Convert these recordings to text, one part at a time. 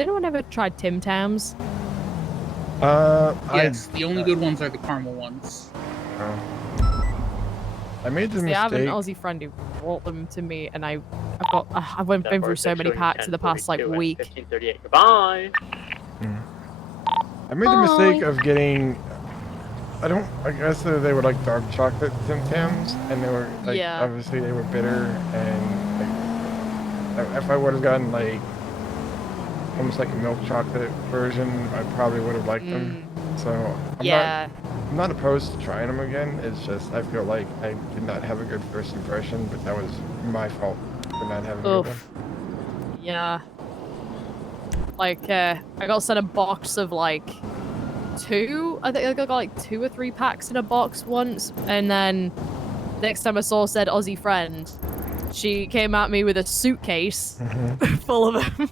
anyone ever tried Tim Tams? Yes, the only good ones are the caramel ones. I made the mistake. I have an Aussie friend who brought them to me, and I've been through so many packs in the past like week. 1538. Goodbye. I made the mistake of getting. I guess they were like dark chocolate Tim Tams, and they were like obviously they were bitter, and like, if I would have gotten like almost like a milk chocolate version, I probably would have liked them. So I'm not opposed to trying them again. It's just I feel like I did not have a good first impression, but that was my fault for not having a good one. Yeah. Like I got sent a box of like I think I got like 2 or 3 packs in a box once, and then next time I said Aussie friend, she came at me with a suitcase full of them.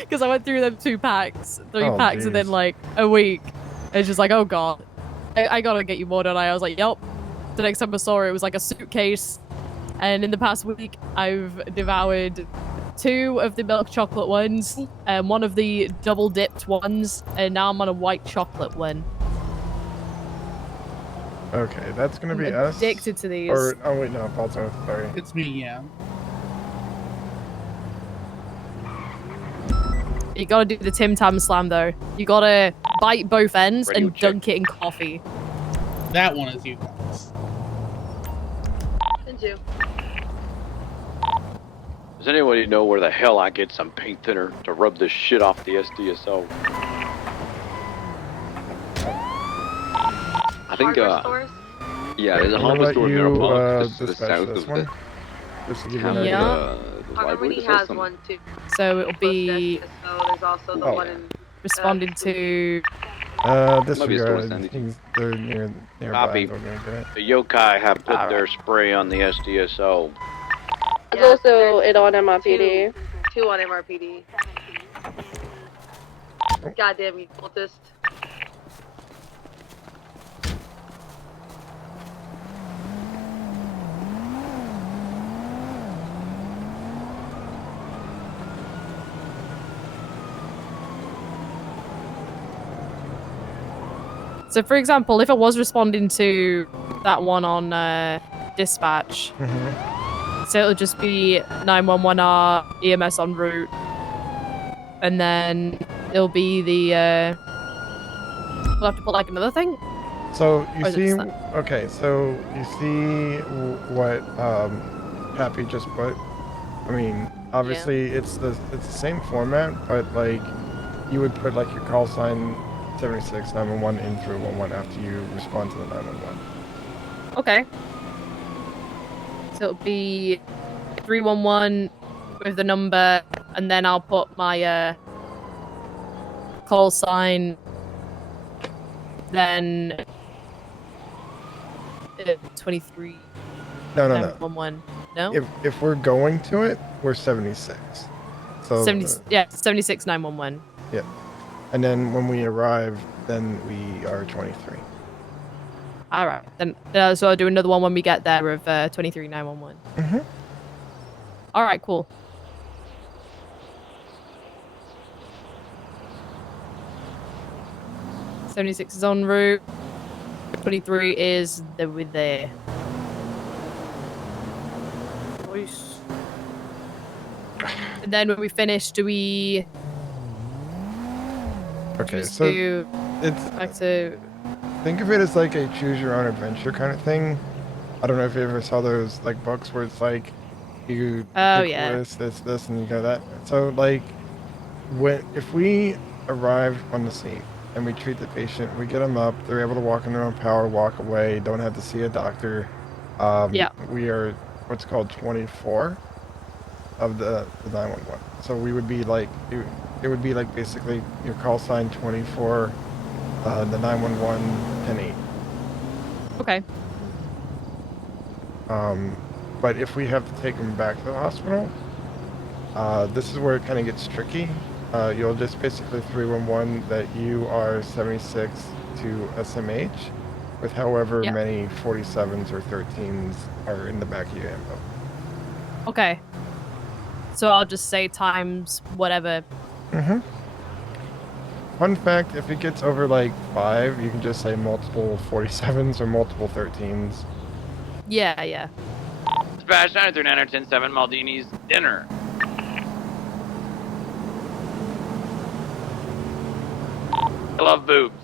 Because I went through them 3 packs in then like a week. It's just like, oh god, I gotta get you more, don't I was like, yep. The next time I saw her, it was like a suitcase, and in the past week I've devoured 2 of the milk chocolate ones, and 1 of the double dipped ones, and now I'm on a white chocolate one. Okay, that's gonna be I'm us. addicted to these. Or oh wait, no, Balto, sorry. It's me, yeah. You gotta do the Tim Tam Slam though. You gotta bite both ends and dunk it in coffee. That one is you guys. And you. Does anybody know where the hell I get some paint thinner to rub this shit off the SDSO? I think, stores? Yeah, there's a hardware store in Middle just to the south of one? Just to give you an the Harmony has one too. So it'll be So there's also the one in responding to this might be a store standing. They're nearby. Copy. The yokai have put their spray on the SDSO. There's also it on MRPD. 2 on MRPD. Goddamn, you cultist. So, for example, if I was responding to that one on dispatch, so it'll just be 911R, EMS en route, and then it'll be the, we'll have to put like another thing? So, you see, okay, so you see what Happy just put? I mean, obviously it's the same format, but like, you would put like your call sign 76 911 in through 11 after you respond to the 911. Okay. So it'll be 311 with the number, and then I'll put my call sign, then 23. No. 911. No? If we're going to it, we're 76. So 76 911. Yeah. And then when we arrive, then we are 23. All right. Then so I'll do another one when we get there of 23 911. All right, cool. '76 is en route. 23 is we're there. Nice. And then when we finish, do we? Okay, so it's back to. Think of it as like a choose your own adventure kind of thing. I don't know if you ever saw those like books where it's like you pick this, and you go that. So like if we arrive on the scene and we treat the patient, we get them up, they're able to walk in their own power, walk away, don't have to see a doctor. We are what's called 24 of the 911. So we would be like it would be like basically your call sign 24, the 911 and 8. Okay. But if we have to take them back to the hospital, this is where it kind of gets tricky. You'll just basically 311 that you are 76 to SMH with however many 47s or 13s are in the back of your ambo. Okay. So I'll just say times whatever Mm-hmm. Fun fact, if it gets over like 5, you can just say multiple 47s or multiple 13s. Yeah, yeah. Dispatch 939 10-7 Maldini's dinner. I love boobs.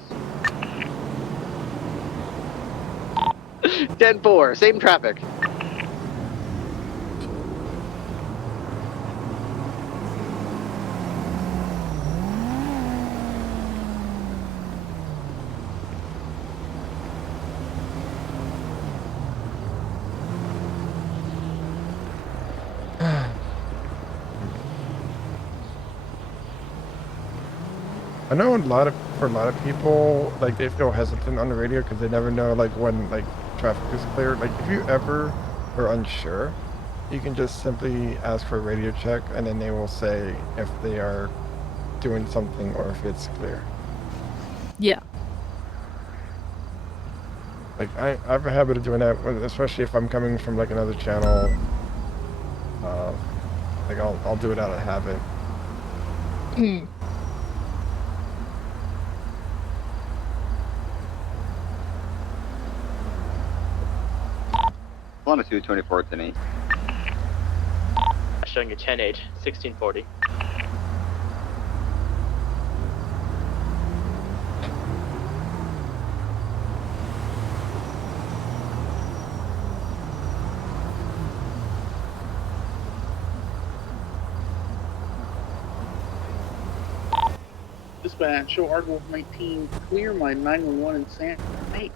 10-4, same traffic. I know for a lot of people, like they feel hesitant on the radio because they never know like when like traffic is clear. Like if you ever are unsure, you can just simply ask for a radio check and then they will say if they are doing something or if it's clear. Yeah. Like I have a habit of doing that, especially if I'm coming from like another channel. Like I'll do it out of habit. Hmm. Longitude 24 to 8. Showing a 10-8, 1640. Dispatch, show Argo 19, clear my 911 in San. Hey.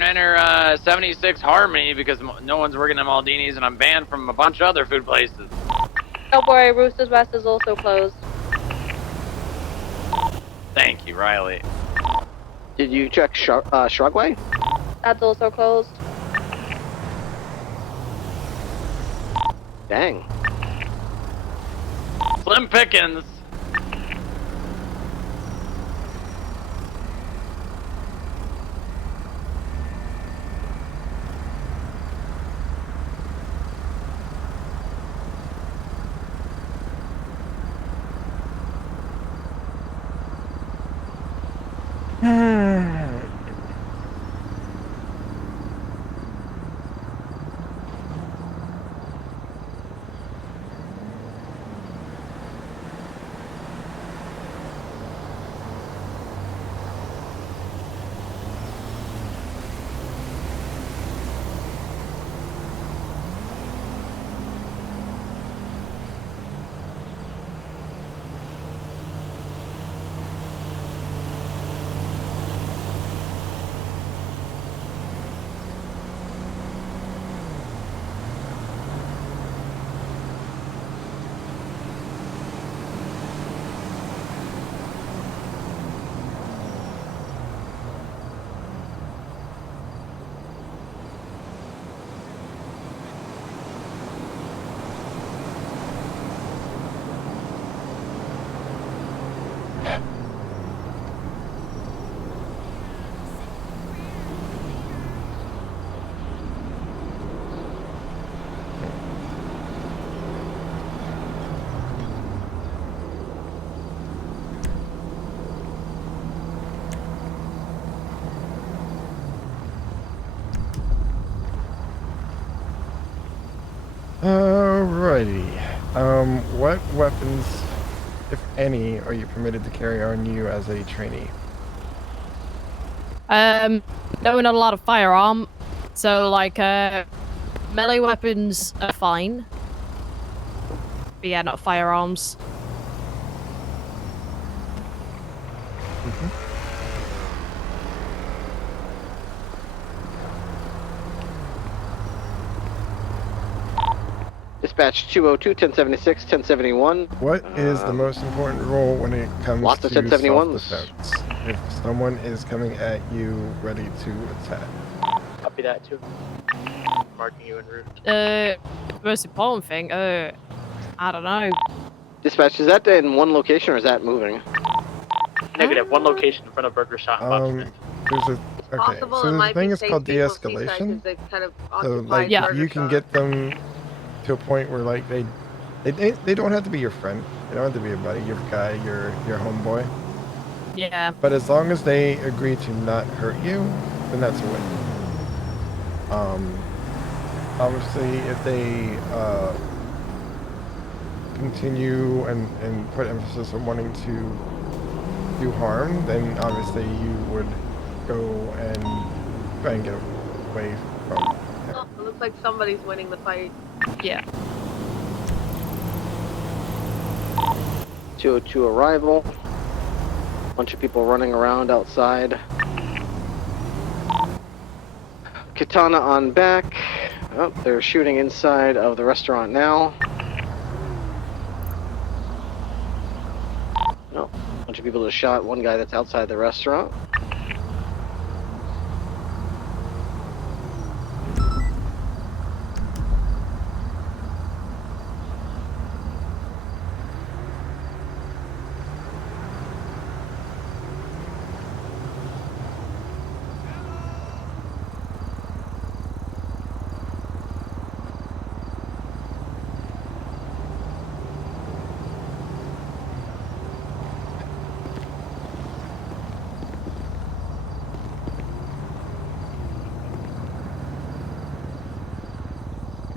Enter 76 Harmony because no one's working at Maldini's and I'm banned from a bunch of other food places. Don't worry, Roosters West is also closed. Thank you, Riley. Did you check Shrugway? That's also closed. Dang. Slim Pickens. Alrighty. What weapons, if any, are you permitted to carry on you as a trainee? No, not a lot of firearm. So, like, melee weapons are fine. But yeah, not firearms. Dispatch 202, 1076, 1071. What is the most important role when it comes lots to of 1071s. self-defense? If someone is coming at you ready to attack. Copy that too. Marking you en route. The most important thing, I don't know. Dispatch, is that in one location or is that moving? Negative. One location in front of Burger Shot. There's a okay. Possible So it the might thing be is called safe people seaside de-escalation. 'cause they've kind of So occupied like Yeah. Burger you can Shot. get them to a point where like they don't have to be your friend. They don't have to be a buddy, your guy, your homeboy. Yeah. But as long as they agree to not hurt you, then that's a win. Obviously, if they continue and put emphasis on wanting to do harm, then obviously you would go and try and get away from Oh, it looks like somebody's winning the fight. Yeah. 202 arrival. Bunch of people running around outside. Katana on back. Oh, they're shooting inside of the restaurant now. Oh, bunch of people just shot one guy that's outside the restaurant.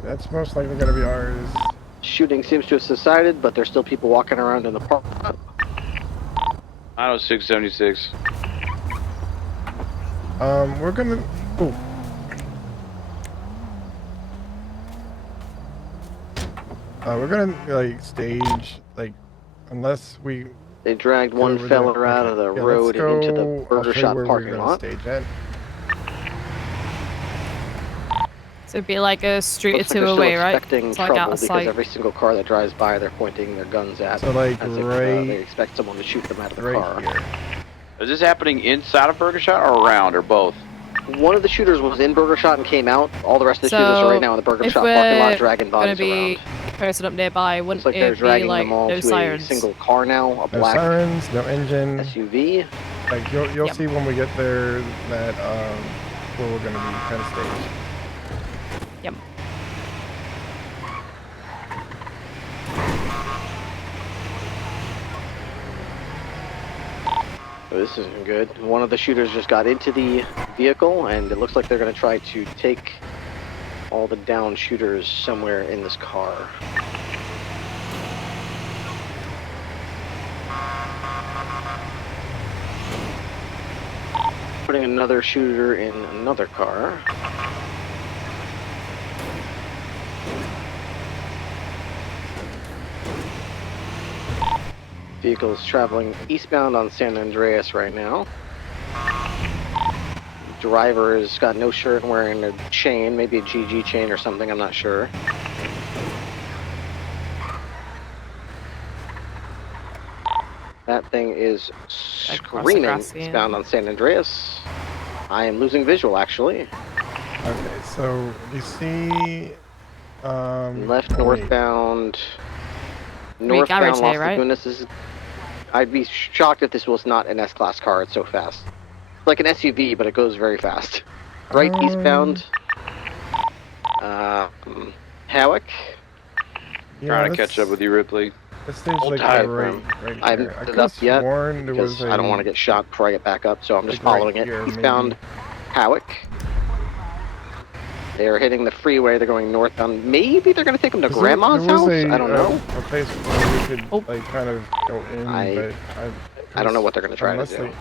That's most likely going to be ours. Shooting seems to have subsided, but there's still people walking around in the park. 90676. We're gonna. Ooh. We're gonna like stage like, unless we. They dragged one over fella there. out of the Yeah, road let's and into go- the I'll Burger show you Shop where we're parking gonna lot. Stage at. So it'd be like a street or Looks like two they're still away, right? expecting It's like out trouble of because sight. every single car that drives by, they're pointing their guns at. So like as if, right, they expect someone to shoot them out of the right car. here. Is this happening inside of Burger Shot or around or both? One of the shooters was in Burger Shot and came out. All the rest of the shooters So, are right now in the Burger if Shot parking lot we're dragging gonna bodies be around. posted up nearby, Looks wouldn't like they're it be dragging like them all no to sirens? a single car now, a No black sirens, no engine. SUV. Like you'll Yep. see when we get there that where we're gonna be kind of staged. Yep. So this isn't good. One of the shooters just got into the vehicle, and it looks like they're going to try to take all the down shooters somewhere in this car. Putting another shooter in another car. Vehicle's traveling eastbound on San Andreas right now. Driver has got no shirt and wearing a chain, maybe a GG chain or something, I'm not sure. That thing is screaming eastbound on San Andreas. I am losing visual, actually. Okay, so you see Left oh, wait. northbound. garage Northbound here, Las right? Lagunas is. I'd be shocked if this was not an S-Class car. It's so fast. Like an SUV, but it goes very fast. Right eastbound. Howick. Yeah, Trying to catch up with you, Ripley. This stage Hold like tight, right I haven't here. I put it could up have yet sworn there because was I don't want to get shot before I get back up, so I'm just like right following it. here, Eastbound maybe. Howick. They are hitting the freeway. They're going northbound. Maybe they're going to take them to Grandma's house? I don't know. A place where we could like kind of go in, but I don't know what they're going to try to do.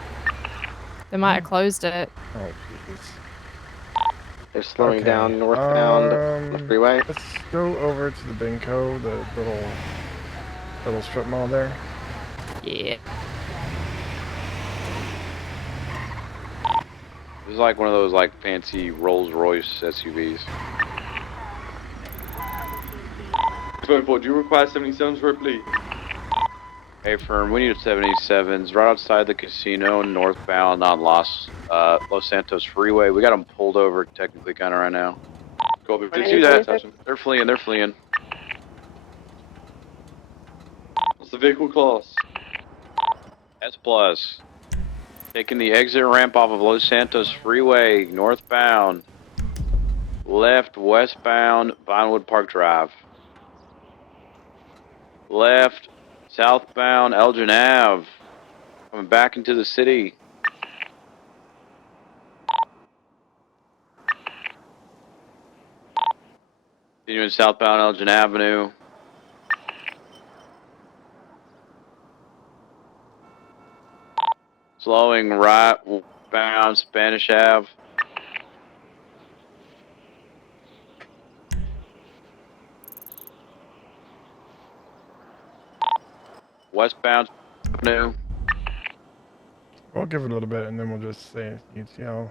They might have closed it. Oh, jeez. They're slowing down northbound on the freeway. Let's go over to the Benco, the little strip mall there. Yeah. It's like one of those like fancy Rolls Royce SUVs. 24, do you require 77s for a plea? Hey firm, we need 77s right outside the casino, northbound on Los Santos Freeway. We got them pulled over technically kind of right now. Copy. Did you see that? They're fleeing, they're fleeing. What's the vehicle class? S+. Taking the exit ramp off of Los Santos Freeway, northbound. Left, westbound, Vinewood Park Drive. Left, southbound, Elgin Ave. Coming back into the city. Continuing southbound Elgin Avenue. Slowing right, bound Spanish Ave. Westbound Avenue. We'll give it a little bit, and then we'll just say, you know,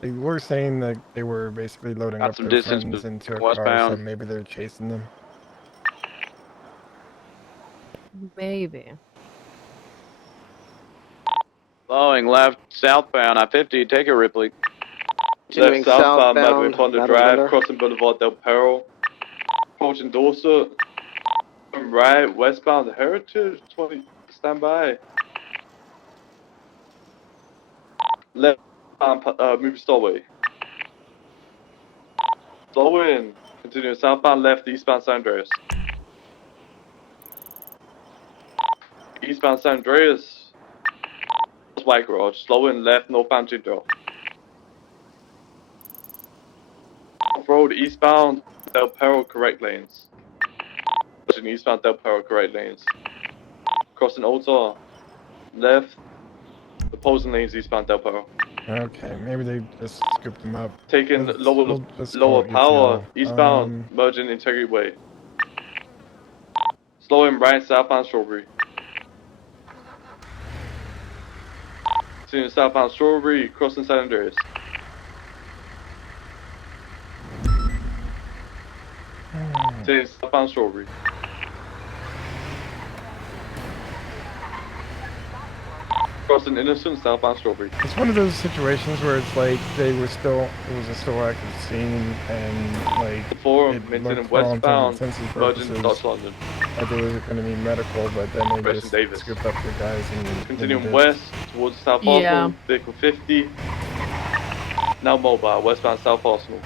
they were saying that they were basically loading up some their distance friends into a westbound. car, so maybe they're chasing them. Maybe. Flowing left, southbound, I-50, take it, Ripley. Left southbound, Madway Fonda Madway Drive, Fonda. crossing Boulevard Del Perro. Approaching Dorset. Right, westbound Heritage, 20, stand by. Left, move Stallway. Slow in, continuing southbound left, eastbound San Andreas. Eastbound San Andreas. White Garage, slow in left, northbound Ginger. Off-road eastbound Del Perro, correct lanes. Eastbound Del Perro, correct lanes. Crossing Altar, left, opposing lanes eastbound Del Perro. Okay, maybe they just scooped them up. Taking We'll just lower go power, ETL. eastbound, merging Integrity Way. Slowing right, southbound Strawberry. Continuing southbound Strawberry, crossing San Andreas. Continuing southbound Strawberry. Crossing Innocent, southbound Strawberry. It's one of those situations where it's like it was a still active scene, and like Before, it maintaining looked for all intents westbound, and purposes merging Dutch London. that they were going to need medical, but then they Preston just Davis. scooped up the guys and Continuing and west towards South Arsenal, vehicle 50. Now mobile, westbound South Arsenal.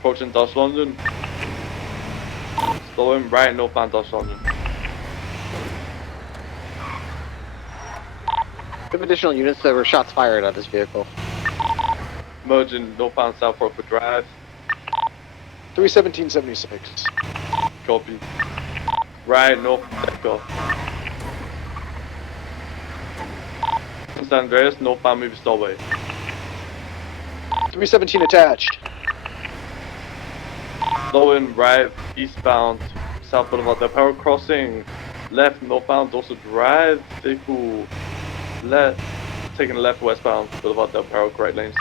Approaching Dutch London. Slowing right, northbound Dutch London. We have additional units. There were shots fired at this vehicle. Merging northbound South Rockford Drive. 31776. Copy. Right, north Decker. San Andreas, northbound Movie Starway. 317 attached. Slowing right, eastbound South Boulevard Del Perro, crossing left, northbound Dorset Drive. Vehicle left, taking left, westbound Boulevard Del Perro, correct lanes.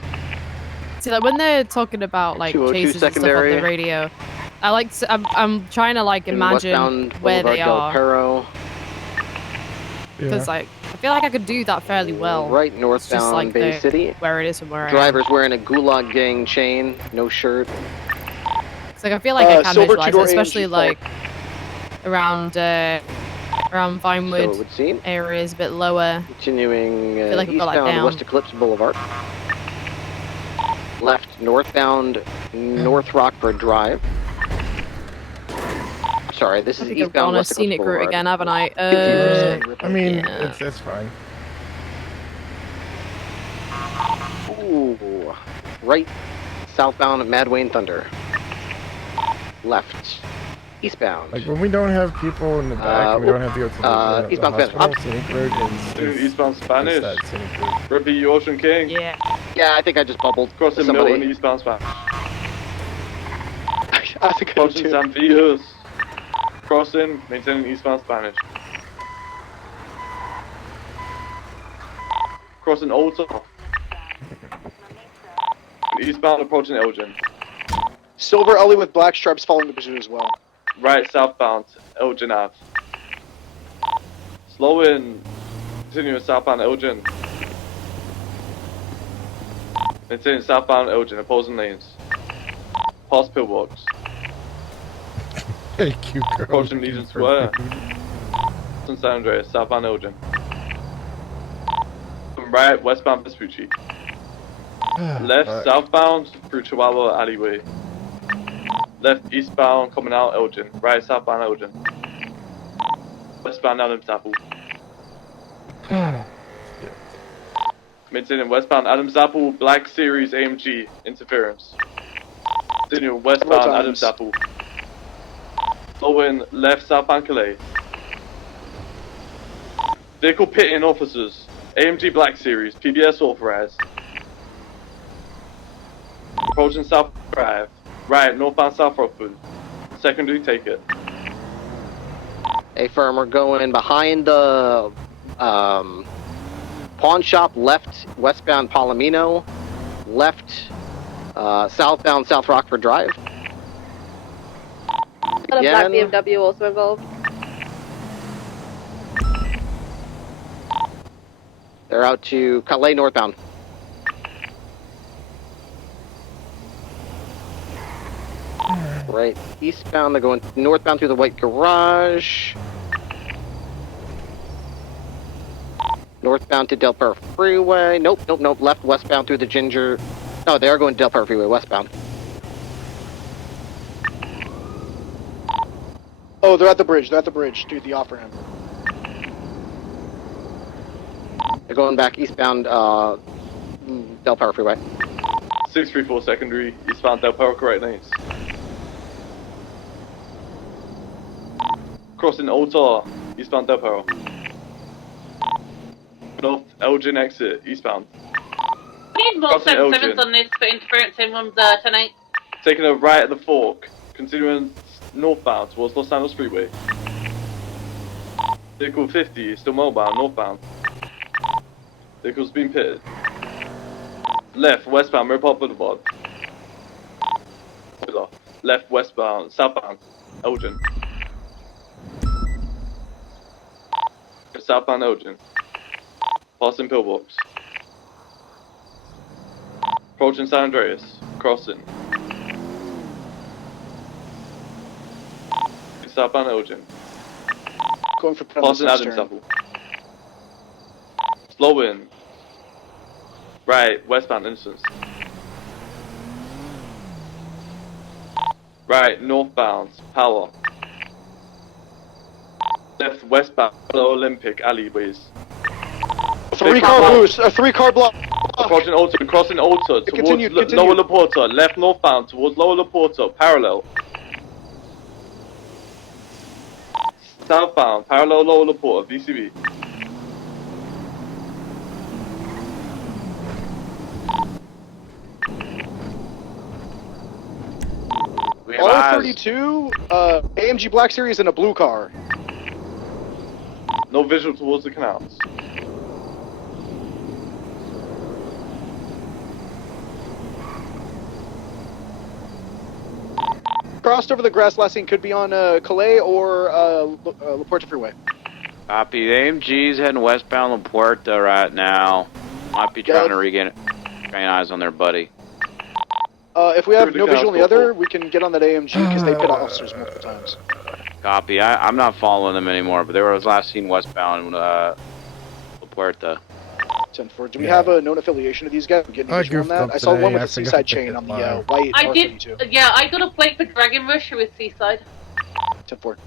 See, like when they're talking about like 202 chases and stuff on secondary. the radio, I like to, I'm trying to like imagine Westbound where Boulevard they Del are, Perro. because like I feel like I could do that fairly well. Right It's northbound just like Bay City. where it is and where I am. Driver's wearing a Gulag Gang chain, no shirt. It's like I feel like I can Silver visualize it, two-door especially AMG like around Vinewood So it would seem. areas, a bit lower. Continuing feel like we've got that eastbound down. West Eclipse Boulevard. Left northbound North Rockford Drive. Sorry, this I is think I've eastbound gone a West Eclipse scenic route Boulevard. again, haven't I? I mean, Yeah. it's fine. right, southbound Mad Wayne Thunder. Left, eastbound. Like when we don't have people in the back, and we don't have to go to the eastbound hospital, Spanish. scenic road is Eastbound Spanish. is that scenic road. Repeat, you Ocean King. Yeah. Yeah, I think I just bubbled Crossing somebody. Milton, eastbound Spanish. I think I did Crossing too. San Vitas. Crossing, maintaining eastbound Spanish. Crossing Alta. Eastbound approaching Elgin. Silver Ellie with black stripes following the pursuit as well. Right southbound Elgin Ave. Slow in. Continuing southbound Elgin. Maintaining southbound Elgin, opposing lanes. Past pillbox. Thank you, girl. Approaching Legion Square. San Andreas, southbound Elgin. Right, westbound Vespucci. Left, southbound through Chihuahua Alleyway. Left, eastbound, coming out Elgin. Right, southbound Elgin. Westbound Adams Apple. Maintaining westbound Adams Apple, Black Series AMG, interference. Continuing westbound Adams Apple. Flowing left, southbound Calais. Vehicle pitting officers. AMG Black Series, PBS authorized. Approaching South Drive. Right, northbound South Rockford. Secondary, take it. Hey, firm, we're going behind the pawn shop, left, westbound Palomino, left, southbound South Rockford Drive. Got a black BMW also involved. They're out to Calais northbound. Right, eastbound, they're going northbound through the white garage. Northbound to Del Perro Freeway. Nope, left, westbound through the Ginger. No, they are going to Del Perro Freeway, westbound. Oh, they're at the bridge. Through the off-ramp. They're going back eastbound, Del Perro Freeway. 634 secondary, eastbound Del Perro, correct lanes. Crossing Alta, eastbound Del Perro. North Elgin exit, eastbound. We need more Crossing 7-7s Elgin. on this for interference in ones tonight. Taking a right at the fork, continuing northbound towards Los Santos Freeway. Vehicle 50, still mobile, northbound. Vehicle's being pitted. Left, westbound, Mirror Park Boulevard. Left, westbound, southbound, Elgin. Southbound Elgin. Passing pillbox. Approaching San Andreas. Crossing. Southbound Elgin. Going for Passing Adams Apple. Slow in. Right, westbound Innocence. Right, northbound Power. Left, westbound Olympic alleyways. Three-car boost, a three-car block. Approaching Alta, crossing Alta towards Continue. Lower Laporta. Left, northbound towards Lower Laporta, parallel. Southbound, parallel Lower Laporta, VCB. R32, AMG Black Series in a blue car. No visual towards the canals. Crossed over the grass last seen could be on Calais or La Puerta Freeway. Copy. The AMG's heading westbound La Puerta right now. Might be trying to regain eyes on their buddy. If we have no visual on the other, we can get on that AMG because they pit officers multiple times. Copy. I'm not following them anymore, but they were last seen westbound La Puerta. 10-4. Do we have a known affiliation of these guys? We get any visual on that? I saw one with the Seaside chain on the white I R32. did, yeah, I got a plate for Dragon Rush with Seaside. 10-4.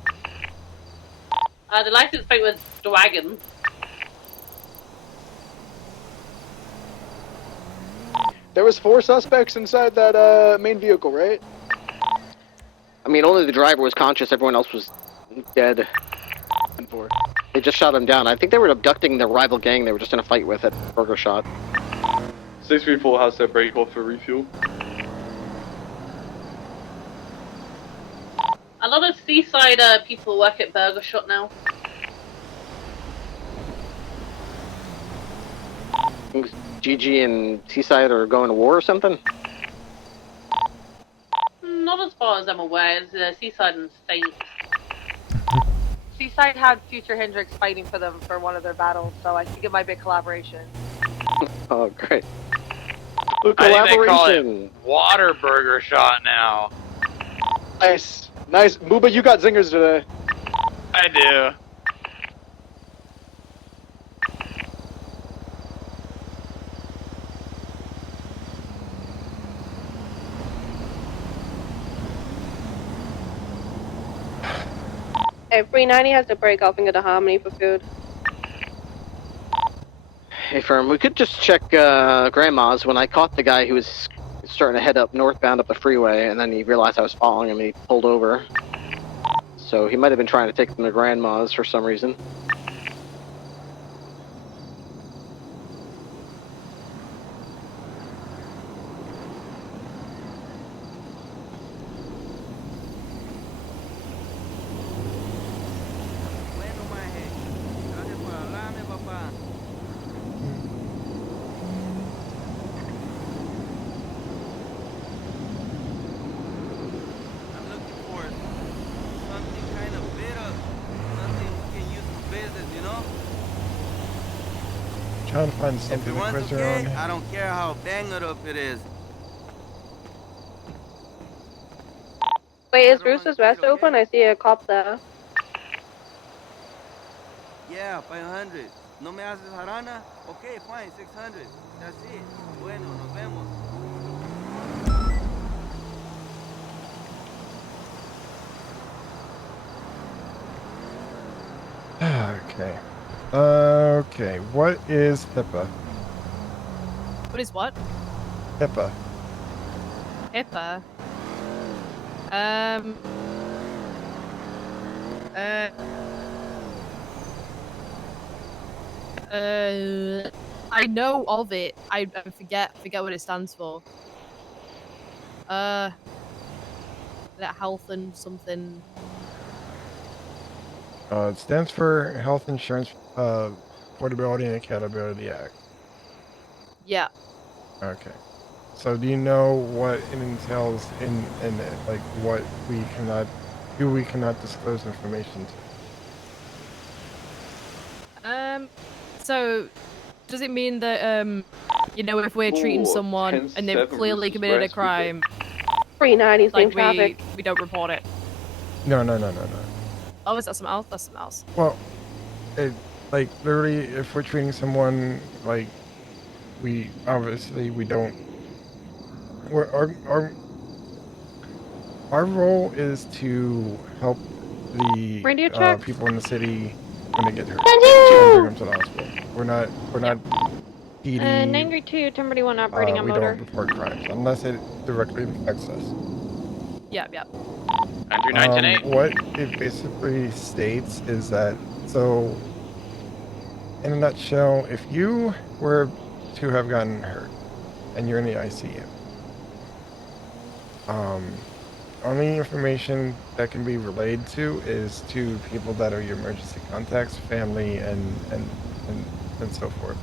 The license plate was Dragon. There was 4 suspects inside that main vehicle, right? I mean, only the driver was conscious. Everyone else was dead. And 4. They just shot him down. I think they were abducting the rival gang they were just in a fight with at Burger Shot. 634 has their break off for refuel. A lot of seaside people work at Burger Shot now. GG and Seaside are going to war or something? Not as far as I'm aware. It's Seaside and Saints. Seaside had Future Hendrix fighting for them for one of their battles, so I think it might be a collaboration. Oh, great. I think they call it Waterburger Shot now. Nice. Nice. Mooba, you got zingers today. I do. Hey, 390 has to break off and go to Harmony for food. Hey, Firm, we could just check Grandma's. When I caught the guy who was starting to head up northbound up the freeway, and then he realized I was following him and he pulled over. So he might have been trying to take them to Grandma's for some reason. Trying to find something to quiz around. I don't care how banged up it is. Wait, is Rooster's Rest open? I see a cop there. Yeah, 500. No me haces jarana? Okay, fine, 600. That's it. Bueno, nos vemos. Okay. Okay, what is HIPAA? What is what? HIPAA. HIPAA. I know of it. I forget what it stands for. That health and something. It stands for Health Insurance Portability and Accountability Act. Yeah. Okay. So do you know what it entails in like what who we cannot disclose information to? So does it mean that you know, if we're treating someone and they've clearly committed a crime, 390 same like traffic. we don't report it? No. Oh, is that something else? That's something else. Well, like literally, if we're treating someone like we don't. Our role is to help the people in the city when they get hurt and bring them to the hospital. We're not PD. 932, 1031 operating on motor. We don't report crimes unless it directly affects us. Yep. 939 What it basically states is that, so in a nutshell, if you were to have gotten hurt and you're in the ICU, only information that can be relayed to is to people that are your emergency contacts, family, and so forth.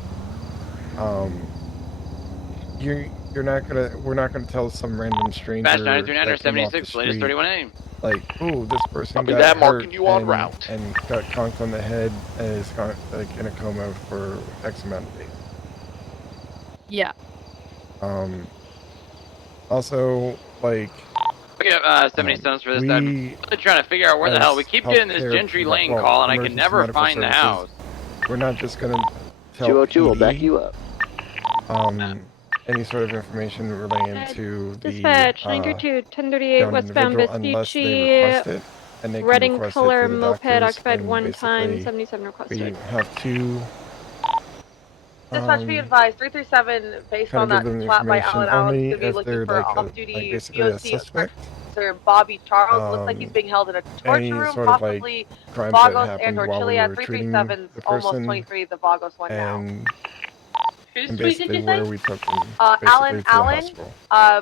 We're not gonna tell some random stranger. Fast 939 or 76, latest 31A. Like, ooh, this person Copy got that, hurt marking you en route. and got conked on the head and is like in a coma for X amount of days. Yeah. Also, like, We get 70 cents for this. I'm really trying to figure out where the hell we keep getting this Gentry Lane call, and I can never find the house. We're not just gonna tell 202 will PD, back you up. any sort of information relating to the Dispatch, 932, 1038 downed westbound individual unless they request Vespucci. it, and they can Red and request it color through the moped doctors, occupied and one time, basically 77 we requested. have two Dispatch, be advised, 337, based on that flat by Alan Allen, is going to be looking for off-duty POC officer Bobby Charles. Looks like he's being held in a torture room, possibly Vagos and or Chiliad. 337's almost 23, the Vagos one now. Whose tweet did you say? Alan,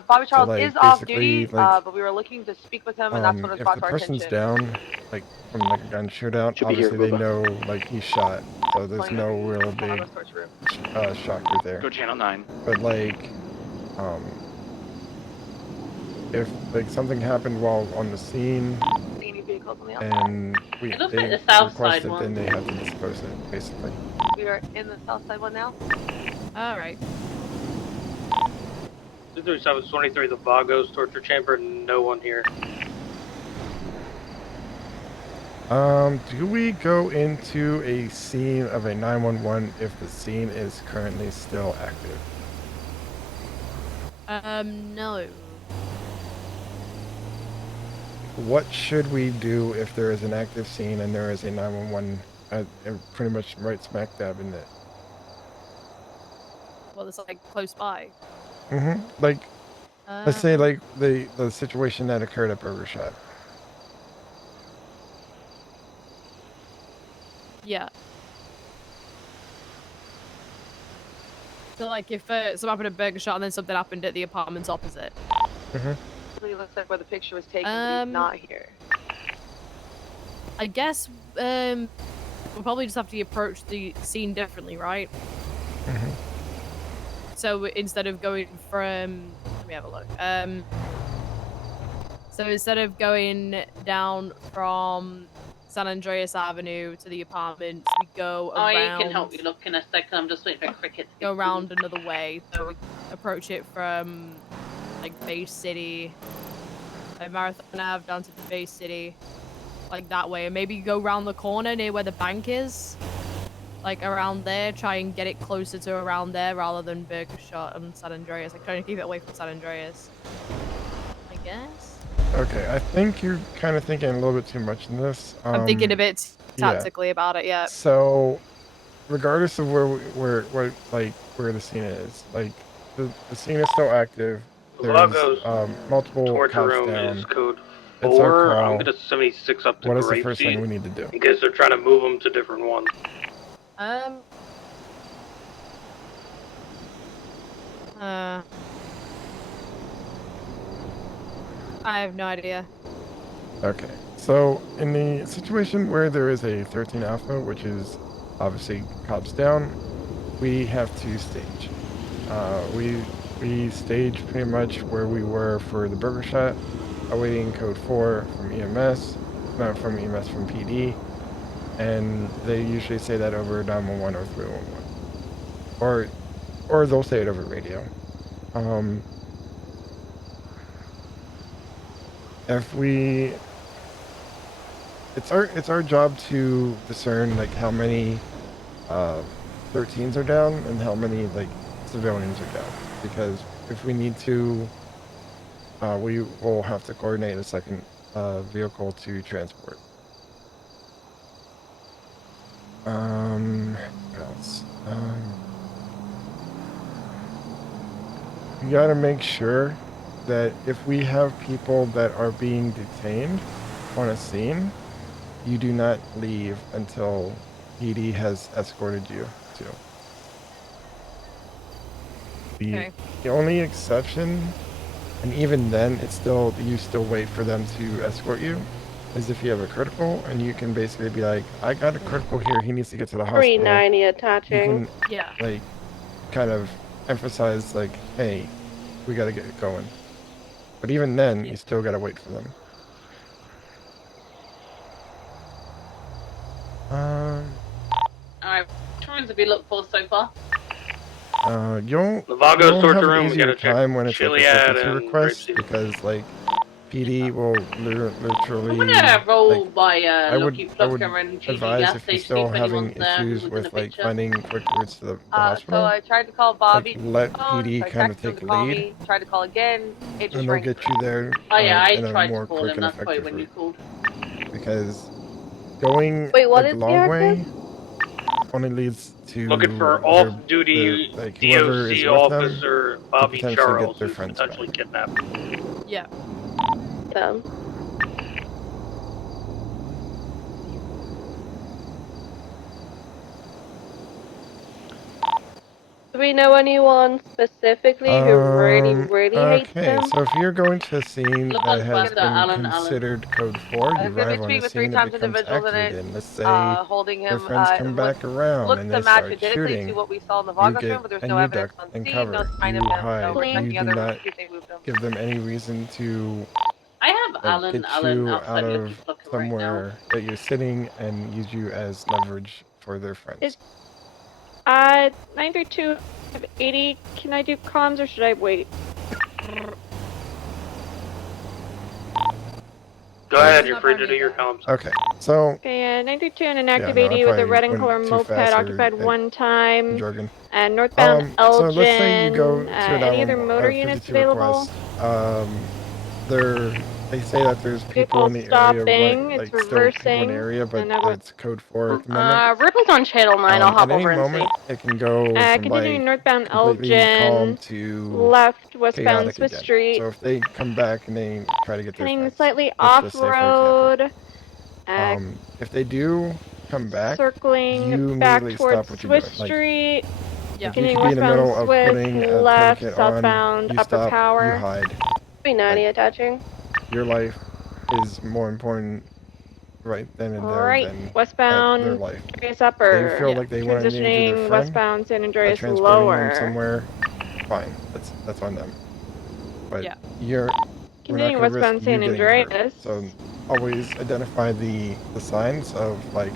Bobby Charles is off duty, but we were looking to speak with him, and that's what was brought to our attention. If the person's down, like from like a gun shootout, obviously they know like he's shot, so there's no real big shocker there. Go channel 9. But like, if like something happened while on the scene, and they requested, then they have to dispose it, basically. We are in the south side one now. Alright. 237-23, the Vagos torture chamber, no one here. Do we go into a scene of a 911 if the scene is currently still active? No. What should we do if there is an active scene and there is a 911 pretty much right smack dab in it? Well, it's like close by. Like, let's say like the situation that occurred at Burger Shot. Yeah. So like if something happened at Burger Shot and then something happened at the apartments opposite. It looks like where the picture was taken, but he's not here. I guess we'll probably just have to approach the scene differently, right? So instead of going from, let me have a look. So instead of going down from San Andreas Avenue to the apartments, we go around. I can help you look in a second. I'm just waiting for Cricket to go around another way. So we approach it from like Bay City, like Marathon Ave down to Bay City, like that way, and maybe go around the corner near where the bank is, like around there. Try and get it closer to around there rather than Burger Shot and San Andreas. Like trying to keep it away from San Andreas, I guess. Okay, I think you're kind of thinking a little bit too much in this. I'm thinking a bit tactically about it, yeah. So, regardless of where the scene is, like the scene is still active. There's multiple torture cops room down. is code It's our 4. call. I'm gonna 76 up to What is the Grape first Seed thing we need to do? in case they're trying to move them to different ones. I have no idea. Okay, so in the situation where there is a 13 Alpha, which is obviously cops down, we have to stage. We stage pretty much where we were for the Burger Shot, awaiting code 4 from EMS, not from EMS, from PD, and they usually say that over 911 or 311, or they'll say it over radio. If we, it's our job to discern like how many 13s are down and how many like civilians are down, because if we need to, we will have to coordinate a second vehicle to transport. What else? You gotta make sure that if we have people that are being detained on a scene, you do not leave until PD has escorted you to. The only exception, and even then it's still, you still wait for them to escort you, is if you have a critical and you can basically be like, I got a critical here, he needs to get to the hospital. 390 attaching. You can, like, kind of emphasize like, hey, we gotta get it going. But even then, you still gotta wait for them. Alright, which ones have you looked for so far? You'll The Vagos have torture an room, we easier gotta check time when it's like a Chiliad frequency and request, because like PD will literally. I'm gonna roll like, by I would Plucker and GG advise gas if station, you're still if having anyone's there issues who's in the with like picture. finding quick routes to the So hospital. I tried to call Bobby. Let PD kind of take a lead, Tried to call again. It just and they'll rang. get you there Oh yeah, I in a tried to more call quick him, and that's probably effective when you route. called. Because going Wait, what like, is the the long way active? only leads to Looking for off-duty DOC officer Bobby Charles, who's potentially kidnapped. Yeah. Do we know anyone specifically who really hates him? Okay, so if you're going to a scene that has been considered Code 4, you arrive on a scene that becomes activated, and let's say your friends come back around and they start shooting, you get and you duck and cover, you hide, you do not give them any reason to I have Alan get you outside out here of just looking somewhere right that you're sitting and use you as leverage for their friends. 932 80. Can I do comms or should I wait? Go ahead, you're free to do your comms. Okay, so... Okay, 932 and an active 80 with a red and color moped occupied one time. Jargon. And northbound Elgin. So let's say you go to any other motor units available? They say that there's people in the stopping, area, it's still people reversing, in the area, but it's Code 4 at the moment. Ripley's on channel 9, I'll hop over and see. At any moment, it can go from continuing northbound completely Elgin, calm to left westbound Swiss again. Street. So if they come back and they try to get their friends, slightly off-road. if they do come back, circling you back immediately towards stop what you're Swiss doing. Street. Yeah. You could be in the middle of putting a left, tourniquet southbound, on, you upper stop, power. you hide. B90 attaching. Your life is more important right then and there than westbound their life. Andreas upper. They feel like they want to endanger their Transitioning friend. westbound San Andreas Transporting lower. them somewhere, fine. That's on them. But we're Continuing not gonna westbound risk San you getting hurt. Andreas. So always identify the signs of like,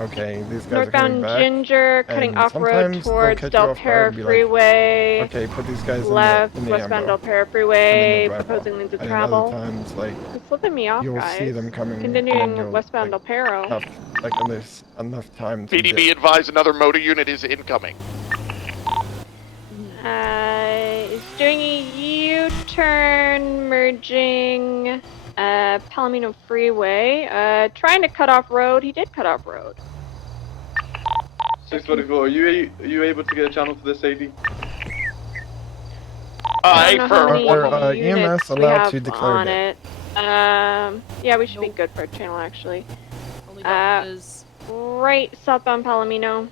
okay, these guys are coming Northbound back. Ginger, cutting off road sometimes they'll towards catch you Del off guard Perro and be like, Freeway. okay, put these guys left, in the westbound ambo. Del Perro And Freeway, then they'll drive proposing off. lanes of And travel. other times, like, It's slipping me off, you'll guys. see them coming. Continuing westbound Del Perro. Enough time to PDB advise another motor unit is incoming. Is doing a U-turn, merging Palomino Freeway. Trying to cut off road. He did cut off road. 644, are you able to get a channel for this 80? EMS allowed to declare on dead. it. Yeah, we should be good for a channel actually. Right southbound Palomino.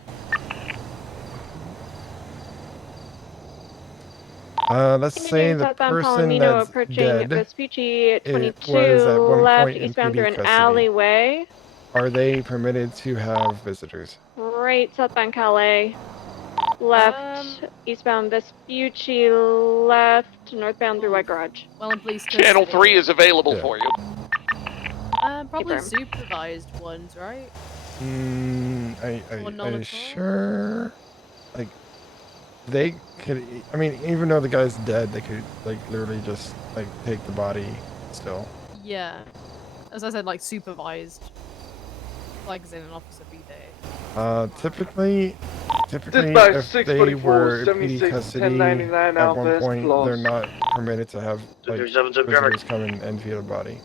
Let's say the person that's dead Vespucci at 22 was at one left point in eastbound PD through an custody. alleyway. Are they permitted to have visitors? Right southbound Calais. Left eastbound Vespucci, left northbound through White Garage. Well, and please. Channel 3 is available for you. Probably supervised ones, right? Are you sure? Like, they could. I mean, even though the guy's dead, they could like literally just like take the body still. Yeah, as I said, like supervised, like as in an officer be there. Typically, Dispatch if 644, they were in 76, PD custody 1099 at one Alpha point, Plus. they're not permitted to have like visitors come in and view the body.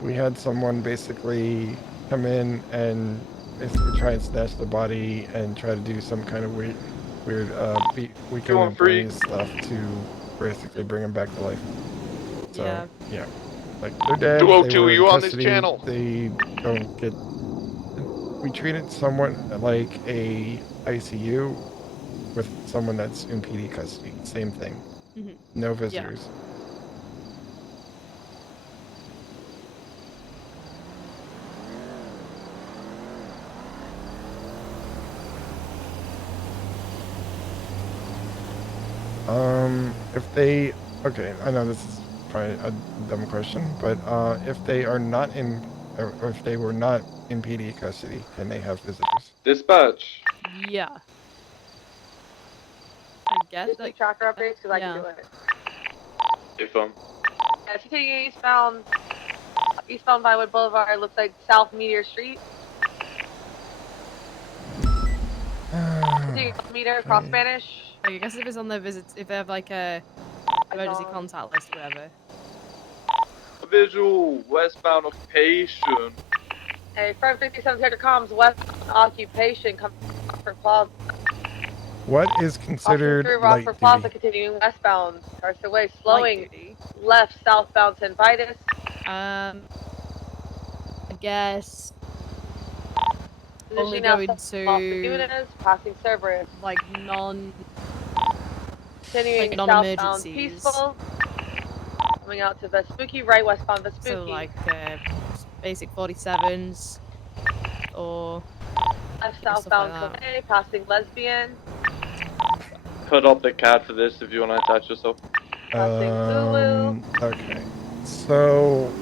We had someone basically come in and basically try and snatch the body and try to do some kind of weird weekend employee stuff to basically bring him back to life. So yeah, like they're dead. 202, they you were in on this custody, channel? They don't get. We treat it somewhat like a ICU with someone that's in PD custody. Same thing. No visitors. If they, okay, I know this is probably a dumb question, but if they are not in, or if they were not in PD custody, can they have visitors? Dispatch. Yeah. I guess. Just like tracker updates because I can do it. If If you're taking eastbound Vinewood Boulevard, looks like South Meteor Street. Meter across Spanish. I guess if it's on their visits, if they have like a emergency contact list or whatever. Visual westbound occupation. Hey, firm 57 Sector comms, west occupation, coming for Plaza. What is considered through light Rockford duty? Plaza, continuing westbound. Carson Way, slowing left, southbound to Vitus. I guess. Only Positioning now going to to passing Cerberus. like Continuing southbound Peaceful. Coming out to Vespucci, right westbound Vespucci. So like basic 47s or left southbound Calais, passing Lesbian. Put up the CAD for this if you want to attach yourself. Okay. So,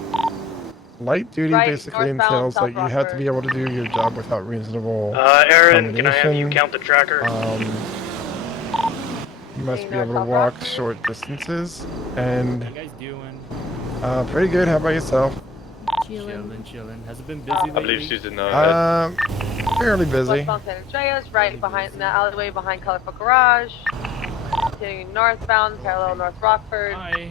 light duty basically entails like you have to be able to do your job without reasonable Aaron, can I have you count the tracker? You must be able to walk short distances, and How you guys doing? pretty good. How about yourself? Chilling. Has it been busy lately? I believe she's in fairly busy. Westbound San Andreas, right behind the alleyway behind Colorful Garage. Continuing northbound, parallel North Rockford. Hi.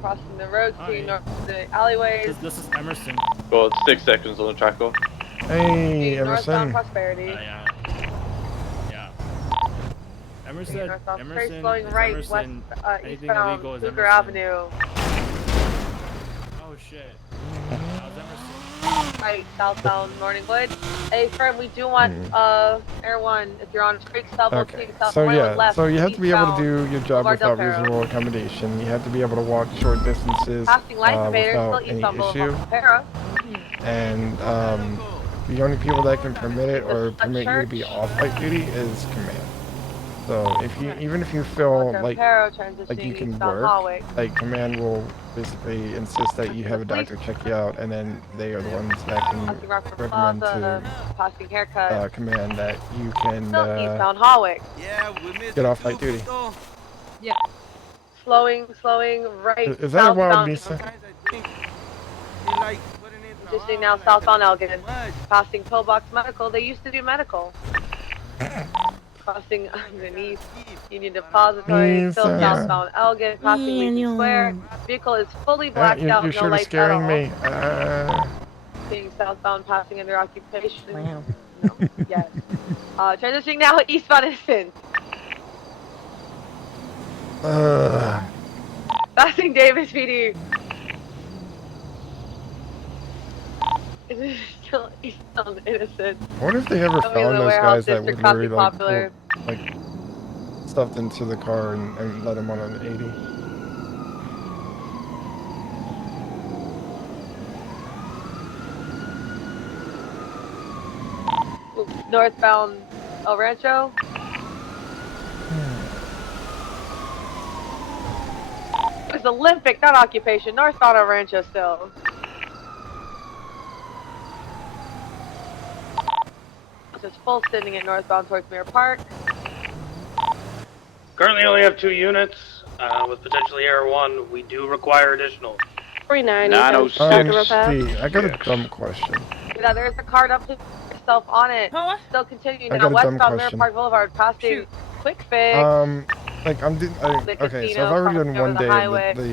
Crossing the road, seeing north the alleyways. This is Emerson. Got 6 seconds on the tracker. Hey, Emerson. Northbound Prosperity. Yeah. Emerson. Straight flowing right Emerson. west, Anything eastbound illegal is Cougar Emerson. Avenue. Oh shit. Right, southbound Morningwood. Hey, firm, we do want Air 1 if you're on Creek Double, Okay. South So Morningwood yeah, left. so you have to be able to eastbound do your job Boulevard Del without Perro. reasonable accommodation. You have to be able to walk short distances Passing light invaders without still any eastbound issue. Boulevard Del Perro. And the only people that can permit it or permit you to be off light duty is command. So if you, even if you feel like you can work, like command will basically insist that you have a doctor check you out, and then they are the ones that can recommend to passing haircut. command that you can eastbound Hawick. get off light duty. Yeah. Slowing right. Is that a wild Nisa? Just now southbound Elgin. Passing Pillbox Medical. They used to do medical. Crossing underneath Union Depository, still southbound Elgin, passing Lincoln Square. Vehicle is fully blacked out, you're no sort of lights scaring at all. me. Seeing southbound passing under occupation. Wow. No, yes. Transitioning now eastbound Innocent. Passing Davis PD. Is it still eastbound Innocent? I wonder if they ever found those guys that would literally like, stuffed into the car and let them on an 80. Northbound El Rancho. It was Olympic, not occupation. Northbound El Rancho still. Just full sending it northbound towards Mirror Park. Currently only have 2 units, with potentially Air 1. We do require additional. 906. I got a dumb question. Yeah, there's a car up to yourself on it. Still continuing I now got a dumb westbound Mirror question. Park Boulevard, passing Quick Fix. Like okay, so I've already done one day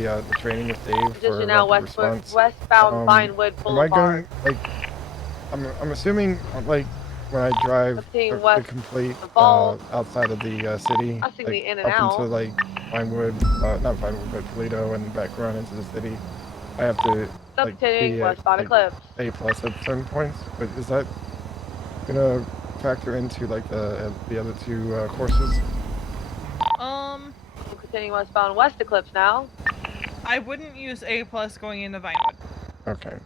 of the training with Dave for now response. westbound Vinewood Boulevard. Am I going like? I'm assuming like when I drive the complete outside of the city, like, the in and up out. into like Vinewood, not Vinewood, but Toledo and back around into the city, I have to like be westbound Eclipse. A+ at certain points. But is that gonna factor into like the other 2 courses? Continuing westbound West Eclipse now. I wouldn't use A+ going into Vinewood. Okay.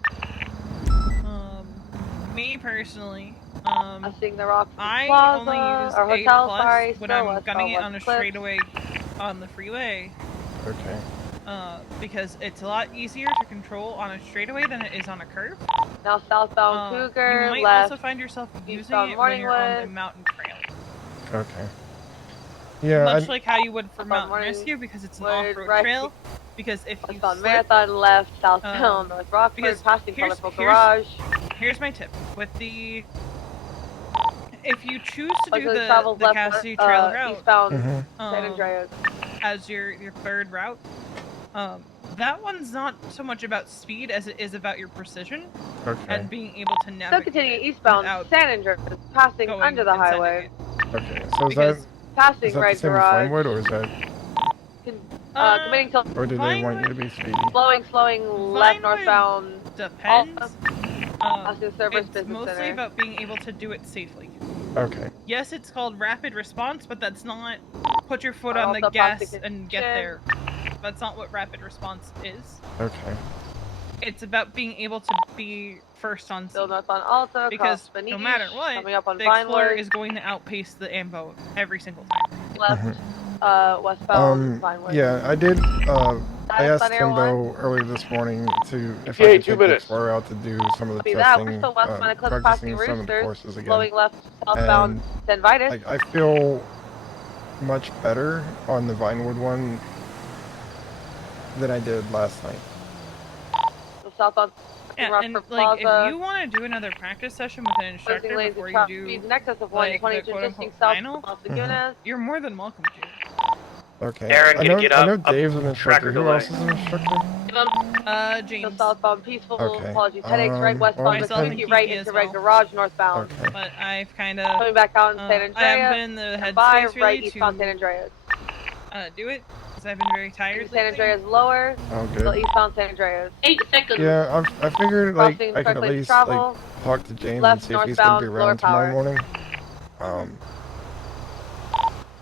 Me personally, seeing the Rock I Plaza, only use or A+ hotel, sorry, when still I'm gunning it westbound on a West Eclipse. straightaway on the freeway. Okay. Because it's a lot easier to control on a straightaway than it is on a curve. Now southbound Cougar, you might left. also find yourself using eastbound it when you're on Morningwood. a mountain trail. Okay. Yeah. Much like how you would for mountain rescue, because it's an off-road trail. Because if you on Marathon left, southbound North Rockford, passing Colorful Garage. Here's my tip. With the... If you choose to do the left, Cassidy Trail route eastbound San Andreas. as your third route, That one's not so much about speed as it is about your precision and being able to Still navigate. continuing eastbound, San Andreas, passing under the highway. Okay, so is that Passing the right same garage. as Vinewood, or is that? Committing to. Or do they want you to be speedy? Slowing left northbound. Depends. Passing Service It's Business mostly Center. about being able to do it safely. Okay. Yes, it's called rapid response, but that's not put your foot Or on the also gas passing and get there. That's not what rapid response is. Okay. It's about being able to be first on scene. Still north on Alta, Because across no matter what, coming up on the Explorer Vinewood. is going to outpace the Ambo every single time. Left, westbound Vinewood. Yeah, I did. I asked on Air Timbo earlier this morning to if Yeah, I could 2 take the minutes. Explorer out to do some of the Copy that. We're testing, still westbound Eclipse practicing passing some of the Roosters. courses again. Slowing left southbound San Vitus. Like, I feel much better on the Vinewood one than I did last night. Southbound Yeah, and Rockford like Plaza. if you want to do another practice session with an instructor Closing lanes before and you top do speeds in excess of like 120 the quote-unquote transitioning south final, Las Lagunas. you're more than welcome to. Okay. Aaron, I gonna know, get I know up Dave's an instructor. Who delay. else is an instructor? James. So southbound Peaceful, Okay. apologies, headaches, right westbound, Myself and Vespucci, right Kiki into as right well. garage, northbound. Okay. But I've kind of Coming back out in San Andreas. I haven't been in the and by headspace right really eastbound San to Andreas. do it because I've been very tired. San Andreas lower, Oh, still good. eastbound San Andreas. 8 seconds. Yeah, I figured like Crossing I could at correctly to least travel. like talk to James Left, and see if he's gonna be northbound, lower around tomorrow power. morning.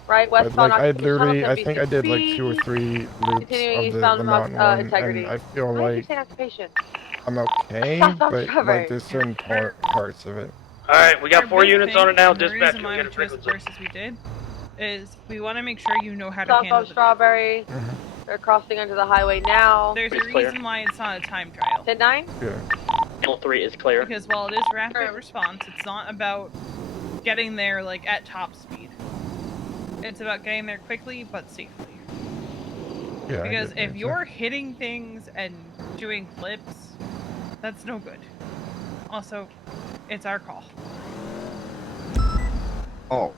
Right But westbound like I Occupation literally, Hamilton, I think I did like 2 or 3 loops Continuing of eastbound the mountain one, Integrity. and I feel Why did you like say Occupation? I'm okay, Southbound but Strawberry. like there's certain parts of it. Alright, we got Our 4 big units thing, on it now. and the Dispatch, reason we'll why get we a chose the frequency. courses we did is we want to make sure you know how to handle Southbound the Strawberry. They're crossing under the highway now. There's a It's clear. reason why it's not a time trial. 10-9? Yeah. Channel 3 is clear. Because while it is rapid response, it's not about getting there like at top speed. It's about getting there quickly but safely. Yeah. Because if you're hitting things and doing flips, that's no good. Also, it's our call. Oh.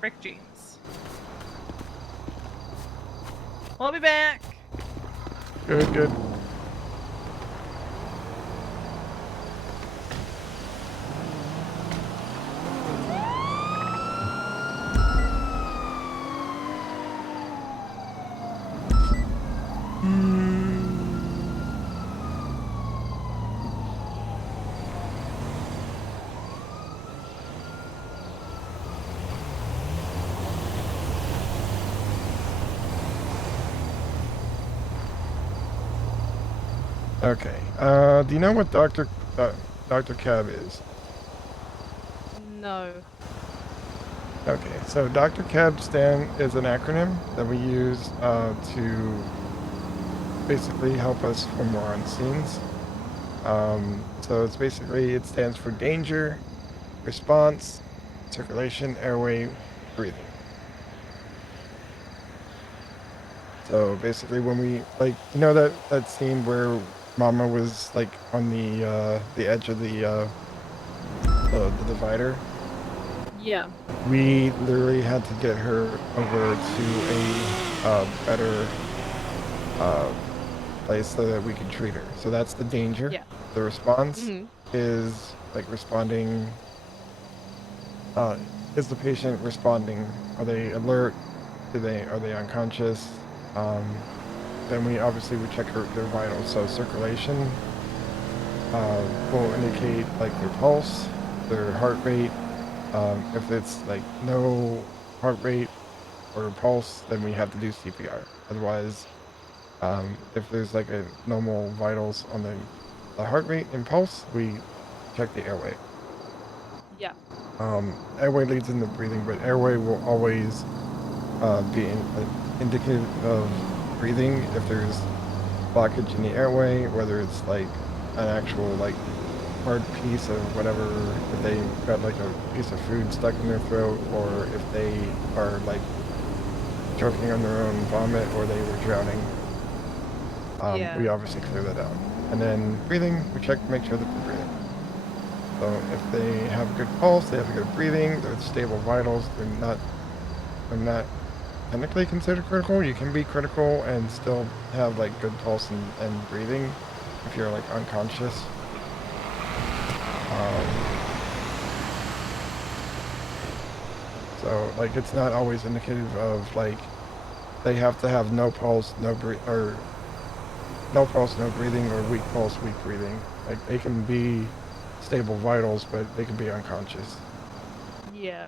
Rick James. We'll be back. Good. Okay. Do you know what Dr. Cab is? No. Okay, so Dr. Cab stand is an acronym that we use to basically help us when we're on scenes. So it's basically, it stands for danger, response, circulation, airway, breathing. So basically when we, like, you know that scene where Mama was like on the edge of the divider? Yeah. We literally had to get her over to a better place so that we could treat her. So that's the danger. Yeah. The response is like responding. Is the patient responding? Are they alert? Are they unconscious? Then we obviously would check their vitals. So circulation will indicate like their pulse, their heart rate. If it's like no heart rate or pulse, then we have to do CPR. Otherwise, if there's like a normal vitals on the heart rate and pulse, we check the airway. Yeah. Airway leads into breathing, but airway will always be indicative of breathing if there's blockage in the airway, whether it's like an actual like hard piece of whatever, if they got like a piece of food stuck in their throat, or if they are like choking on their own vomit, or they were drowning. We obviously clear that out. And then breathing, we check to make sure that they're breathing. So if they have a good pulse, they have a good breathing, they're stable vitals, they're not technically considered critical. You can be critical and still have like good pulse and breathing if you're like unconscious. So like it's not always indicative of like they have to have no pulse, no breathing, or weak pulse, weak breathing. Like they can be stable vitals, but they can be unconscious. Yeah.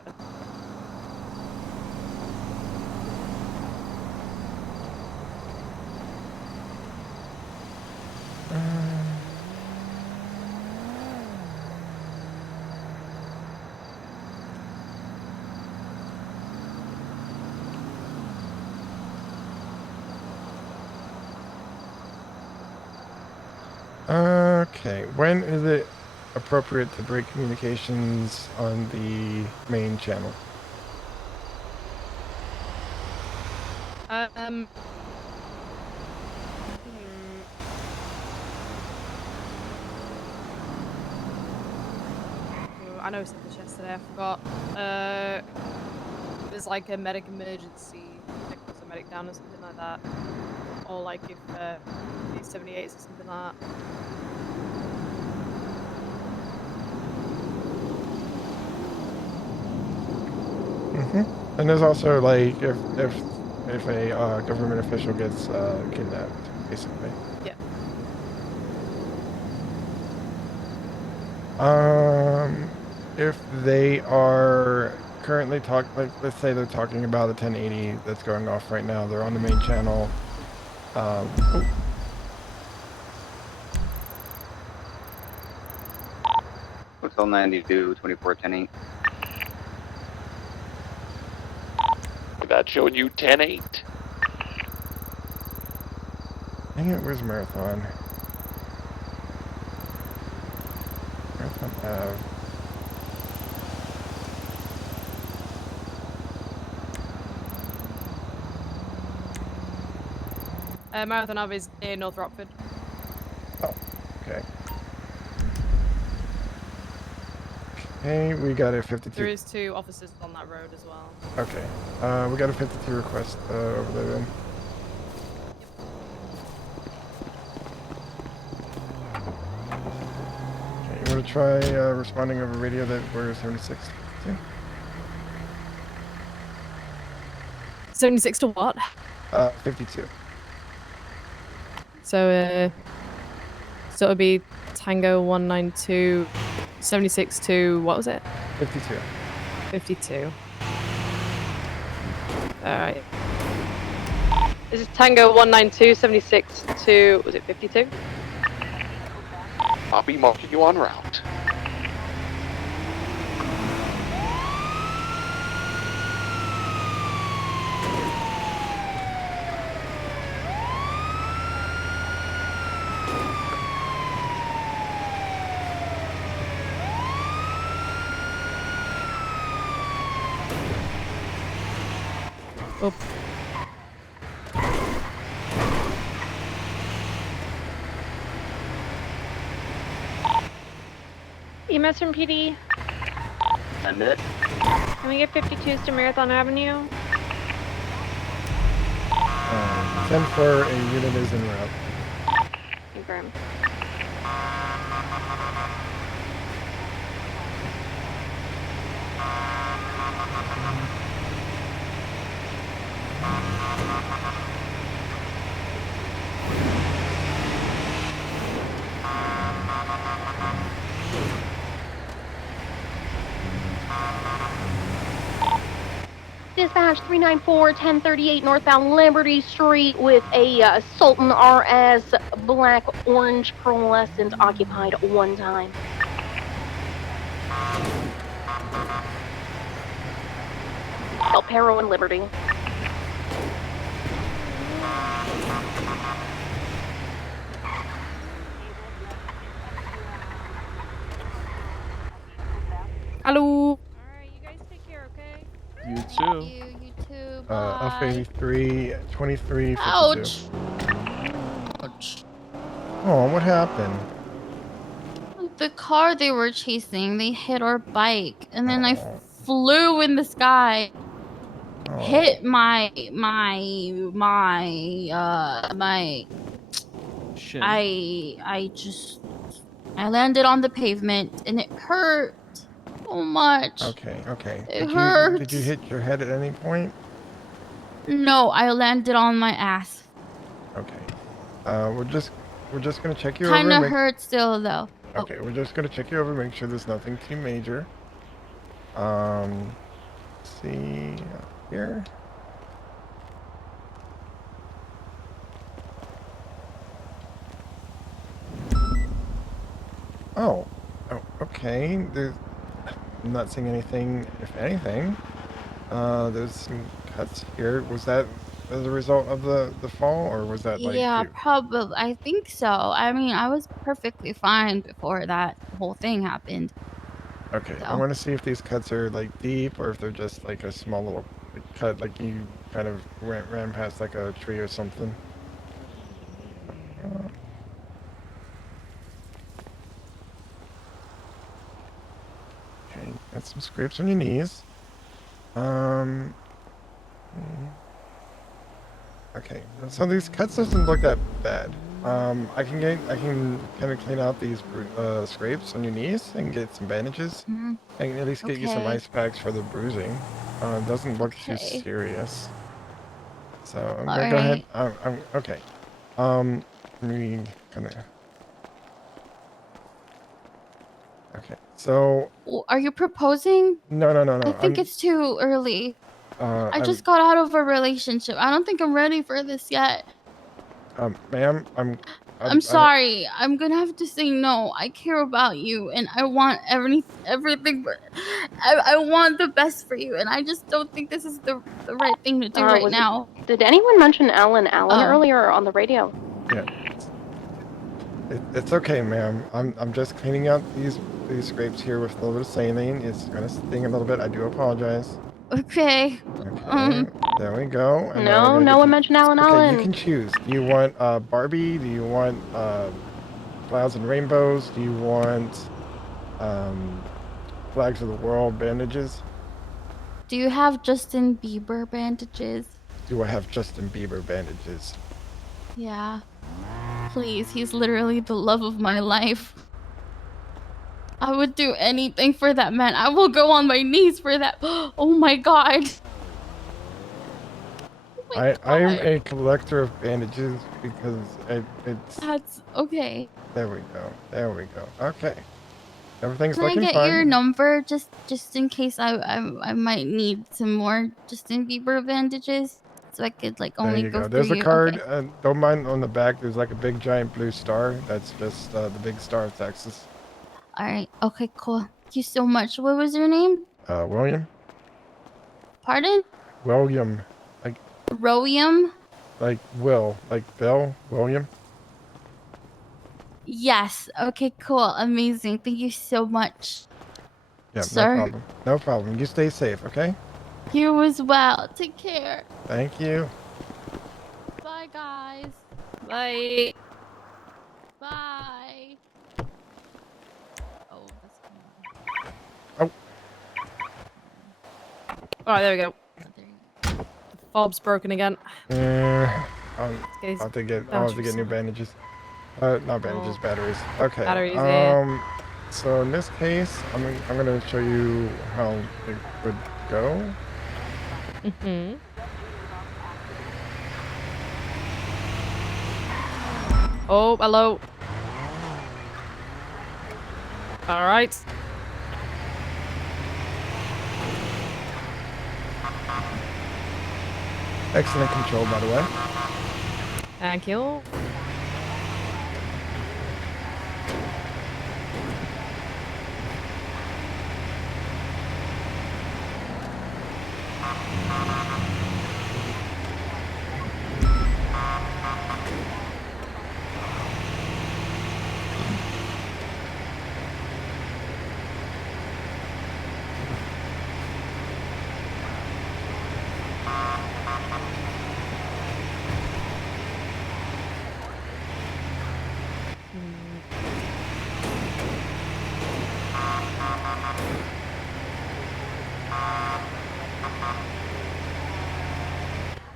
Okay, when is it appropriate to break communications on the main channel? I know said this yesterday, I forgot. There's like a medic emergency, like there's a medic down or something like that. Or like if these 78s or something like that. And there's also like if a government official gets kidnapped, basically. Yeah. If they are currently like let's say they're talking about the 1080 that's going off right now, they're on the main channel. Hotel 92, 2410-8. That's showing you 10-8. Dang it, where's Marathon? Marathon Ave. Marathon Ave is near North Rockford. Oh, okay. Okay, we got a 52. There is 2 officers on that road as well. Okay, we got a 52 request over there then. Okay, you want to try responding over radio that we're 76 to? 76 to what? 52. So it would be Tango 192, 76 to, what was it? 52. 52. Alright. This is Tango 192, 76 to, was it 52? I'll be marking you en route. Oh. EMS from PD. And it. Can we get 52s to Marathon Avenue? 10 for a unit is en route. Confirm. Dispatch 394-1038 northbound Liberty Street with a Sultan RS black orange pearlescent occupied 1 time. El Perro and Liberty. Hello. Alright, you guys take care, okay? You too. You too. F83, 23, 52. Ouch. Ouch. Oh, what happened? The car they were chasing, they hit our bike, and then I flew in the sky. hit my Shit. I landed on the pavement and it hurt so much. Okay. It Did hurts. you hit your head at any point? No, I landed on my ass. Okay. We're just gonna check you Kinda over. hurts still though. Okay, we're just gonna check you over, make sure there's nothing too major. Let's see here. Oh, okay. I'm not seeing anything. If anything, there's some cuts here. Was that as a result of the fall, or was that like? Yeah, probably. I think so. I mean, I was perfectly fine before that whole thing happened. Okay, So. I want to see if these cuts are like deep, or if they're just like a small little cut, like you kind of ran past like a tree or something. Okay, got some scrapes on your knees. Okay, so these cuts doesn't look that bad. I can kind of clean out these scrapes on your knees and get some bandages. I can at least get you some ice packs for the bruising. It doesn't look too serious. So I'm gonna go ahead. I'm okay. Let me kind of. Okay, so. Are you proposing? No. I think it's too early. I just got out of a relationship. I don't think I'm ready for this yet. Ma'am, I'm sorry. I'm gonna have to say no. I care about you, and I want everything. But I want the best for you, and I just don't think this is the right thing to do right now. Did anyone mention Alan earlier on the radio? Yeah. It's okay, ma'am. I'm just cleaning out these scrapes here with a little bit of saline. It's gonna sting a little bit. I do apologize. Okay. There we go. And no one mentioned Alan. You can choose. Do you want Barbie? Do you want clouds and rainbows? Do you want flags of the world bandages? Do you have Justin Bieber bandages? Do I have Justin Bieber bandages? Yeah. Please, he's literally the love of my life. I would do anything for that man. I will go on my knees for that. Oh my god. I am a collector of bandages because it's... That's okay. There we go. Okay. Everything's Can looking I get fine. your number just in case I might need some more Justin Bieber bandages? So I could like only go through There's a you. card. Okay. Don't mind on the back. There's like a big giant blue star. That's just the big star of Texas. All right. Okay, cool. Thank you so much. What was your name? William. Pardon? William. Like. William? Like Will. Like Bill. William. Yes. Okay, cool. Amazing. Thank you so much. Yeah, sir. No problem. You stay safe, okay? You as well. Take care. Thank you. Bye, guys. Bye. Bye. Oh, that's Oh. Alright, there we go. The fob's broken again. I'll have to get new bandages. Not bandages, batteries. Okay. Batteries, yeah. So in this case, I'm gonna show you how it would go. Mm-hmm. Oh, hello. All right. Excellent control, by the way. Thank you.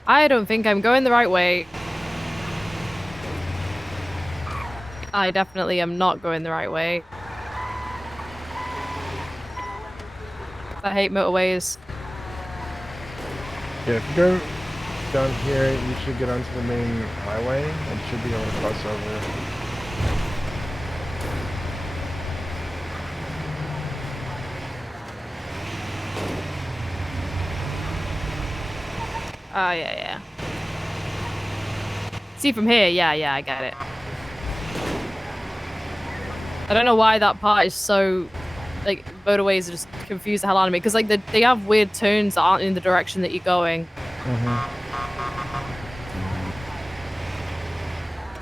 I don't think I'm going the right way. I definitely am not going the right way. I hate motorways. Yeah, if you go down here, you should get onto the main highway and should be able to cross over. Oh, yeah. See, from here, yeah, I get it. I don't know why that part is so, like, motorways just confuse the hell out of me. Because, like, they have weird turns that aren't in the direction that you're going.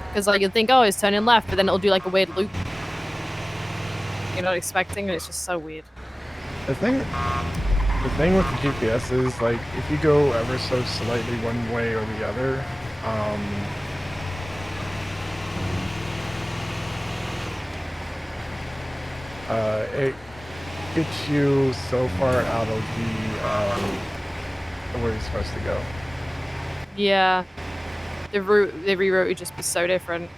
Because, like, you'd think, oh, it's turning left, but then it'll do, like, a weird loop. You're not expecting, and it's just so weird. The thing with the GPS is, like, if you go ever so slightly one way or the other, it gets you so far out of where you're supposed to go. Yeah. The reroute would just be so different.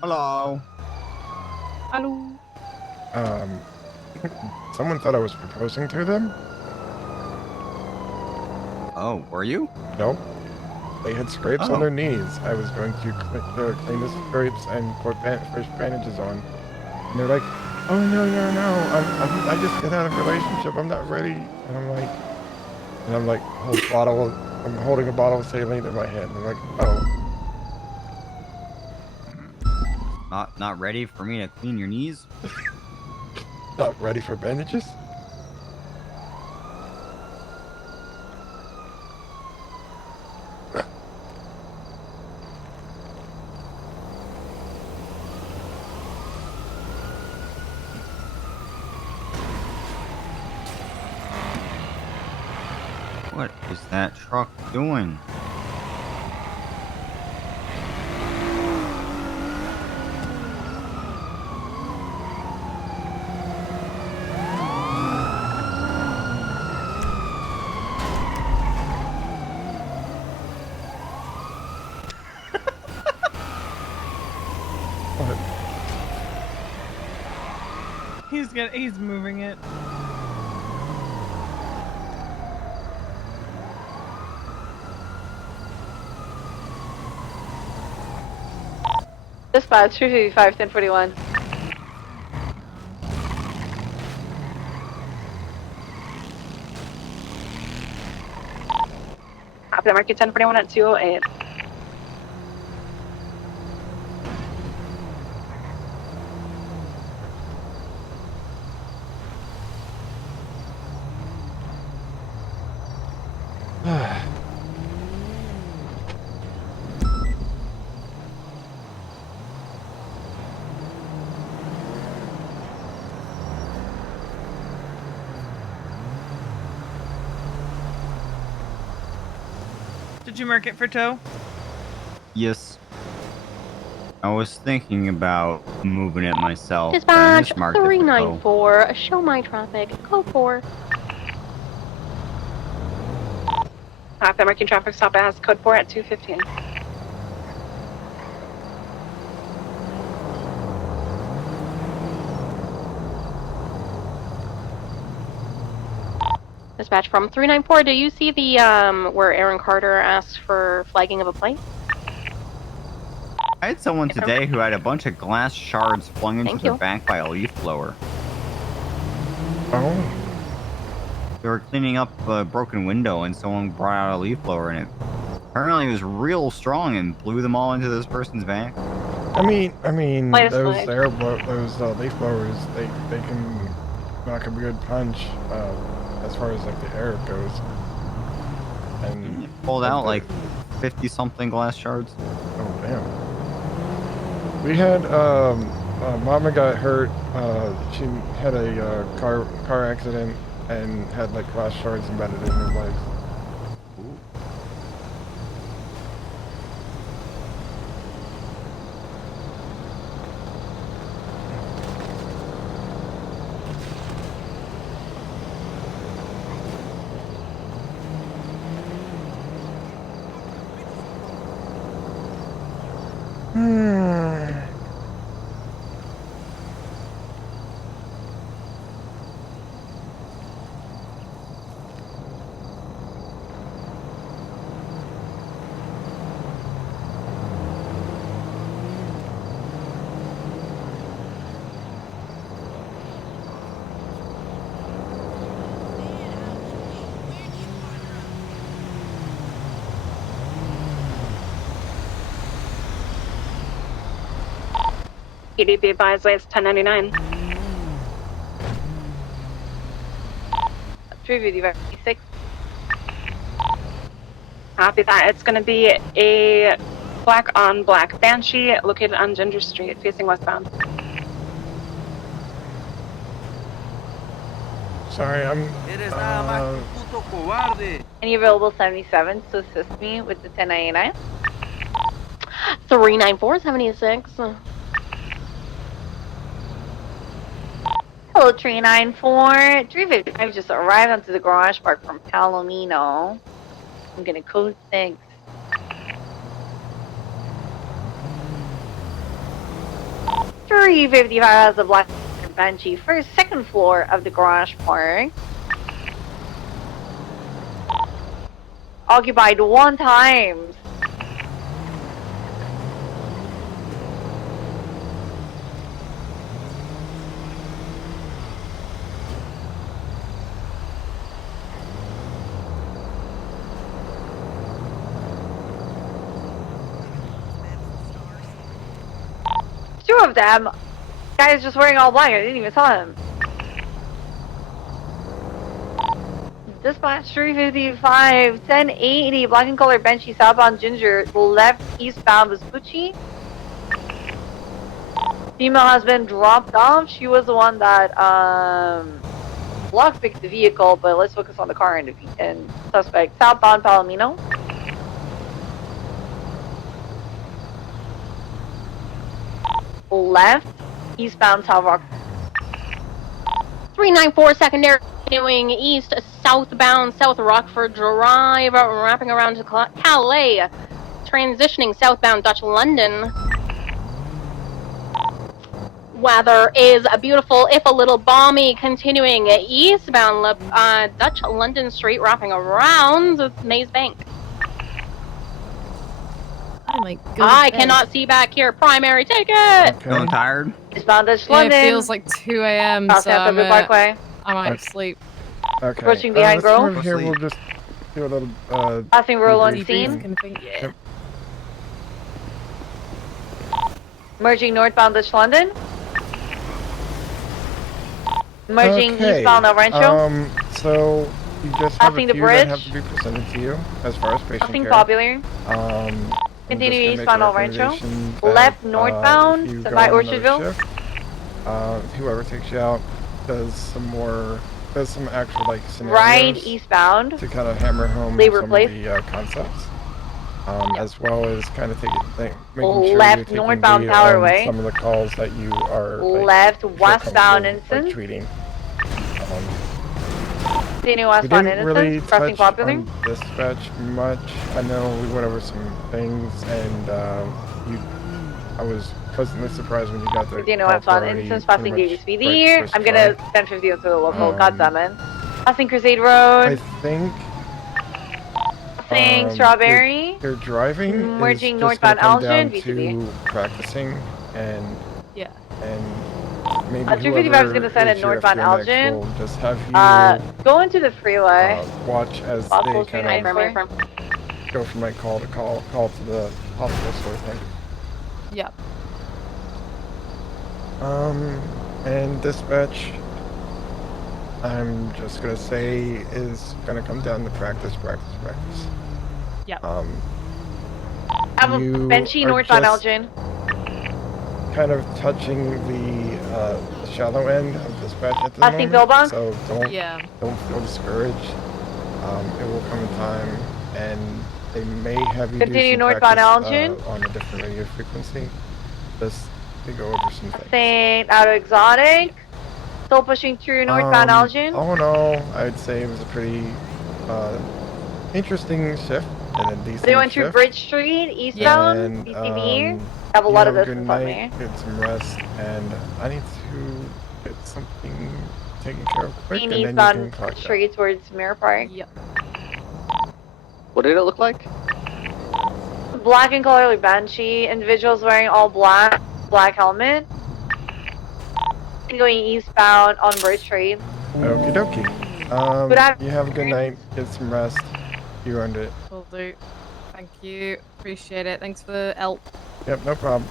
Hello. Hello. Someone thought I was proposing to them? Oh, were you? No. They had scrapes on their knees. I was going to clean the scrapes and put fresh bandages on. And they're like, oh, no. I just got out of a relationship. I'm not ready. And I'm like, I'm holding a bottle of saline in my hand. I'm like, oh. Not ready for me to clean your knees? Not ready for bandages? What is that truck doing? He's moving it. Dispatch 255 1041. Copy that, market 1041 at 208. Did you mark it for tow? Yes. I was thinking about moving it myself. Dispatch 394, show my traffic, code 4. Copy, marking traffic stop as code 4 at 215. Dispatch from 394. Do you see the where Aaron Carter asked for flagging of a plate? I had someone today who had a bunch of glass shards flung into their you. back by a leaf blower. Oh. They were cleaning up a broken window and someone brought out a leaf blower and it apparently was real strong and blew them all into this person's back. I mean, those leaf blowers, they can knock a good punch as far as like the air goes. And it pulled out like 50-something glass shards. Oh damn. We had Mama got hurt. She had a car accident and had like glass shards embedded in her legs. EDB advised it's 1099. 356. Copy that. It's going to be a black on black Banshee located on Ginger Street facing westbound. Sorry, I'm. Any available 77s to assist me with the 1099? 39476. Hello, 394. 355 just arrived onto the garage park from Palomino. I'm gonna code 6. $355 has a black Banshee first, second floor of the garage park. Occupied 1 time. Two of them. Guy's just wearing all black. I didn't even saw him. Dispatch 355, 1080, black and color Banshee southbound Ginger, left eastbound Vespucci. Female has been dropped off. She was the one that lockpicked the vehicle, but let's focus on the car and suspect southbound Palomino. Left eastbound South Rock. 394 secondary continuing east southbound South Rockford Drive, wrapping around to Calais, transitioning southbound Dutch London. Weather is beautiful, if a little balmy, continuing eastbound Dutch London Street, wrapping around Maze Bank. Oh my god. I cannot see back here. Primary ticket! Okay. Feeling tired? Eastbound Dutch London. It feels like 2 a.m. so Parkway. I might sleep. Okay. Approaching behind Grove. Here we'll just do a little. Passing roll on scene. Yeah. Merging northbound Dutch London. Merging eastbound El Rancho. So you just have passing a the few bridge. that have to be presented to you as far as patient Passing care. Popular. Continue eastbound El Rancho. Left northbound by Orchardville. Whoever takes you out does some actual like scenarios. Right eastbound. To kind of hammer home Labor some Place. of the concepts. As well as kind of making sure left you're taking northbound lead Powerway. on some of the calls that you are left westbound instance. Like, treating. Continue We westbound didn't really innocence. Pressing touch Popular. on dispatch much. I know we went over some things, and I was pleasantly surprised when you got there. Continue westbound innocence. Passing Davis PD. I'm gonna 1050 into the local. Goddammit. Crossing Crusade Road. I think. Crossing Strawberry. Your driving merging is just northbound gonna come Elgin, down to practicing and maybe 355 is gonna send is it your northbound FQMX Elgin. will just have you go into the freeway. watch as Possible they kind of 394. go from like call to the hospital sort of thing. Yeah. And dispatch, I'm just gonna say is gonna come down to practice. Yeah. I'm a Benchy northbound Elgin. Kind of touching the shallow end of dispatch at the moment. Billabong? So don't feel discouraged. It will come in time, and they may have you Continue do some northbound practice, Elgin. on a different radio frequency. Just to go over some things. St. Auto Exotic. Still pushing through northbound Elgin. Oh no, I'd say it was a pretty interesting shift and a decent They went through shift. Bridge Street, eastbound, And, BCB. Have a lot of good distance on night, me. get some rest, and I need to get something taken care of quick, and then you Eastbound can clock out. straight towards Mirror Park. Yep. What did it look like? Black and color like Banshee. Individuals wearing all black helmet. Going eastbound on Bridge Street. Okie dokie. You have a good night, get some rest. You earned it. Will do. Thank you. Appreciate it. Thanks for the help. Yep, no problem.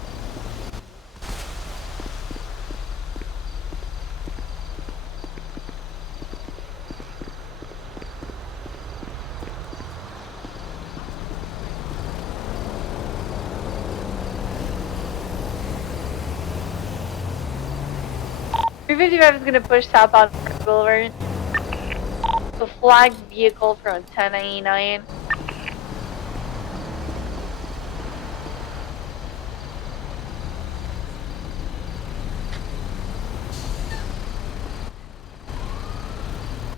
.355 is gonna push southbound Boulevard. The flagged vehicle from 1099.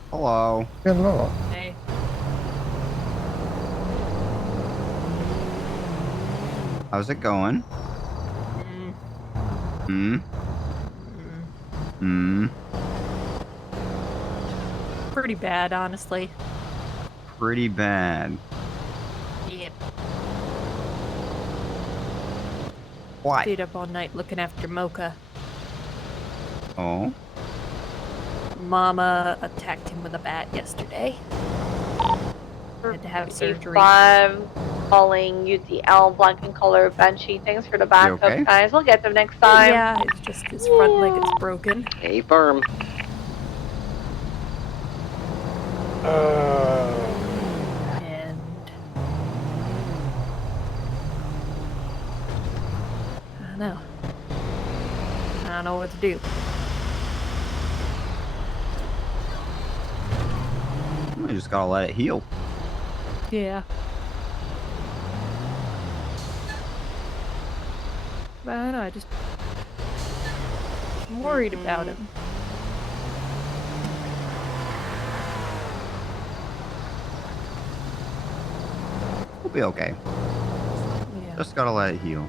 Hello. Hello. Hey. How's it going? Pretty bad, honestly. Pretty bad. Yep. Why? Stayed up all night looking after Mocha. Oh? Mama attacked him with a bat yesterday. Had to have surgery. 5 calling UTL black and color Banshee. Thanks for the backup, okay? guys. We'll get them next time. Yeah, it's just his front leg is broken. Stay firm. And I don't know. I don't know what to do. I just gotta let it heal. Yeah. But I don't know, I'm worried about him. We'll be okay. Yeah. Just gotta let it heal.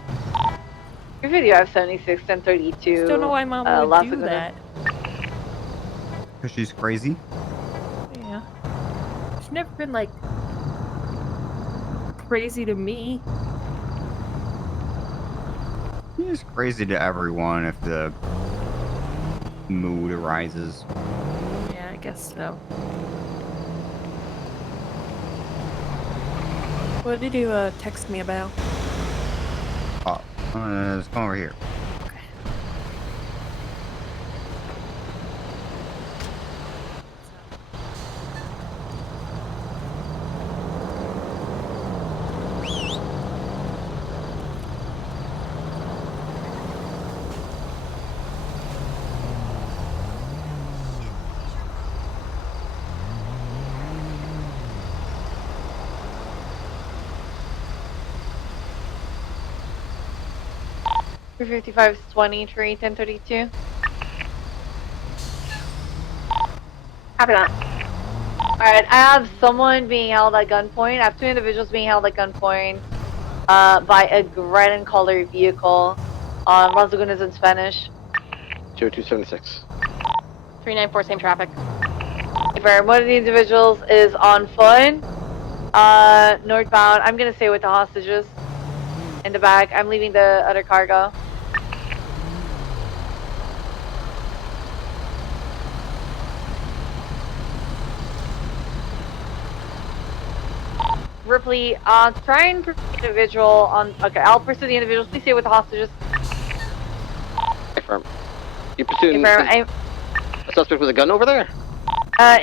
Your video have 76 and 32. Just don't know why Mama would do that. Because she's crazy? Yeah. She's never been, like, crazy to me. She's crazy to everyone if the mood arises. Yeah, I guess so. What did you text me about? Oh, let's come over here. Your 55 is 23, 1032. Copy that. Alright, I have someone being held at gunpoint. I have 2 individuals being held at gunpoint by a red and color vehicle. Las Lagunas in Spanish. 0276. 394, same traffic. One of the individuals is on foot, northbound. I'm gonna stay with the hostages in the back. I'm leaving the other cargo. Ripley, try and pursue the individual on. Okay, I'll pursue the individuals. Please stay with the hostages. Confirm. You pursuing a suspect with a gun over there?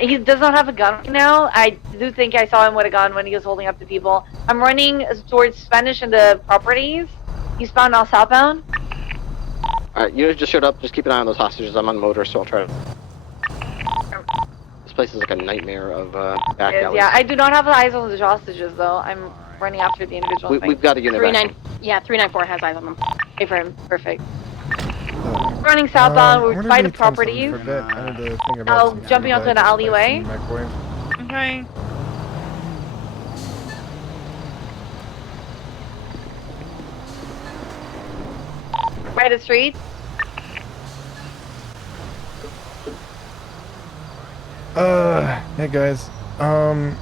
He does not have a gun right now. I do think I saw him with a gun when he was holding up to people. I'm running towards Spanish and the properties. Eastbound, now southbound. Alright, you just showed up. Just keep an eye on those hostages. I'm on motor, so I'll try to... This place is like a nightmare of back alleys. Yeah, I do not have eyes on the hostages, though. I'm running after the individual. We've got a unit back. 394 has eyes on them. A-frame, perfect. Running southbound, we're by the properties. Jumping onto an alleyway. Okay. Right of street. Hey guys, I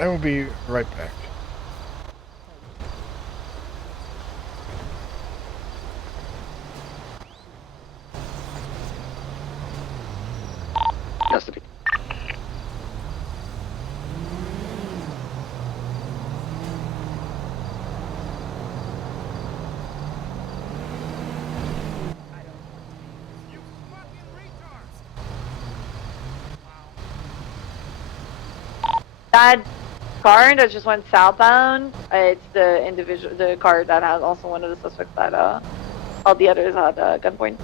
will be right back. Custody. That car that just went southbound, it's the car that has also one of the suspects that all the others had gunpoint.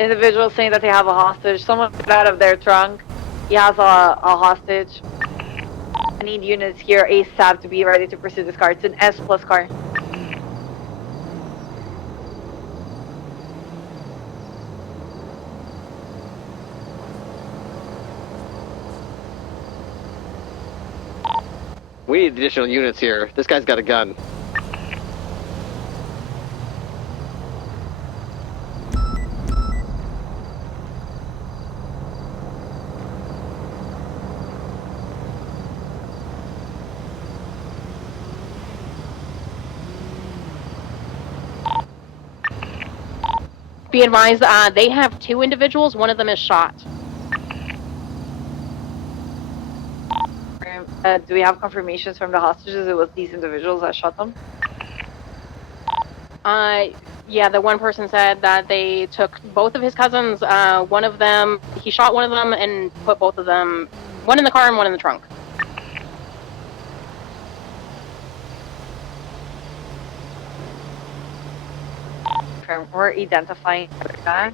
Individuals saying that they have a hostage. Someone got out of their trunk. He has a hostage. I need units here ASAP to be ready to pursue this car. It's an S+ car. We need additional units here. This guy's got a gun. Be advised, they have 2 individuals. One of them is shot. Do we have confirmations from the hostages it was these individuals that shot them? Yeah, the one person said that they took both of his cousins. One of them, he shot one of them and put both of them, one in the car and one in the trunk. We're identifying the guy.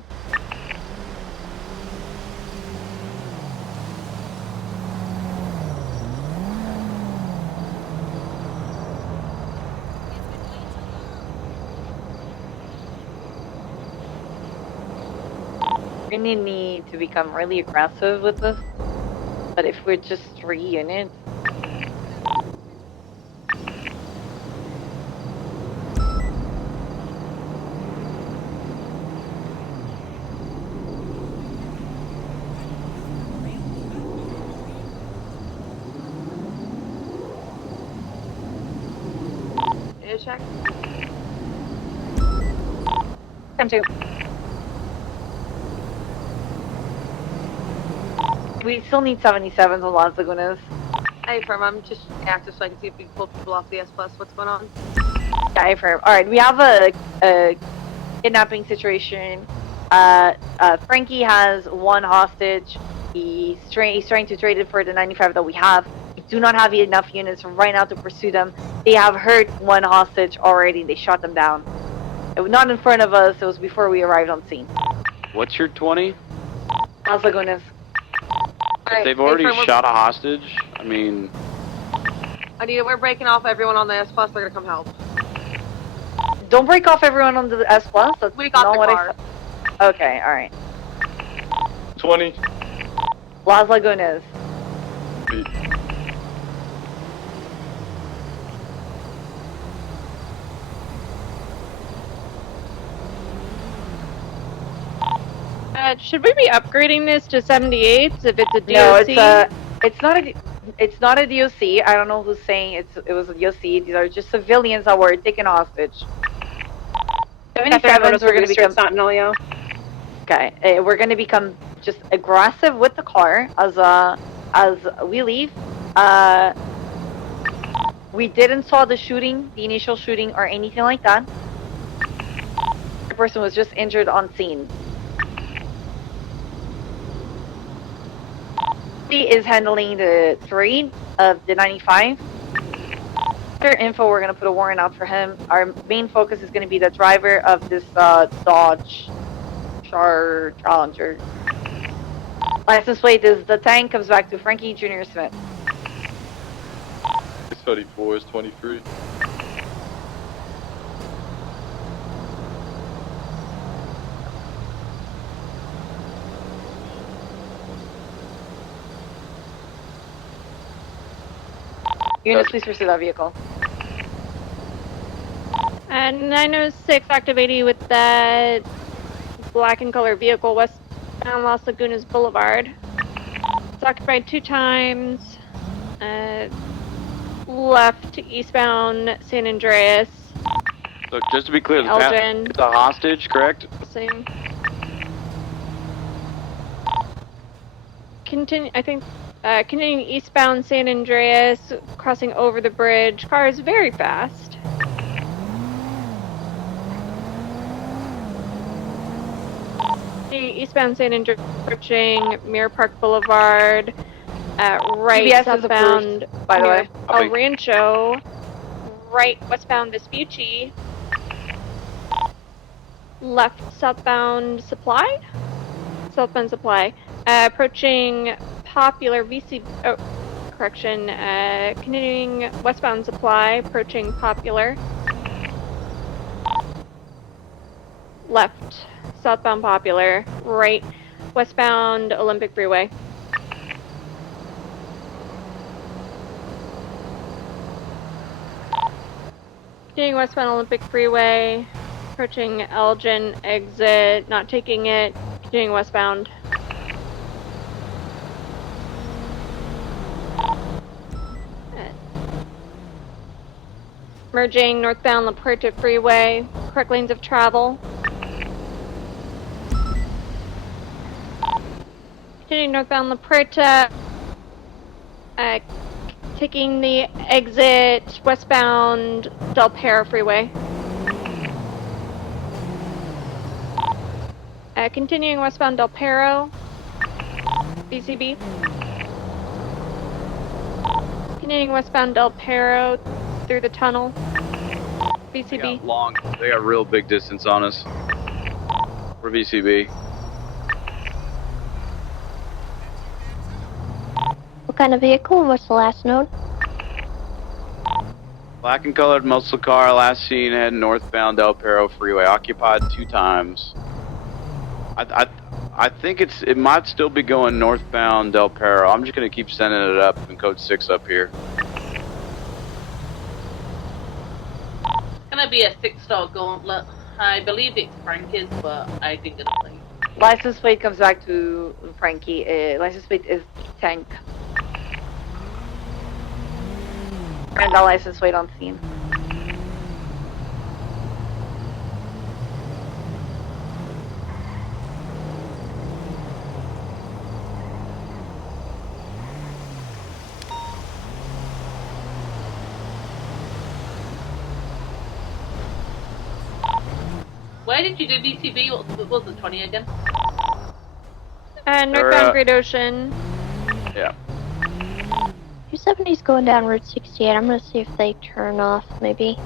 We need to become really aggressive with this, but if we're just 3 units, check. Come to. We still need 77s on Las Lagunas. Hey, firm. I'm just active so I can see if we can pull people off the S+. What's going on? Yeah, firm. All right, we have a kidnapping situation. Frankie has 1 hostage. He's trying to trade it for the 95 that we have. We do not have enough units right now to pursue them. They have hurt 1 hostage already. They shot them down. It was not in front of us. It was before we arrived on scene. What's your 20? Las Lagunas. If they've already shot a hostage, I mean, We're breaking off everyone on the S Plus. They're gonna come help. Don't break off everyone on the S Plus. That's We got not the what car. Okay, alright. 20. Las Lagunas. Should we be upgrading this to 78s if it's a DOC? No, it's not a DOC. I don't know who's saying it was a DOC. These are just civilians that were taken hostage. 77s, we're going to become Sentinel, okay. We're going to become just aggressive with the car as we leave. We didn't saw the shooting, the initial shooting, or anything like that. The person was just injured on scene. He is handling the 3 of the 95. After info, we're going to put a warrant out for him. Our main focus is going to be the driver of this Dodge Challenger. License plate is the tank, comes back to Frankie Jr. Smith. 34 is 23. Units, please pursue that vehicle. And 906 active 80 with that black and color vehicle westbound Las Lagunas Boulevard. It's occupied 2 times. Left eastbound San Andreas. So just to be clear, Elgin. it's a hostage, correct? Same. Continuing eastbound San Andreas, crossing over the bridge. Car is very fast. Eastbound San Andreas, approaching Mirror Park Boulevard. Right CBS southbound, is approved, by the way. El Rancho. Right westbound Vespucci. Left southbound Supply. Southbound Supply. Approaching Popular continuing westbound Supply, approaching Popular. Left, southbound Popular, right, westbound Olympic Freeway. Continuing westbound Olympic Freeway, approaching Elgin exit, not taking it, continuing westbound. Merging northbound La Puerta Freeway, correct lanes of travel. Continuing northbound La Puerta, taking the exit westbound Del Perro Freeway. Continuing westbound Del Perro, BCB. Continuing westbound Del Perro through the tunnel, BCB. They got real big distance on us. We're BCB. What kind of vehicle and what's the last node? Black and colored muscle car, last seen heading northbound Del Perro Freeway, occupied 2 times. I think it might still be going northbound Del Perro. I'm just gonna keep sending it up in code 6 up here. It's gonna be a 6-star gauntlet. I believe it's Frankie's, but I think it's like. License plate comes back to Frankie. License plate is tank. And that license plate on scene. Where did you do BCB? What was the 20 again? Northbound Great Ocean. Yeah. 270's going down Route 68. I'm gonna see if they turn off, maybe.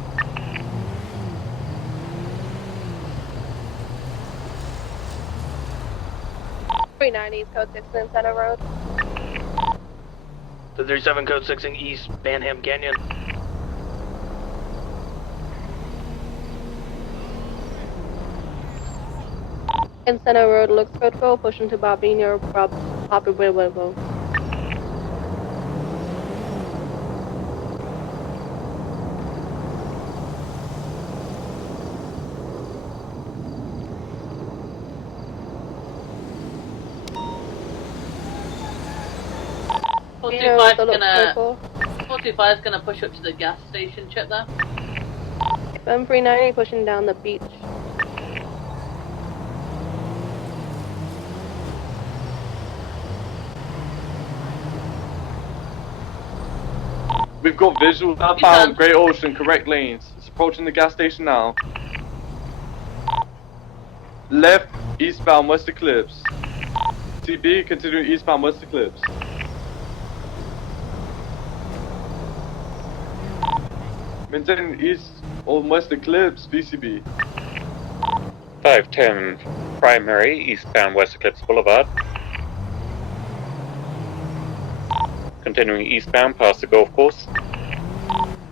.390's code 6 in Center Road. The 37 code 6ing east Banham Canyon. And Center Road looks good, go. Push into Bobby near Poppy Willow. Yeah, 425's gonna push up to the gas station, check that. M390 pushing down the beach. We've got visual outbound, Great Ocean, correct lanes. It's approaching the gas station now. Left, eastbound, West Eclipse. TB, continuing eastbound, West Eclipse. Maintaining east or West Eclipse, VCB. 510 primary, eastbound West Eclipse Boulevard. Continuing eastbound past the golf course.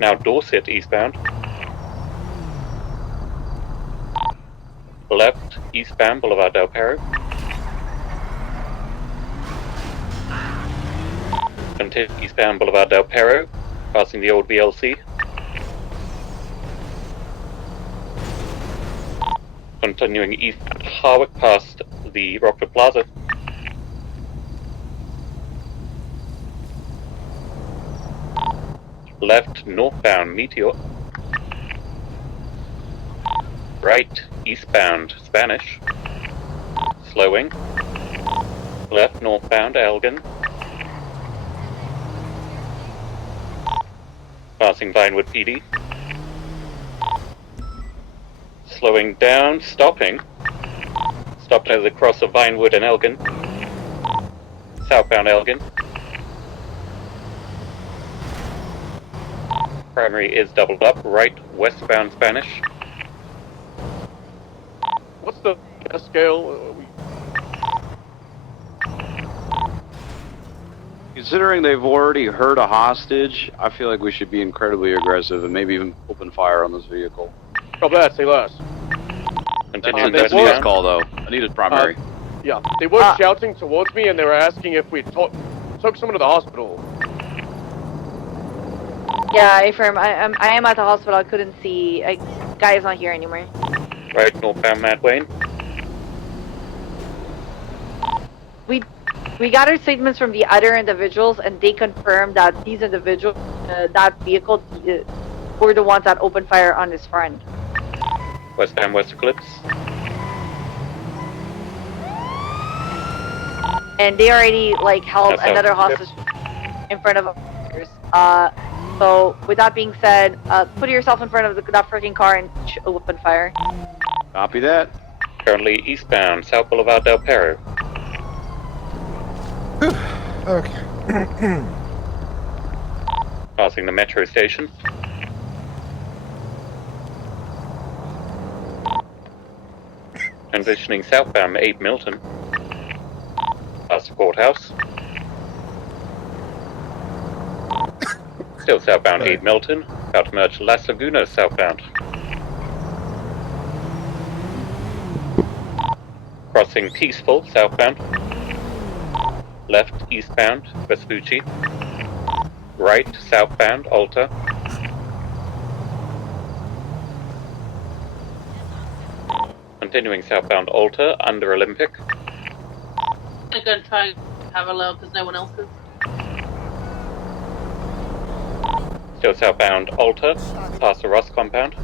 Now Dorset eastbound. Left, eastbound Boulevard Del Perro. Continue eastbound Boulevard Del Perro, passing the old VLC. Continuing eastbound Harwick past the Rockford Plaza. Left, northbound Meteor. Right, eastbound Spanish. Slowing. Left, northbound Elgin. Passing Vinewood PD. Slowing down, stopping. Stopped at the cross of Vinewood and Elgin. Southbound Elgin. Primary is doubled up, right, westbound Spanish. What's the scale? Considering they've already hurt a hostage, I feel like we should be incredibly aggressive and maybe even open fire on this vehicle. Copy that, say less. That's a needed call though. I needed primary. Yeah, they were shouting towards me and they were asking if we took someone to the hospital. Yeah, affirm. I am at the hospital. I couldn't see. Guy is not here anymore. Right, northbound Mad Wayne. We gathered statements from the other individuals, and they confirmed that these individuals, that vehicle, were the ones that opened fire on his friend. Westbound West Eclipse. And they already held another hostage in front of us. So with that being said, put yourself in front of that freaking car and open fire. Copy that. Currently eastbound South Boulevard Del Perro. Okay. Passing the metro station. Transitioning southbound 8 Milton. Past the courthouse. Still southbound 8 Milton. About to merge Las Lagunas southbound. Crossing Peaceful southbound. Left eastbound Vespucci. Right southbound Alta. Continuing southbound Alta under Olympic. I'm gonna try and have a look because no one else is. Still southbound Alta, past the Ross compound.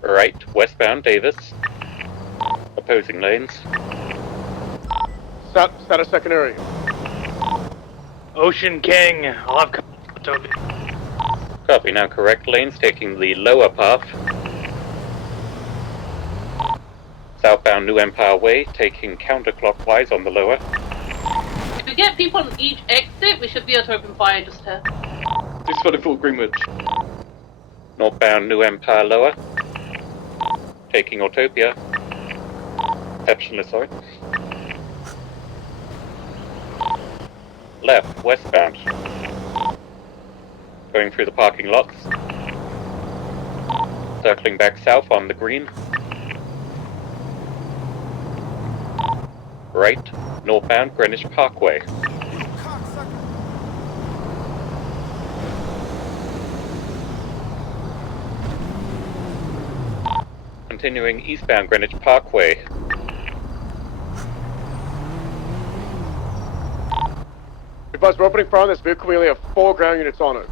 Right, westbound Davis. Opposing lanes. Status secondary. Ocean King, I'll have Toby. Copy, now correct lanes taking the lower path. Southbound New Empire Way taking counterclockwise on the lower. If we get people on each exit, we should be able to open fire just here. 644 Greenwich. Northbound New Empire lower. Taking Autopia. Exceptionless, sorry. left, westbound. Going through the parking lots. Circling back south on the green. Right, northbound Greenwich Parkway. Continuing eastbound Greenwich Parkway. Advise, we're opening fire on this vehicle. We only have 4 ground units on it.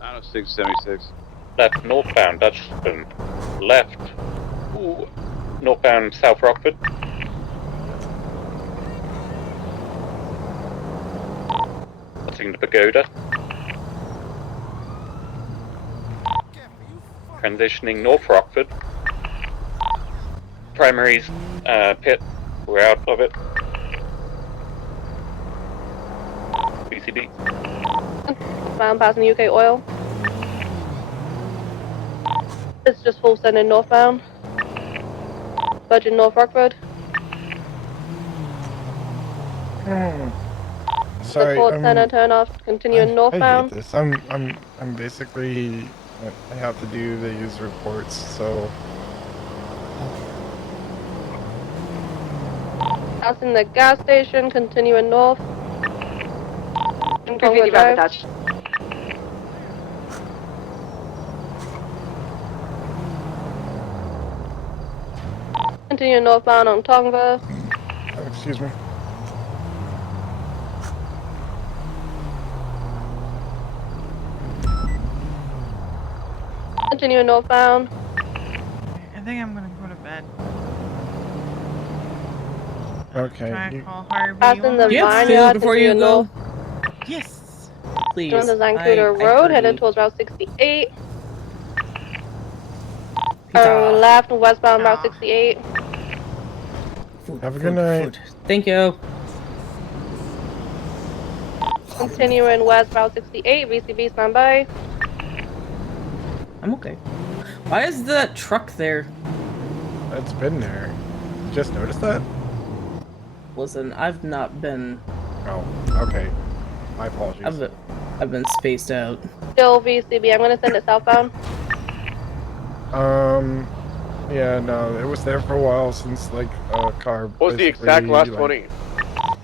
90676. Left, northbound Dutchton. Left, northbound South Rockford. Crossing the Pagoda. Transitioning North Rockford. Primaries pit. We're out of it. BCD. Bound passing UK oil. It's just full send in northbound. Virgin North Rockford. Sorry, Support center turn off. Continuing northbound. I hate this. I'm basically. I have to do the user reports, so. Passing the gas station. Continuing north. 355 attached. Continuing northbound on Tongva. Excuse me. Continuing northbound. I think I'm gonna go to bed. Okay. Try to call Harvey. Passing the Do you have vineyard. food before you go? Yes. Please. Join the I Zancudo Road, heard headed you. towards Route 68. Pizza. Left, westbound Route 68. Have a good night. Food. Thank you. Continuing west Route 68, VCB standby. I'm okay. Why is the truck there? It's been there. You just noticed that? Listen, I've not been. Oh, okay. My apologies. I've been spaced out. Still VCB, I'm gonna send it southbound. Yeah, no, it was there for a while since, like, a car. What was the exact last 20?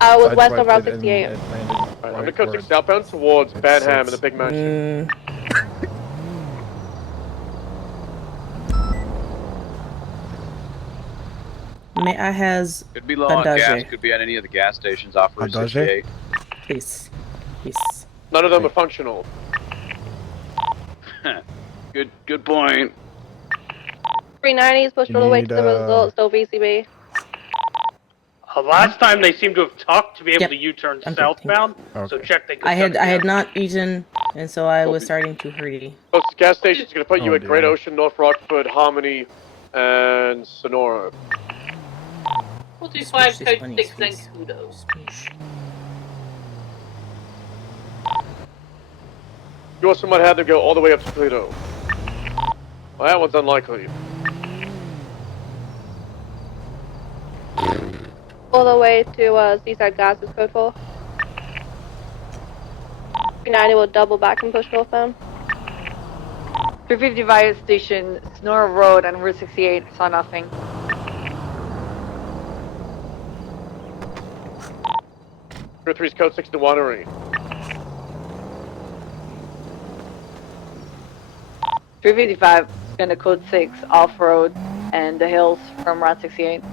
I was west of Route 68. Alright, I'm gonna coast southbound towards Banham and the big mansion. May I has Could be low on gas, could be at any of the gas stations off Route 68. Please. Please. None of them are functional. Good point. 390s pushed all the way to the result, still VCB. Last time they seemed to have talked to be able to U-turn southbound, so check they could I had not eaten, and so I was starting to hurry. Closest gas station's gonna put you at Great Ocean, North Rockford, Harmony, and Sonora. 45 code 6 Zancudo. You also might have them go all the way up to Toledo. Well, that one's unlikely. All the way to Seaside Gas is code 4. 390 will double back and push northbound. 350 via station, Sonora Road on Route 68, saw nothing. Route 3's code 6 to Winery. 355 is going to code 6 off-road and the hills from Route 68.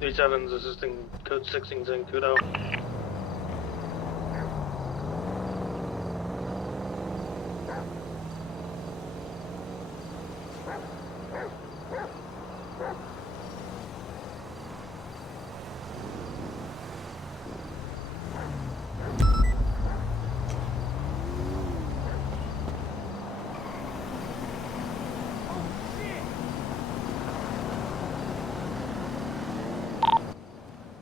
D7's assisting code 6 in Zancudo.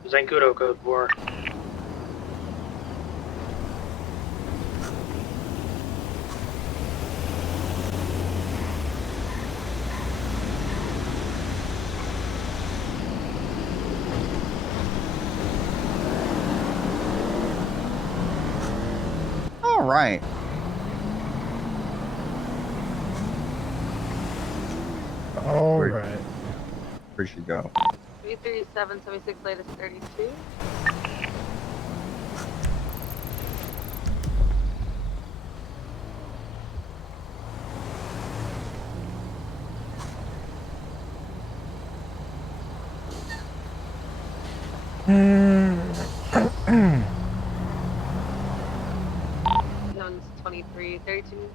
Zancudo code 4. right. All right. Where should go? 337, 76 latest 32. Zone's 23, 32.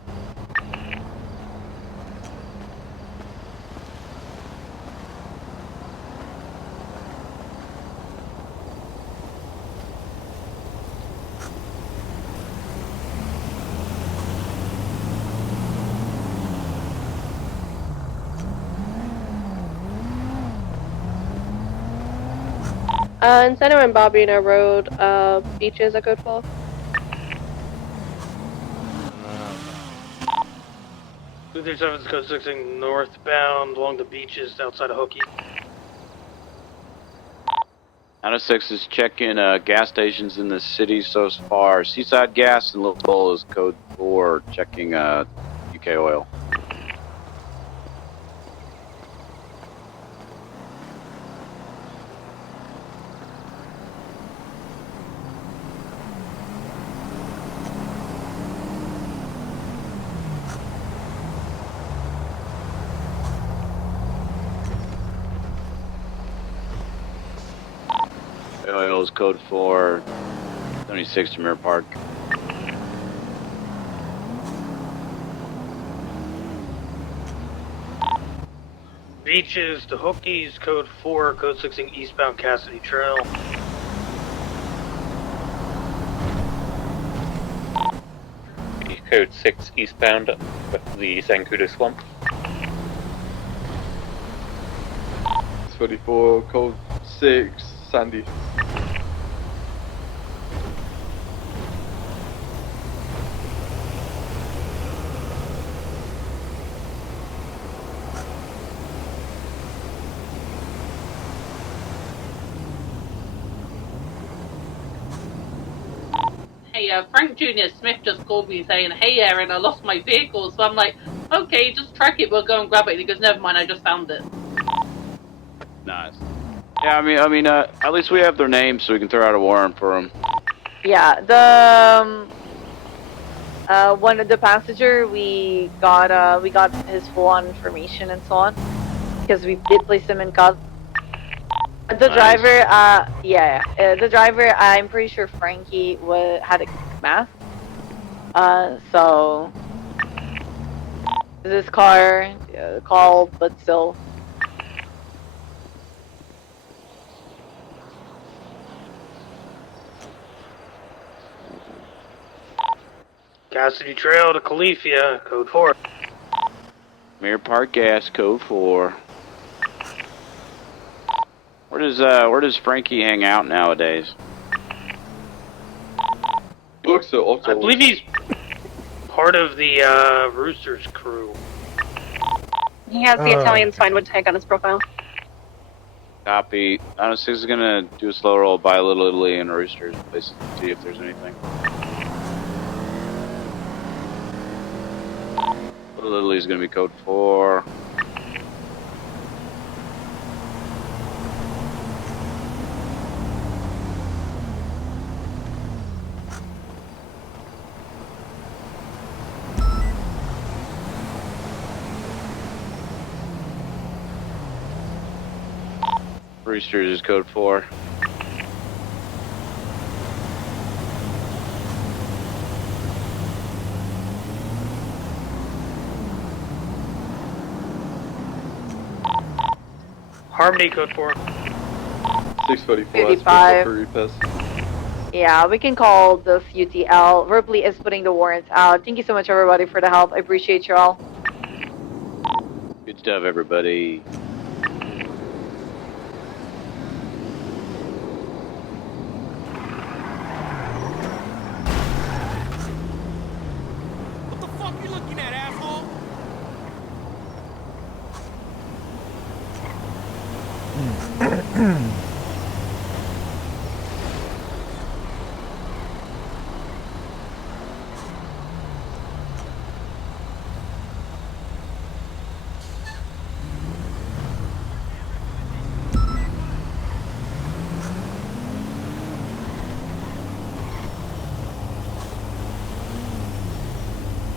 Instead of in Bobina Road, beaches at Code 12. Two 37's code 6ing northbound along the beaches outside of Hookie. 906 is checking gas stations in the city so far. Seaside Gas and Little Bull is code 4, checking UK oil. Oil is code 4, 76 to Mirror Park. Beaches to Hookies, code 4, code 6ing eastbound Cassidy Trail. Code 6 eastbound with the Zancudo Swamp. 34, code 6, Sandy. Hey, Frank Jr. Smith just called me saying, "Hey, Aaron, I lost my vehicle." So I'm like, "Okay, just track it. We'll go and grab it." And he goes, "Never mind, I just found it." Nice. Yeah, I mean, at least we have their names so we can throw out a warrant for them. Yeah, the one of the passenger, we got his full-on information and so on, because we did place him in custody. The driver, the driver, I'm pretty sure Frankie had a mask. So this car called, but still. Cassidy Trail to Califia, code 4. Mirror Park Gas, code 4. Where does Frankie hang out nowadays? I believe he's part of the Roosters crew. He has the Italian Spinewood tag on his profile. Copy. 906 is gonna do a slow roll by Little Italy and Roosters, places to see if there's anything. Little Italy is gonna be code 4. Roosters is code 4. Harmony, code 4. 645. Yeah, we can call the UTL. Ripley is putting the warrants out. Thank you so much, everybody, for the help. I appreciate you all. Good stuff, everybody.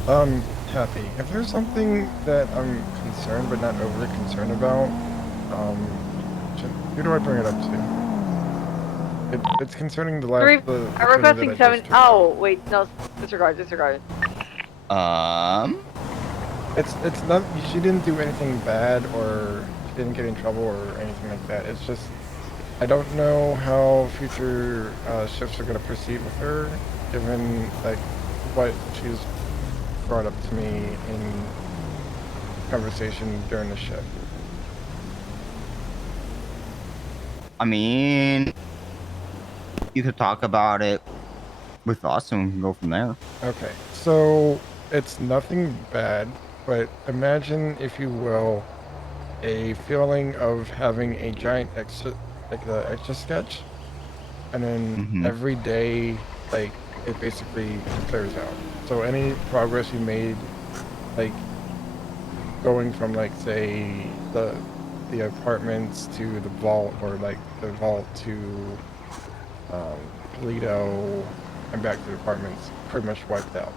Kathy, if there's something that I'm concerned but not overly concerned about, who do I bring it up to? It's concerning the last. I'm requesting 7. Oh, wait, no, disregard. It's not. She didn't do anything bad, or she didn't get in trouble, or anything like that. It's just I don't know how future shifts are going to proceed with her, given like what she's brought up to me in conversation during the shift. I mean, you could talk about it with us and we can go from there. Okay, so it's nothing bad, but imagine, if you will, a feeling of having a giant extra sketch, and then every day, like, it basically clears out. So any progress you made, like, going from, like, say, the apartments to the vault, or like the vault to Toledo and back to the apartments, pretty much wiped out.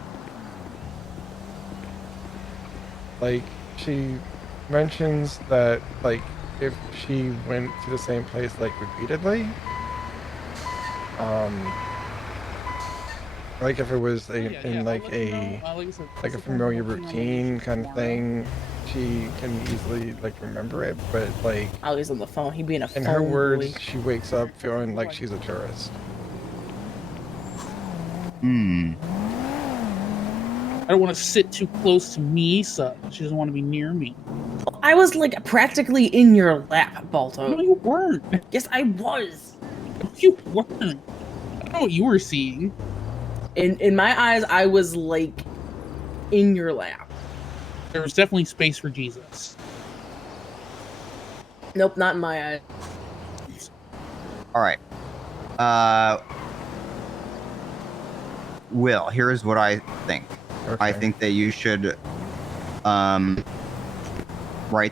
Like, she mentions that, like, if she went to the same place, like, repeatedly, like if it was in like a familiar routine kind of thing, she can easily, like, remember it, but, like, Ali's on the phone. He being a phone in her words, boy. she wakes up feeling like she's a tourist. I don't want to sit too close to me, so she doesn't want to be near me. I was like practically in your lap, Balto. No, you weren't. Yes, I was. No, you weren't. I don't know what you were seeing. In my eyes, I was like in your lap. There was definitely space for Jesus. Nope, not in my eyes. All right. Will, here's what I think. Okay. I think that you should write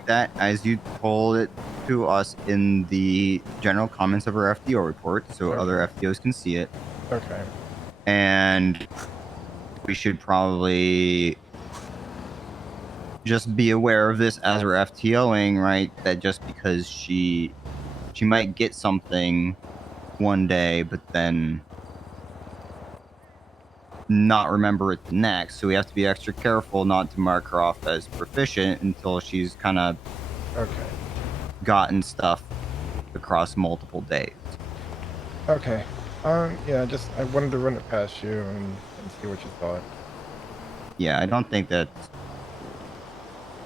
that as you told it to us in the general comments of our FDO report, so other FDOs can see it. Okay. And we should probably just be aware of this as we're FTOing, right? That just because she might get something one day, but then not remember it the next. So we have to be extra careful not to mark her off as proficient until she's kind of gotten stuff across multiple days. Okay. Yeah, I wanted to run it past you and see what you thought. Yeah, I don't think that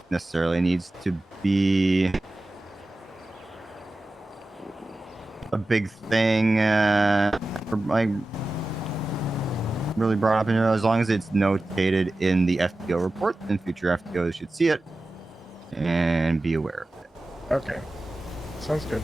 necessarily needs to be a big thing, like really brought up in here. As long as it's notated in the FTO report, then future FTOs should see it and be aware of it. Okay, sounds good.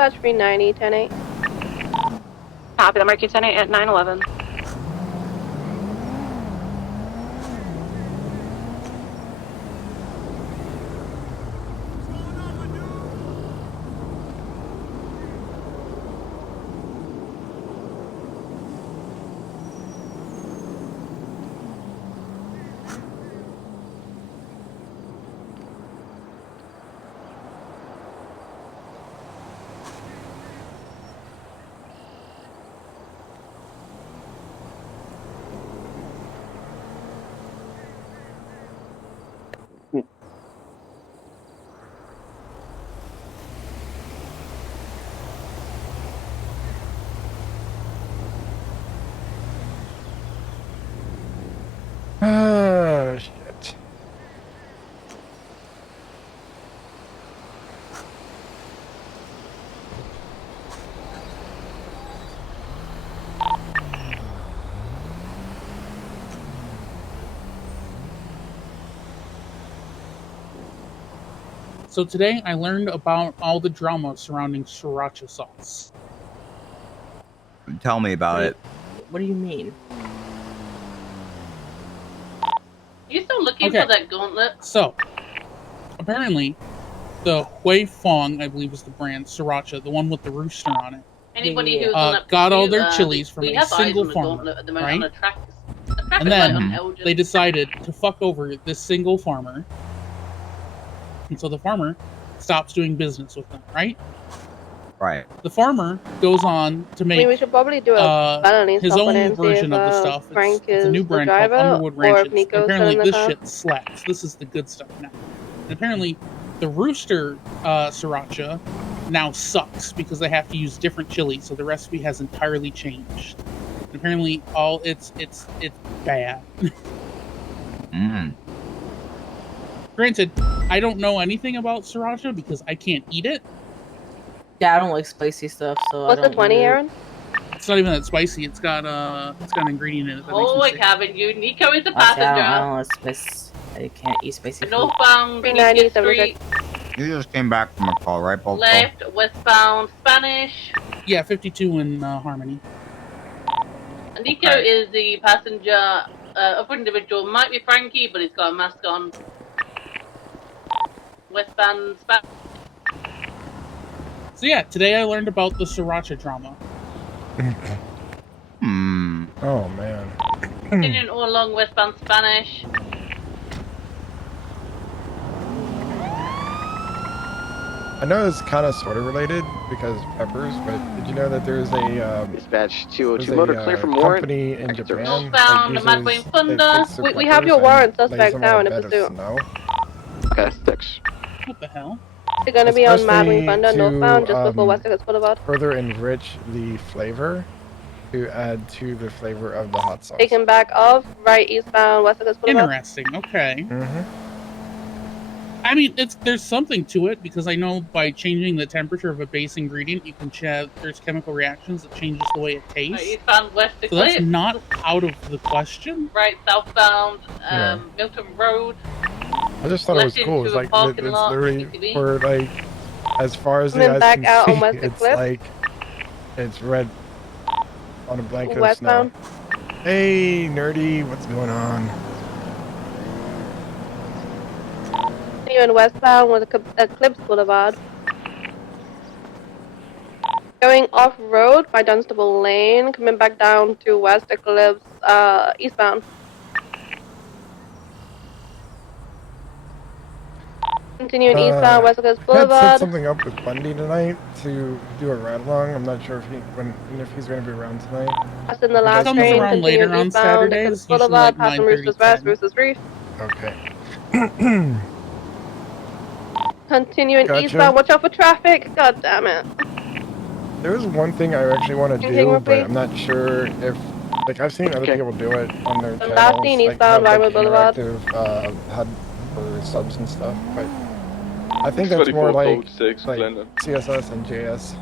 Dispatch 390, 10-8. Copy that, Mark 10-8 at 911. Ah, shit. So today I learned about all the drama surrounding sriracha sauce. Tell me about it. What do you mean? You still looking for that gauntlet? So, apparently, the Hui Fong, I believe is the brand, sriracha, the one with the rooster on it, Anybody who's on a got all their computer, chilies from we a have eyes single on the farmer, gauntlet at the moment right? on a traffic And light on then Elgin. they decided to fuck over this single farmer, and so the farmer stops doing business with them, right? Right. The farmer goes on to make we should probably do a his own version of the stuff. It's a new brand called Underwood Ranches. Apparently, this shit slaps. This is the good stuff now. And apparently, the Rooster sriracha now sucks because they have to use different chilies, so the recipe has entirely changed. And apparently, it's bad. Granted, I don't know anything about sriracha because I can't eat it. Yeah, I don't like spicy stuff, so What's I don't the 20, Aaron? It's not even that spicy. It's got an ingredient in it that makes me Holy sick. cabin, you Nico is the Actually, passenger. I don't like spicy. I can't eat spicy food. Northbound 390, Street, You just came back from a call, right, Bolt? left, westbound Spanish. Yeah, 52 in Harmony. Nico is the passenger. Other individual might be Frankie, but he's got a mask on. Westbound Spanish. So yeah, today I learned about the sriracha drama. Oh man. Continuing all along westbound Spanish. I know it's kind of sort of related because peppers, but did you know that there's a Dispatch 202 motor clear from warrant. company in Japan Northbound that Mad uses, Thunder. We have your warrant suspect now in a pursuit. Okay, thanks. What the hell? They're gonna be on Mad Especially Thunder, to, northbound, just before West Texas Boulevard. further enrich the flavor to add to the flavor of the hot sauce. Taken back off, right eastbound, West Texas Boulevard. Interesting. Okay. Mm-hmm. I mean, there's something to it because I know by changing the temperature of a base ingredient, you can there's chemical reactions that changes the way it tastes. Right, eastbound West So that's not out of the question. Right, southbound Yeah. Milton Road. I just thought it was Left cool. into It's a like parking it's lot, literally PCB. for like as far as the Coming eyes back can out see, on West it's Cliff. like it's red on a blanket of Westbound. snow. Hey, nerdy, what's going on? Continuing westbound with Eclipse Boulevard. Going off-road by Dunstable Lane, coming back down to West Eclipse, eastbound. Continuing eastbound, West Eclipse I had set Boulevard. something up with Bundy tonight to do a ride along. I'm not sure if he's going to be around tonight. Passing the last Comes train, around later continuing on eastbound, Saturdays, Eclipse usually Boulevard, like passing 9:30, Roosters West, 10. Roosters Reef. Okay. Continuing Gotcha. eastbound, watch out for traffic. God damn it. There's one thing I actually want to Continue, do, but I'm not sure if, like, I've seen other people do it on their channels, last scene, like, eastbound, have, like, Vinewood Boulevard. interactive HUD for subs and stuff, but I think that's more like, CSS and JS.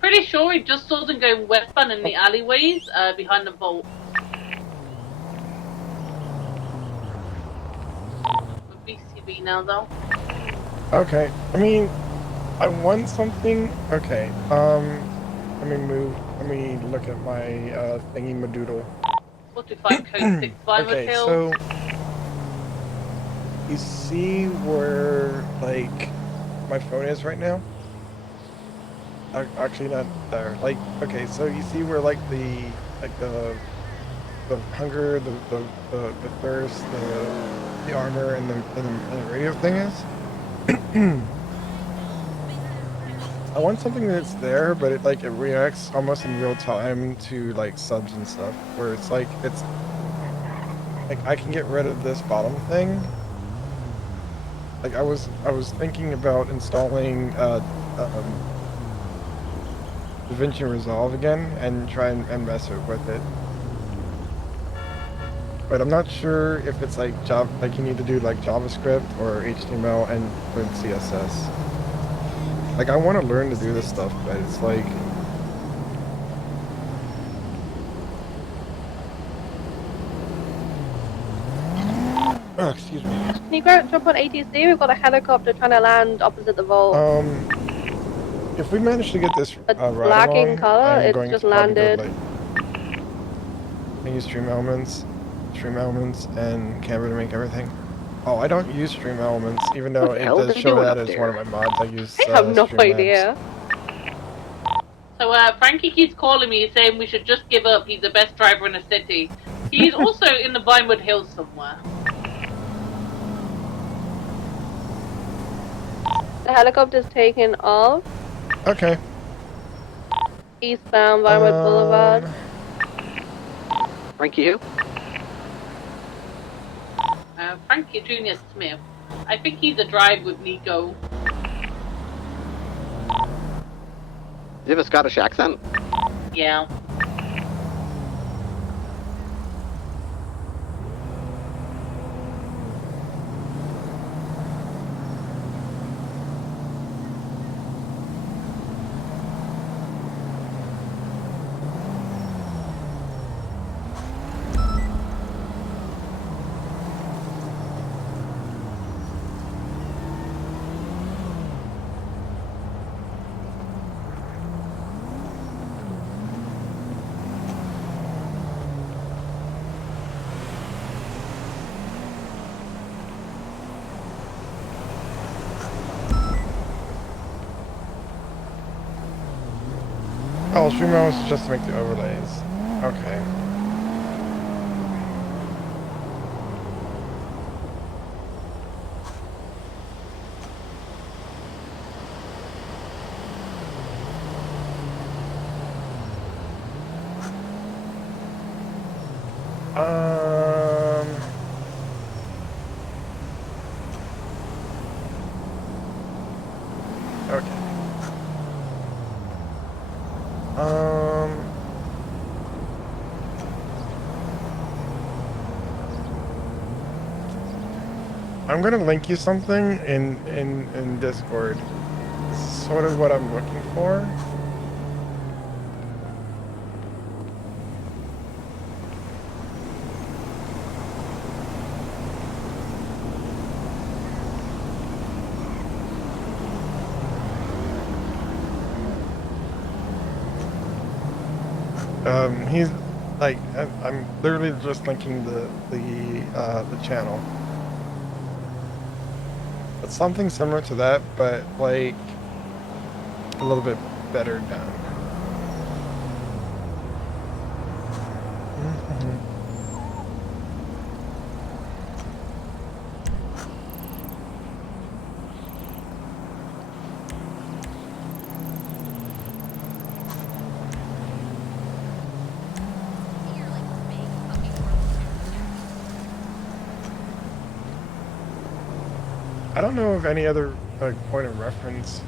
Pretty sure he just saw them going westbound in the alleyways behind the vault. BCB now, though. Okay. I mean, I want something. Okay. Let me look at my thingy madoodle. 45 code 6 Okay, so you see where like my phone is right now? Actually, not there. Like, okay, so you see where like the hunger, the thirst, the armor, and the radio thing is. I want something that's there, but it reacts almost in real time to like subs and stuff, where it's like I can get rid of this bottom thing. Like I was thinking about installing DaVinci Resolve again and try and mess with it. But I'm not sure if it's like you need to do like JavaScript or HTML and with CSS. Like I want to learn to do this stuff, but it's like oh, excuse me. Can you go jump on ATC? We've got a helicopter trying to land opposite the vault. If we manage to get this it's right black along, in color. I'm It's going just to probably landed. go, I use stream elements, and Canva to make everything. Oh, I don't use stream elements, even though it does show that as one of my mods. I use. I have no stream idea. So Frankie keeps calling me saying we should just give up. He's the best driver in the city. He's also in the Vinewood Hills somewhere. The helicopter's taken off. Okay. Eastbound Vinewood Boulevard. Frankie who? Frankie Jr. Smith. I think he's a drive with Nico. Does he have a Scottish accent? Yeah. Oh, stream elements is just to make the overlays. Okay. Okay. I'm gonna link you something in Discord. This is sort of what I'm looking for. He's like I'm literally just linking the channel. It's something similar to that, but like a little bit better done. I don't know of any other point of reference.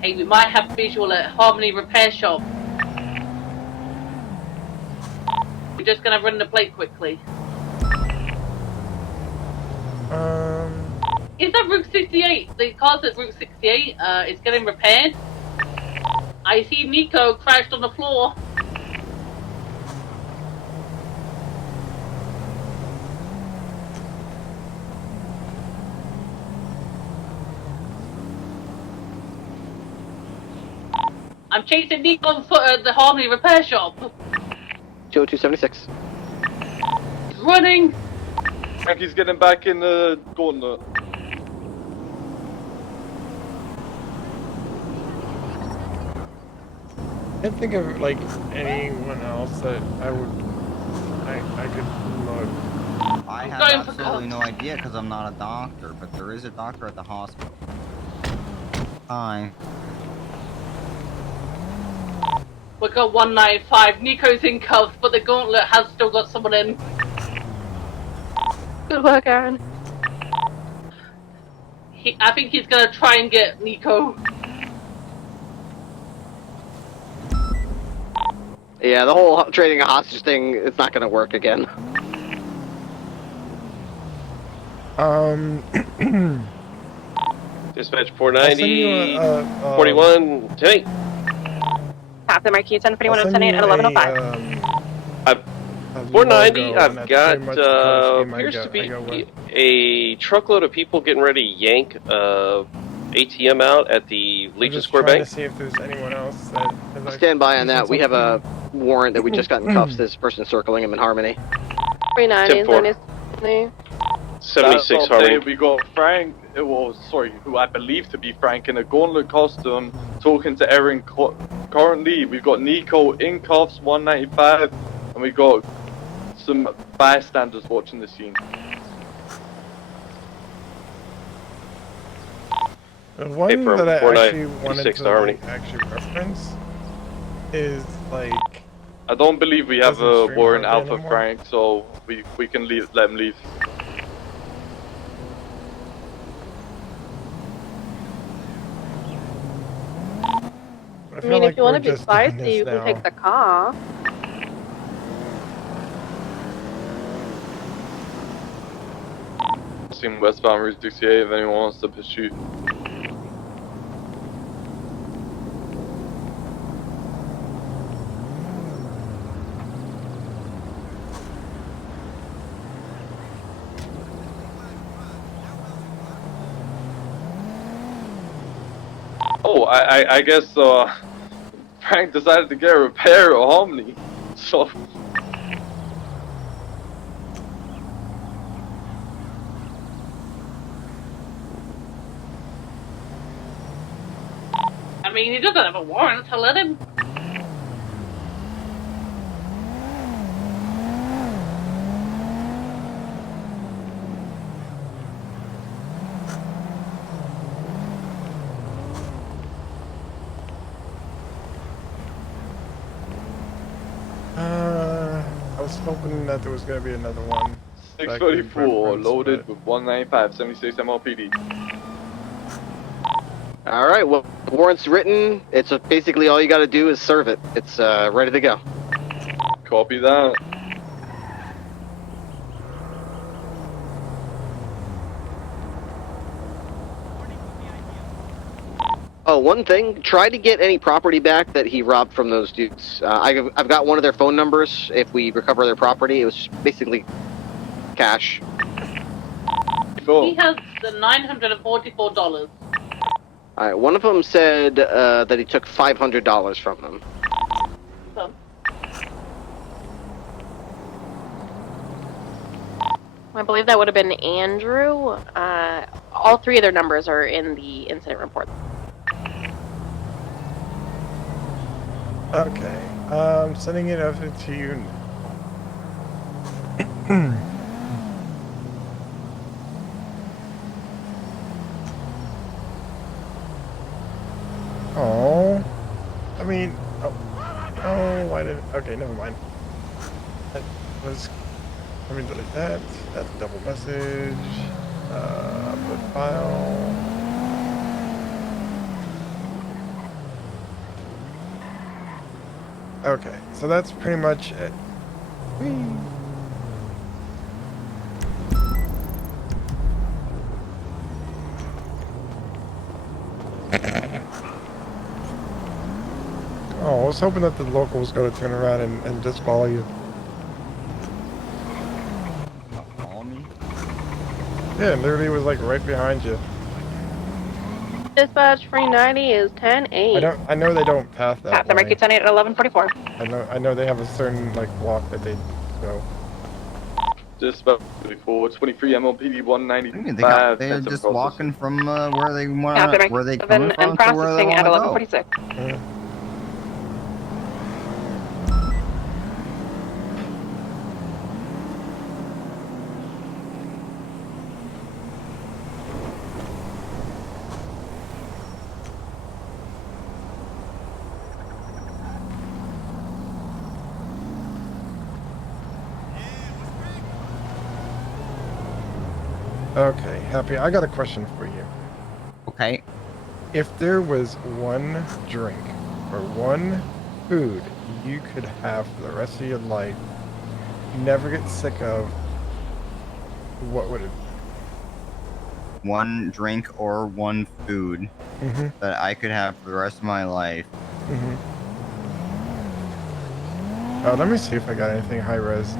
Hey, we might have visual at Harmony Repair Shop. We're just gonna run the plate quickly. Is that Route 68? The car's at Route 68. It's getting repaired. I see Nico crashed on the floor. I'm chasing Nico for the Harmony repair shop. 20276. He's running. Frankie's getting back in the gauntlet. I can't think of like anyone else that I could look. I have absolutely no idea because I'm not a doctor, but there is a doctor at the hospital. Hi. We got 195. Nico's in cuffs, but the gauntlet has still got someone in. Good work, Aaron. I think he's gonna try and get Nico. Yeah, the whole trading a hostage thing, it's not gonna work again. Dispatch 490, 41, 10. Captain Marquis 10 for anyone on 10 at 11:05. 490, I've got, appears to be a truckload of people getting ready to yank ATM out at the Legion Square Bank. To see if there's anyone else that... Stand by on that. We have a warrant that we just got in cuffs. This person circling him in Harmony. 390. 76 Harmony. We got Frank, who I believe to be Frank in a gauntlet costume, talking to Erin currently. We've got Nico in cuffs, 195, and we got some bystanders watching the scene. The one that I actually wanted to actually reference is like... I don't believe we have a warrant out for Frank, so we can let him leave. I mean, if you want to be spicy, you can take the car. Seen westbound Route 68 if anyone wants to pursue. Oh, I guess Frank decided to get a repair at Harmony, so... I mean, he doesn't have a warrant, so let him. I was hoping that there was going to be another one. 634, loaded with 195, 76 MLPD. Alright, well, the warrant's written. It's basically all you gotta do is serve it. It's ready to go. Copy that. Oh, one thing, try to get any property back that he robbed from those dudes. I've got one of their phone numbers. If we recover their property, it was basically cash. He has the $944. Alright, one of them said that he took $500 from them. I believe that would have been Andrew. All three of their numbers are in the incident report. Okay, sending it over to you. Oh, I mean, oh, why did? Okay, never mind. That was. Let me delete that. That's a double message. Upload file. Okay, so that's pretty much it. Oh, I was hoping that the local was going to turn around and just follow you. Follow me? Yeah, literally was like right behind you. Dispatch 390 is 10-8. I know they don't pass that The way. Mercury 10-8 at 11:44. I know they have a certain like block that they go. Dispatch 24, 23 MLPD 195. They're just walking from where they want, where they coming from and to where they processing at want to 11:46. Okay, Happy, I got a question for you. Okay. If there was one drink or one food you could have for the rest of your life, never get sick of, what would it be? One drink or one food that I could have for the rest of my life. Let me see if I got anything high res.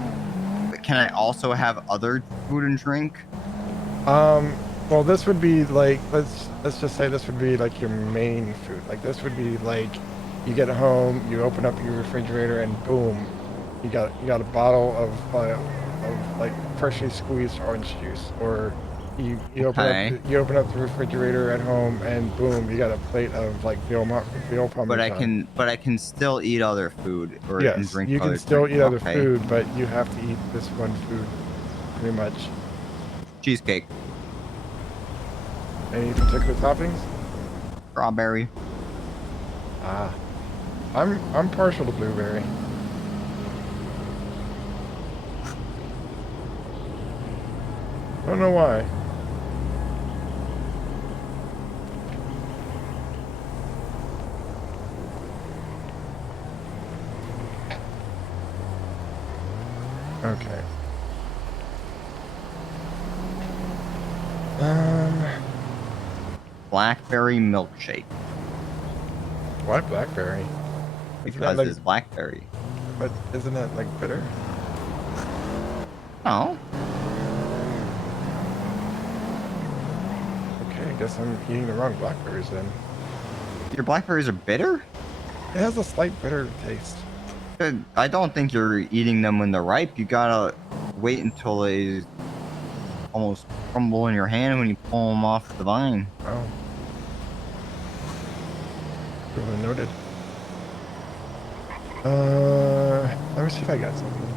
But can I also have other food and drink? Well, this would be like, let's just say this would be like your main food. Like this would be like, you get home, you open up your refrigerator, and boom, you got a bottle of like freshly squeezed orange juice, or you open up the refrigerator at home, and boom, you got a plate of like veal parmesan. But I can still eat other food or Yes, drink. you can still eat other food, but you have to eat this one food, pretty much. Cheesecake. Any particular toppings? Strawberry. Ah, I'm partial to blueberry. I don't know why. Okay. Blackberry milkshake. Why blackberry? Because it's blackberry. But isn't that like bitter? No. Okay, I guess I'm eating the wrong blackberries then. Your blackberries are bitter? It has a slight bitter taste. I don't think you're eating them when they're ripe. You gotta wait until they almost crumble in your hand when you pull them off the vine. Oh. Really noted. Let me see if I got something.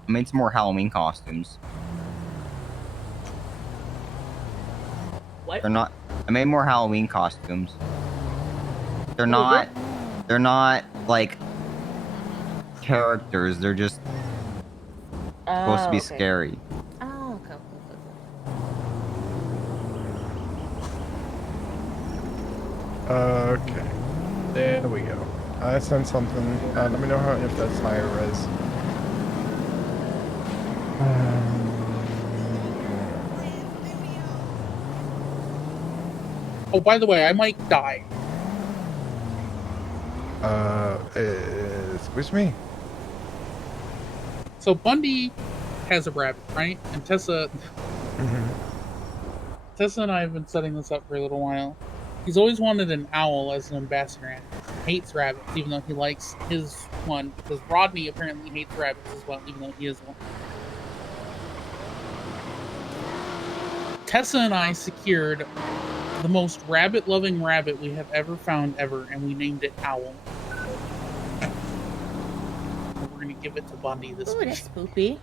I made some more Halloween costumes. What? They're not. I made more Halloween costumes. They're not like characters. They're just supposed to be scary. Oh, okay. Okay. There we go. I sent something. Let me know if that's higher res. Oh, by the way, I might die. Excuse me? So Bundy has a rabbit, right? And Tessa... Tessa and I have been setting this up for a little while. He's always wanted an owl as an ambassador animal. Hates rabbits, even though he likes his one, because Rodney apparently hates rabbits as well, even though he is one. Tessa and I secured the most rabbit-loving rabbit we have ever found ever, and we named it Owl. We're gonna give it to Bundy this week. That's spoopy.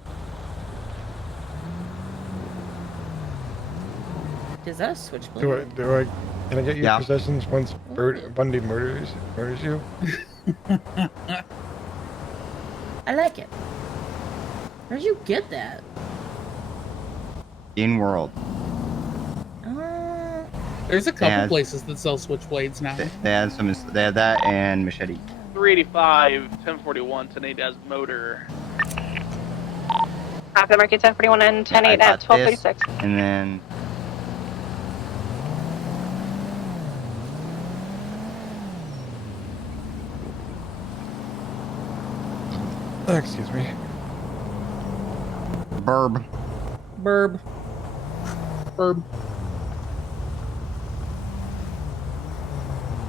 Is that a switchblade? Can I get your possessions once Bundy murders you? I like it. Where'd you get that? In world. There's a couple places that sell switchblades now. They had some. They had that and machete. 385, 1041, 10-8 as motor. Copy, market 1041 and 10-8 at 1236. And then. Excuse me. Burb.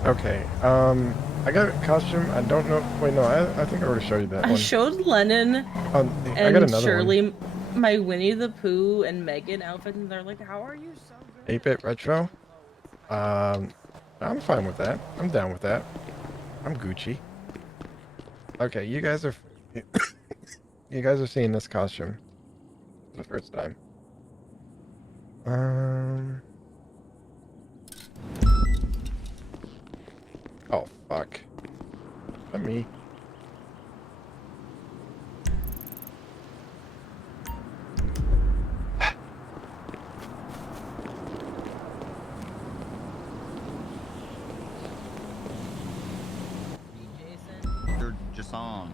Okay. I got a costume. I don't know. Wait, no. I think I already showed you that one. I showed Lennon I got another Shirley one. my Winnie the Pooh and Megan outfit, and they're like, "How are you so good?" 8-bit retro. I'm fine with that. I'm down with that. I'm Gucci. Okay, you guys are seeing this costume for the first time. Oh fuck. Not me. You're just on.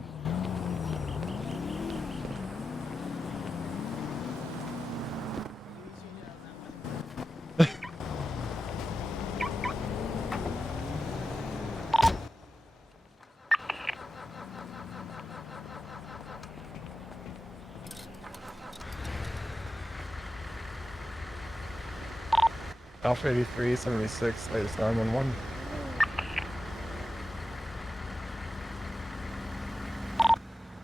Alpha 83, 76, latest 911.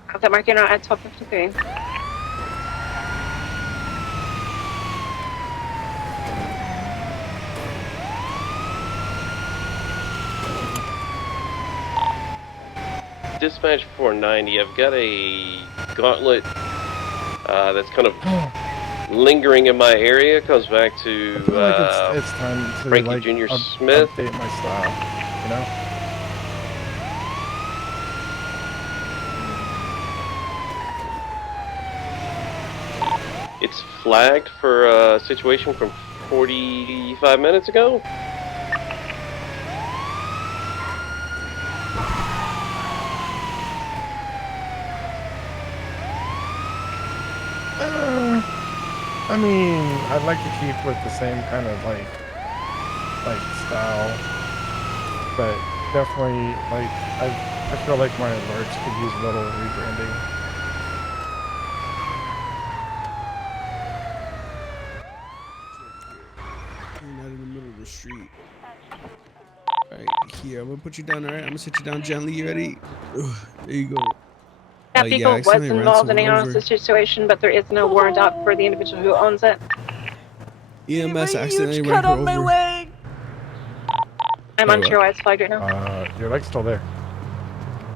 Got that marking out at 1253. Dispatch 490, I've got a gauntlet that's kind of lingering in my area. Comes back to I feel like it's time to Frankie like Jr. Smith. update my style, you know? It's flagged for a situation from 45 minutes ago. I mean, I'd like to keep with the same kind of like style, but definitely like I feel like my alerts could use a little rebranding. You're not in the middle of the street. Alright, here, I'm gonna put you down, alright? I'm gonna sit you down gently, you ready? Ugh, there you go. Vehicle was involved in a hostage situation, but there is no warrant out for the individual who owns it. EMS accidentally ran her over. Leg. I'm unsure why it's flagged right now. Your leg's still there.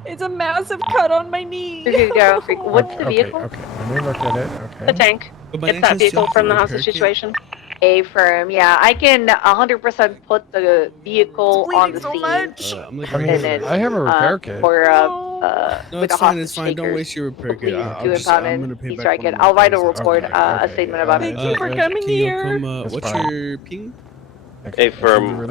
It's a massive cut on my knee. What's the vehicle? Okay, let me look at it. Okay. The tank. It's that vehicle from the hostage situation. A firm, yeah. I can 100% put the vehicle on the scene. I mean, I have a repair kit. For no, it's fine. It's fine. Don't waste your repair kit. I'm gonna pay back. I'll write a report, a statement about it. Thank you for coming here. What's your ping? Hey, firm.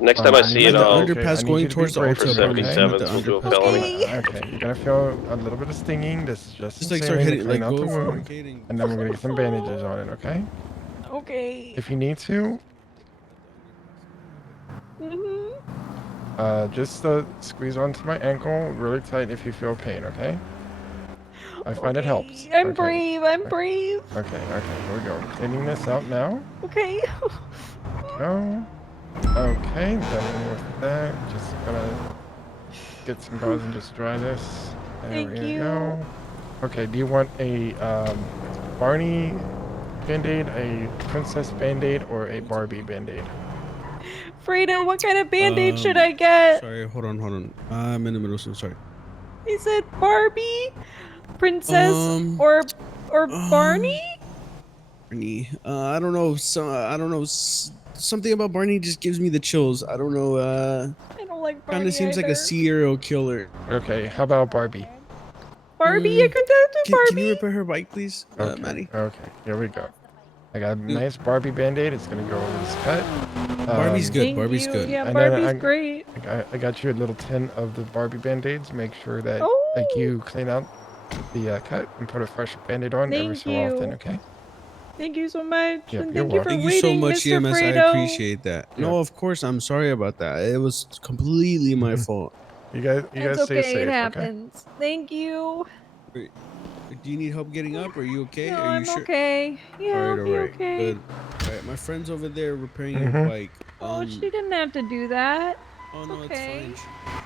Next time I see it, I'll underpass going towards the for 77th. We'll do a felony. Okay, you're gonna feel a little bit of stinging. This is just like start hitting, like out go the for wound, and then we're gonna get some bandages on it. Okay. Okay. If you need to, just squeeze onto my ankle really tight if you feel pain. Okay. I find it helps. I'm brave. I'm brave. Okay. Here we go. Cleaning this out now. Okay. Go. Okay, done with that. Just gonna get some gauze and just dry this. There Thank we you. go. Okay, do you want a Barney Band-Aid, a Princess Band-Aid, or a Barbie Band-Aid? Fredo, what kind of Band-Aid should I get? Sorry, hold on. I'm in the middle of something. Sorry. He said Barbie, Princess, or Barney? Barney. I don't know. Something about Barney just gives me the chills. I don't know. I don't like Barney. Kind of seems like a serial killer. Okay, how about Barbie? Barbie, I could do Barbie. Can you repair her bike, please, Maddie? Okay, here we go. I got a nice Barbie Band-Aid. It's gonna go over this cut. Barbie's good. Barbie's good. Yeah, Barbie's great. I got you a little tin of the Barbie Band-Aids. Make sure that you clean out the cut and put a fresh Band-Aid on every so often. Okay. Thank you so much. Yep, and you're thank you for welcome. Thank you so waiting, much, Mr. EMS. Fredo. I appreciate that. Yeah. No, of course. I'm sorry about that. It was completely my fault. You guys It's stay okay. safe. It Okay. happens. Thank you. Wait, do you need help getting up? Are you okay? No, Are you I'm sure? okay. Yeah, I'll be okay. Good. All right, my friend's over there repairing your bike. Oh, she didn't have to do that. Oh no, okay. it's fine.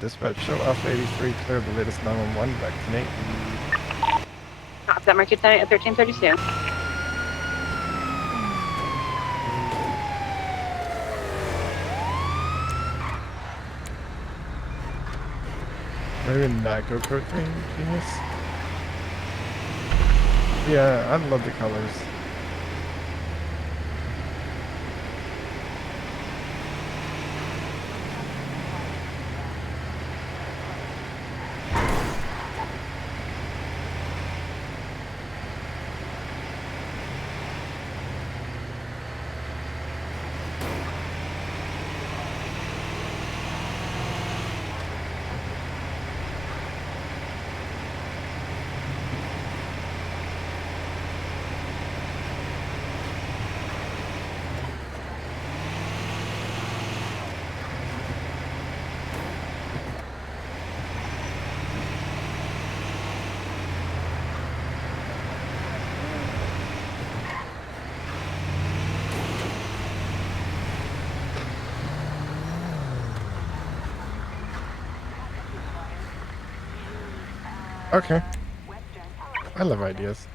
Dispatch, show Alpha 83, clear the latest 911, back to Nate. Copy that, Mark 10 at 1332. Maybe not go coat thing, genius. Yeah, I love the colors. Okay. I love ideas.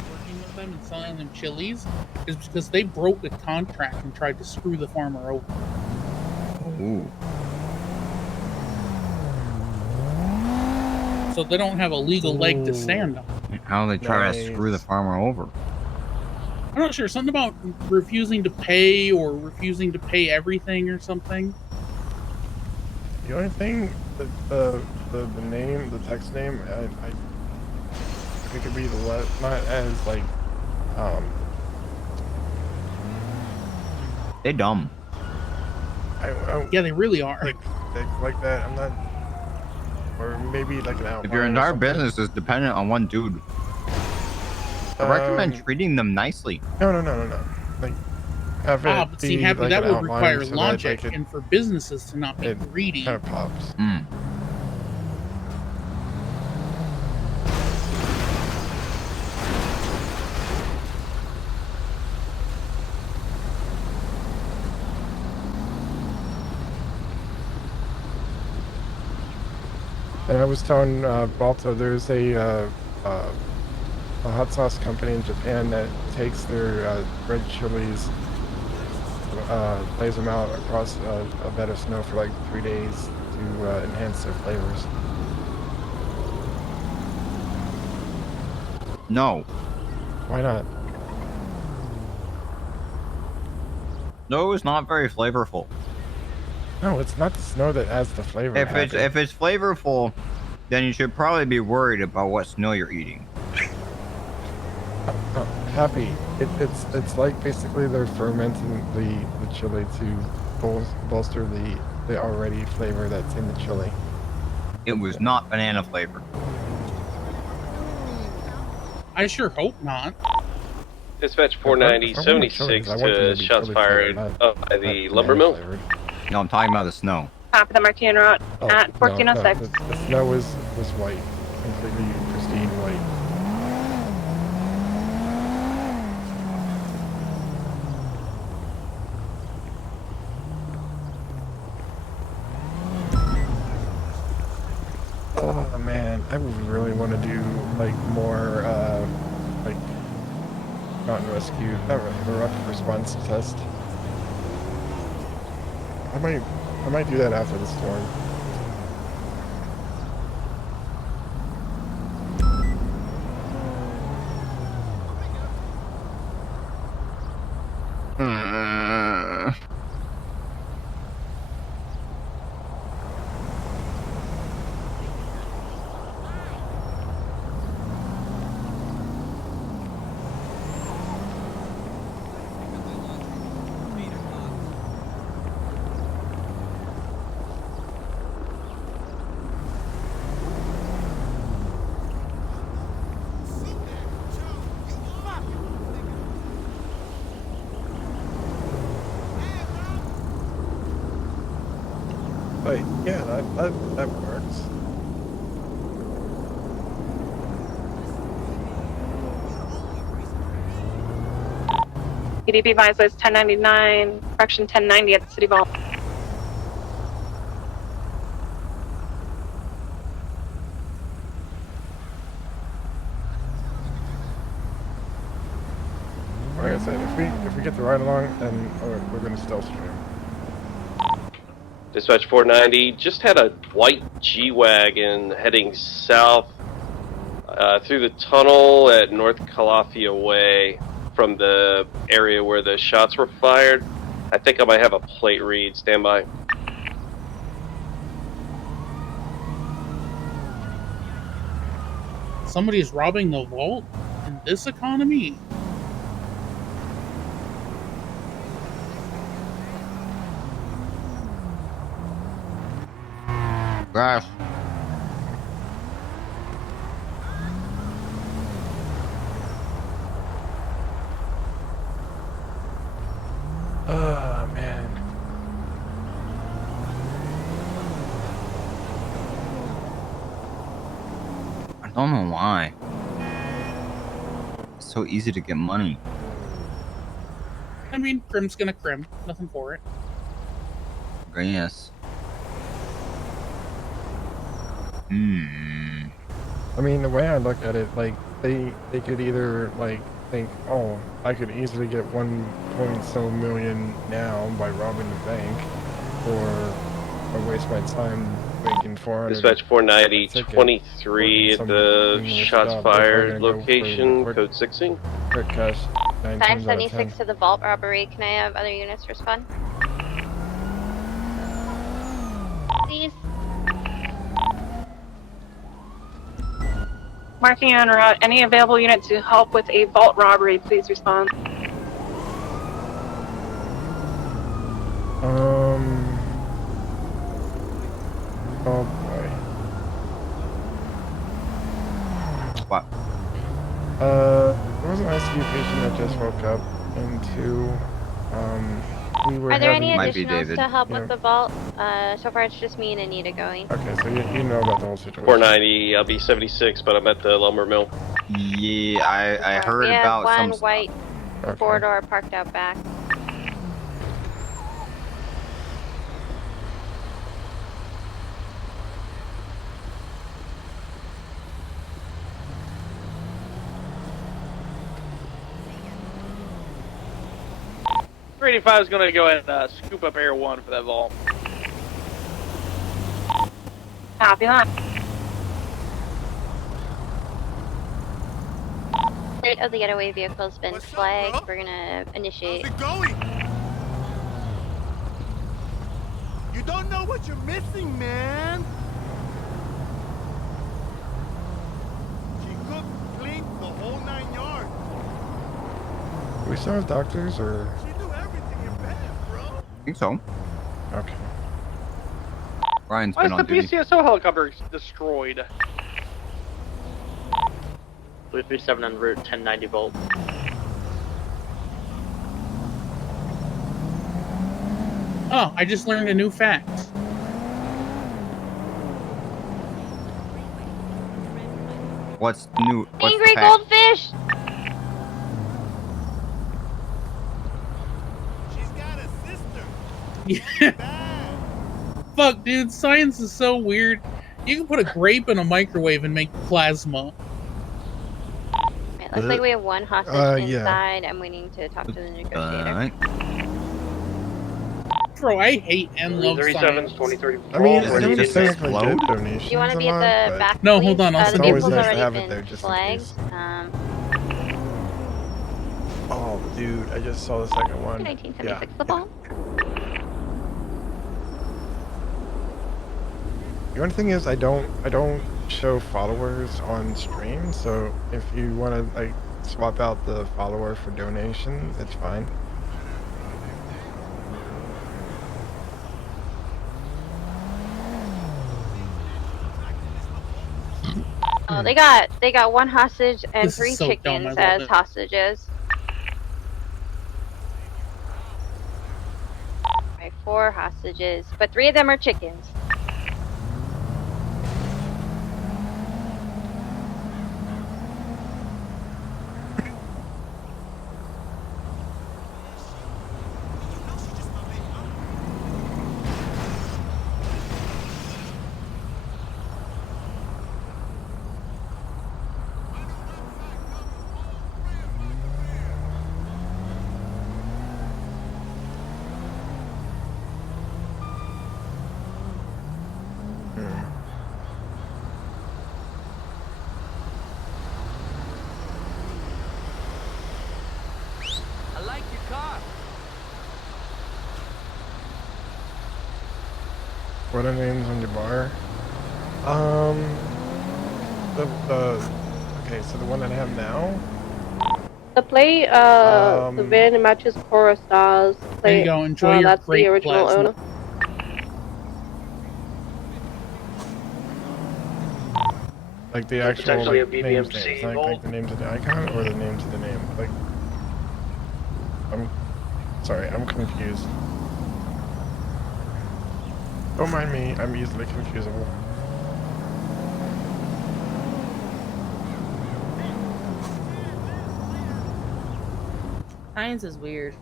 Working with them and selling them chilies is because they broke a contract and tried to screw the farmer over. Ooh. So they don't have a legal leg to stand on. How do they try to screw the farmer over? I'm not sure. Something about refusing to pay or refusing to pay everything or something. The only thing, the name, the text name, I think it could be not as like, They dumb. Yeah, they really are. Like that. I'm not. Or maybe like an outline. If your entire business is dependent on one dude, I recommend treating them nicely. No. Like, have it but see, be Happy, like that an would require outline so logic, that, like, and for businesses to not be greedy. Kind of pops. And I was telling Balto, there's a hot sauce company in Japan that takes their red chilies, lays them out across a bed of snow for like 3 days to enhance their flavors. No. Why not? No, it's not very flavorful. No, it's not the snow that adds the flavor. If it's flavorful, then you should probably be worried about what snow you're eating. Happy. It's like basically they're fermenting the chili to bolster the already flavor that's in the chili. It was not banana flavored. I sure hope not. Dispatch 490, 76 to shots fired up by the lumber mill. No, I'm talking about the snow. Copy that, Mark 10 at 1406. The snow was white. completely pristine white. Oh man, I really want to do like more like mountain rescue, not really, the rapid response test. I might do that after the storm. But yeah, that works. EDP advised is 1099, correction 1090 at the city vault. Like I said, if we get the ride along, then we're gonna stealth stream. Dispatch 490 just had a white G-Wagon heading south through the tunnel at North Calafia Way from the area where the shots were fired. I think I might have a plate read. Stand by. Somebody is robbing the vault in this economy? Gosh. Oh man. I don't know why. It's so easy to get money. I mean, crim's gonna crim. Nothing for it. Yes. I mean, the way I look at it, like they could either like think, oh, I could easily get 1.so million now by robbing the bank, or I waste my time making 400. Dispatch 490, 23 at the shots fired location, code 16. Quick cash. 576 to the vault robbery. Can I have other units respond? Please. Marking on route, any available unit to help with a vault robbery, please respond. Oh boy. What? There was an ICU patient that just woke up, and two, we were Are there having... any additionals to help with the vault? So far it's just me and Anita going. Okay, so you know about the whole situation. 490, I'll be 76, but I'm at the lumber mill. Yeah, I heard about some one white four-door parked out back. $385 is going to go ahead and scoop up Air 1 for that vault. Copy that. State of the getaway vehicle has been flagged. We're gonna initiate. How's it going? You don't know what you're missing, man. She cooked, cleaned the whole 9 yards. Do we still have doctors, or...? I think so. Okay. Ryan's Why been is on the duty. BCSO helicopter destroyed? 337 en route, 1090 volt. Oh, I just learned a new fact. What's new? What's Angry the fact? goldfish! She's got a sister. Yeah. Fuck, dude, science is so weird. You can put a grape in a microwave and make plasma. It looks like we have one hostage yeah. inside. I'm waiting to talk to the negotiator. Bro, I hate and love science. 2030. I mean, it's Did it gonna just technically explode? get donations. Do you want to be a lot, at the but back? No, please? hold on, I'll The send always vehicle's nice to already have it been there just in flagged. case. Oh, dude, I just saw the second one. 1976 the ball. The only thing is, I don't show followers on stream, so if you want to like swap out the follower for donation, it's fine. Oh, they got one hostage and This is 3 so dumb, chickens I love as it. hostages. Right, 4 hostages, but 3 of them are chickens. I like your car. What are names on your bar? Okay, so the one that I have now. The plate, the van matches Cora Stars. There you go, enjoy your That's great the original plasma. owner. Like the It's actual actually like, a names, BBMC like the names of the icon or the names of the name. Like, I'm sorry, I'm confused. Don't mind me, I'm easily confusable. Science is weird.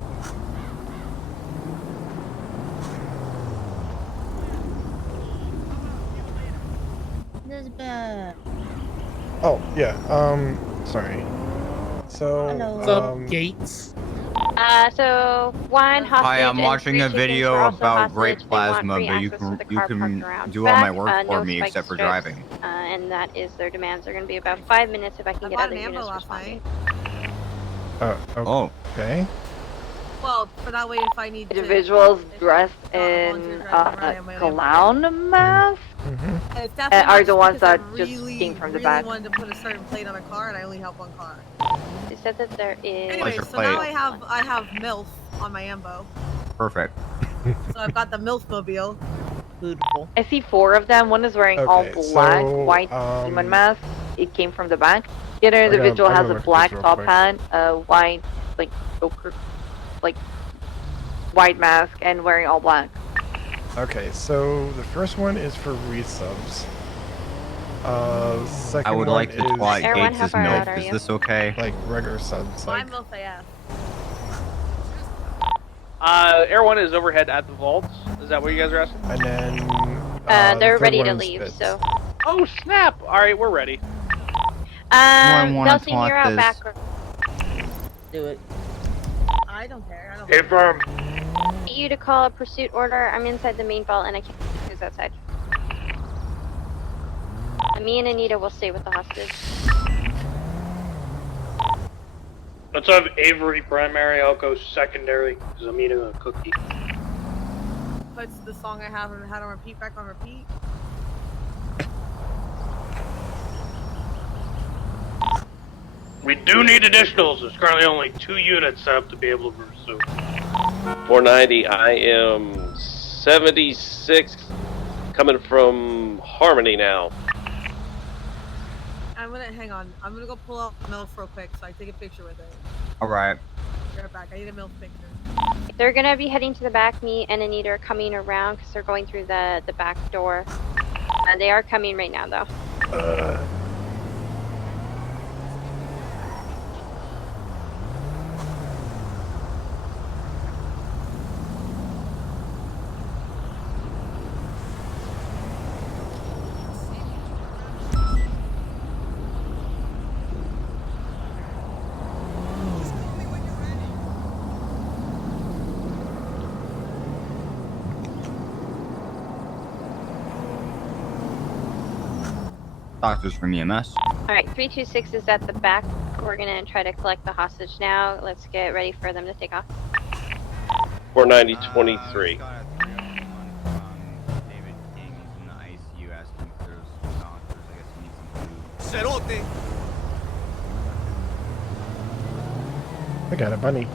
This is bad. Oh yeah, sorry. So, What's up, Gates? So one hostage. Hi, I'm and watching 3 a chickens were video also about hostage. grape They want plasma, free but you access to the can car parked around do all my back, work for no me spike except for strips, driving. And that is their demands. They're going to be about 5 minutes if I can get other units responding. okay. Well, for that way, if I need Individuals dressed in clown masks are the ones that just came from the back. I wanted to put a certain plate on a car, and I only have one car. They said that there is. Anyway, so now I have MILF on my Ambo. Perfect. So I've got the MILF mobile. Beautiful. I see 4 of them. One is wearing all Okay, black, so, white human mask. It came from the back. The other individual I'm has gonna a look at black this real top quick. hat, a white, like, ochre, like, white mask, and wearing all black. Okay, so the first one is for resubs. Second I would one like to is twat Gates' milk. Is this okay? like regular subs, like I'm MILF AF. Air 1 is overhead at the vaults. Is that what you guys are asking? and then They're the ready third to one is leave, Spitz. so. Oh, snap! Alright, we're ready. wanna Dustin, twat you're out this. back. Do it. I don't care. I don't Hey, firm. Need you to call a pursuit order. I'm inside the main vault and I can't who's outside. Me and Anita will stay with the hostage. Let's have Avery primary, I'll go secondary, because I'm eating a cookie. Puts the song I have had on repeat back on repeat. We do need additionals. There's currently only 2 units set up to be able to pursue. 490, I am 76, coming from Harmony now. I'm gonna hang on. I'm gonna go pull out MILF real quick so I can take a picture with it. Alright. Be right back. I need a MILF picture. They're gonna be heading to the back. Me and Anita are coming around because they're going through the back door. They are coming right now, though. Doctors from EMS. Alright, 326 is at the back. We're gonna try to collect the hostage now. Let's get ready for them to take off. 490-23. Cerote. I got a bunny.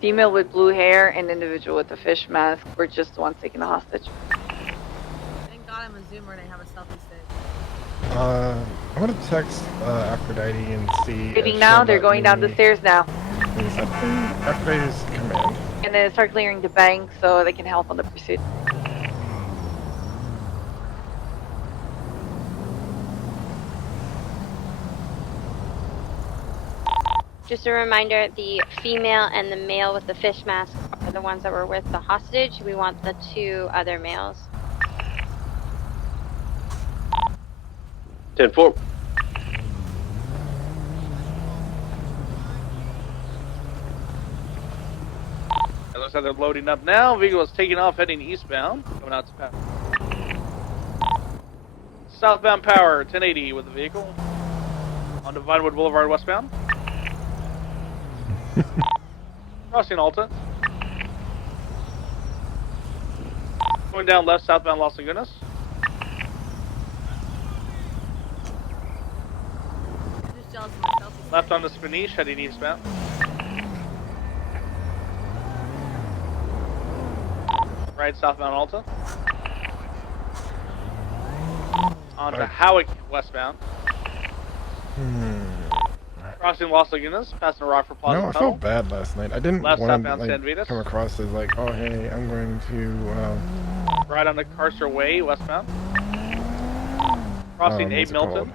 Female with blue hair and individual with the fish mask were just the ones taking the hostage. Thank God I'm a zoomer and I have a selfie stick. I'm gonna text Aphrodite and see. Leaving now, they're going down the stairs now. Aphrodite's command. And then start clearing the bank so they can help on the pursuit. Just a reminder, the female and the male with the fish mask are the ones that were with the hostage. We want the 2 other males. 10-4. It looks like they're loading up now. Vehicle is taking off, heading eastbound. Coming out to Power. Southbound Power, 1080 with the vehicle. On to Vinewood Boulevard westbound. Crossing Alta. Going down left, southbound Las Lagunas. Just jealous of my selfie stick. Left on the Spanish, heading eastbound. Right, southbound Alta. On to Howick westbound. Crossing Las Lagunas, passing a Rockford Plaza. No, I felt bad last night. I didn't Left want to southbound San Vitas. come across as like, oh hey, I'm going to. Right on the Carcer Way westbound. Crossing Abe Milton.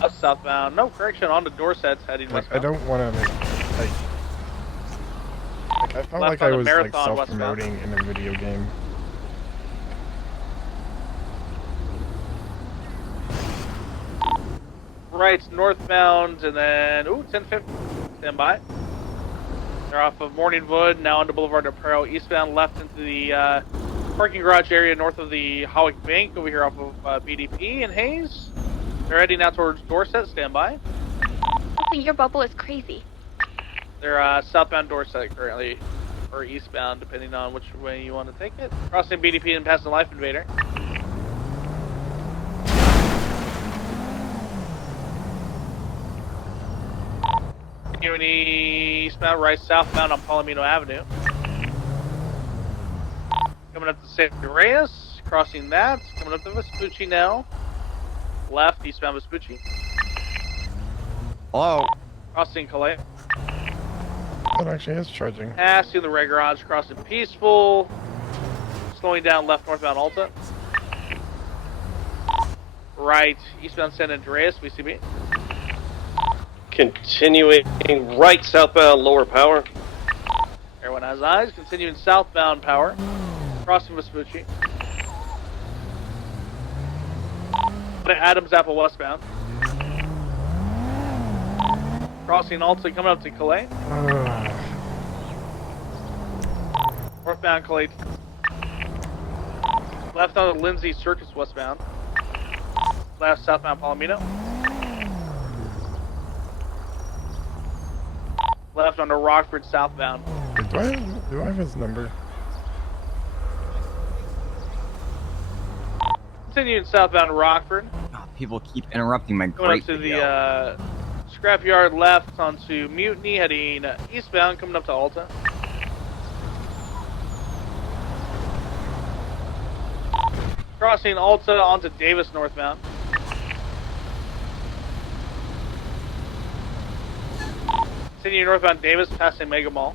Up southbound. No correction on to Dorset's heading Like, westbound. I don't want to like. I felt Left like I on the was like Marathon self-promoting in a video game. Right, northbound, and then, 1050, stand by. They're off of Morningwood, now onto Boulevard del Prado, eastbound, left into the parking garage area north of the Howick Bank, over here off of BDP and Hayes. They're heading out towards Dorset, stand by. Your bubble is crazy. They're southbound Dorset currently, or eastbound, depending on which way you want to take it. Crossing BDP and passing Life Invader. Continuing eastbound, right southbound on Palomino Avenue. Coming up to San Andreas, crossing that. Coming up to Vespucci now. Left, eastbound Vespucci. Hello. Crossing Calais. That actually is charging. Passing the Red Garage, crossing Peaceful. Slowing down left northbound Alta. Right, eastbound San Andreas, VCB. Continuing right southbound Lower Power. Everyone has eyes. Continuing southbound Power. Crossing Vespucci. Adams Apple westbound. Crossing Alta, coming up to Calais. Northbound Calais. Left on the Lindsay Circus westbound. Left southbound Palomino. Left onto Rockford southbound. Do I have his number? Continuing southbound Rockford. Oh, people keep interrupting my Going great up to video. the scrapyard left onto Mutiny, heading eastbound, coming up to Alta. Crossing Alta onto Davis northbound. Continuing northbound Davis, passing Mega Mall.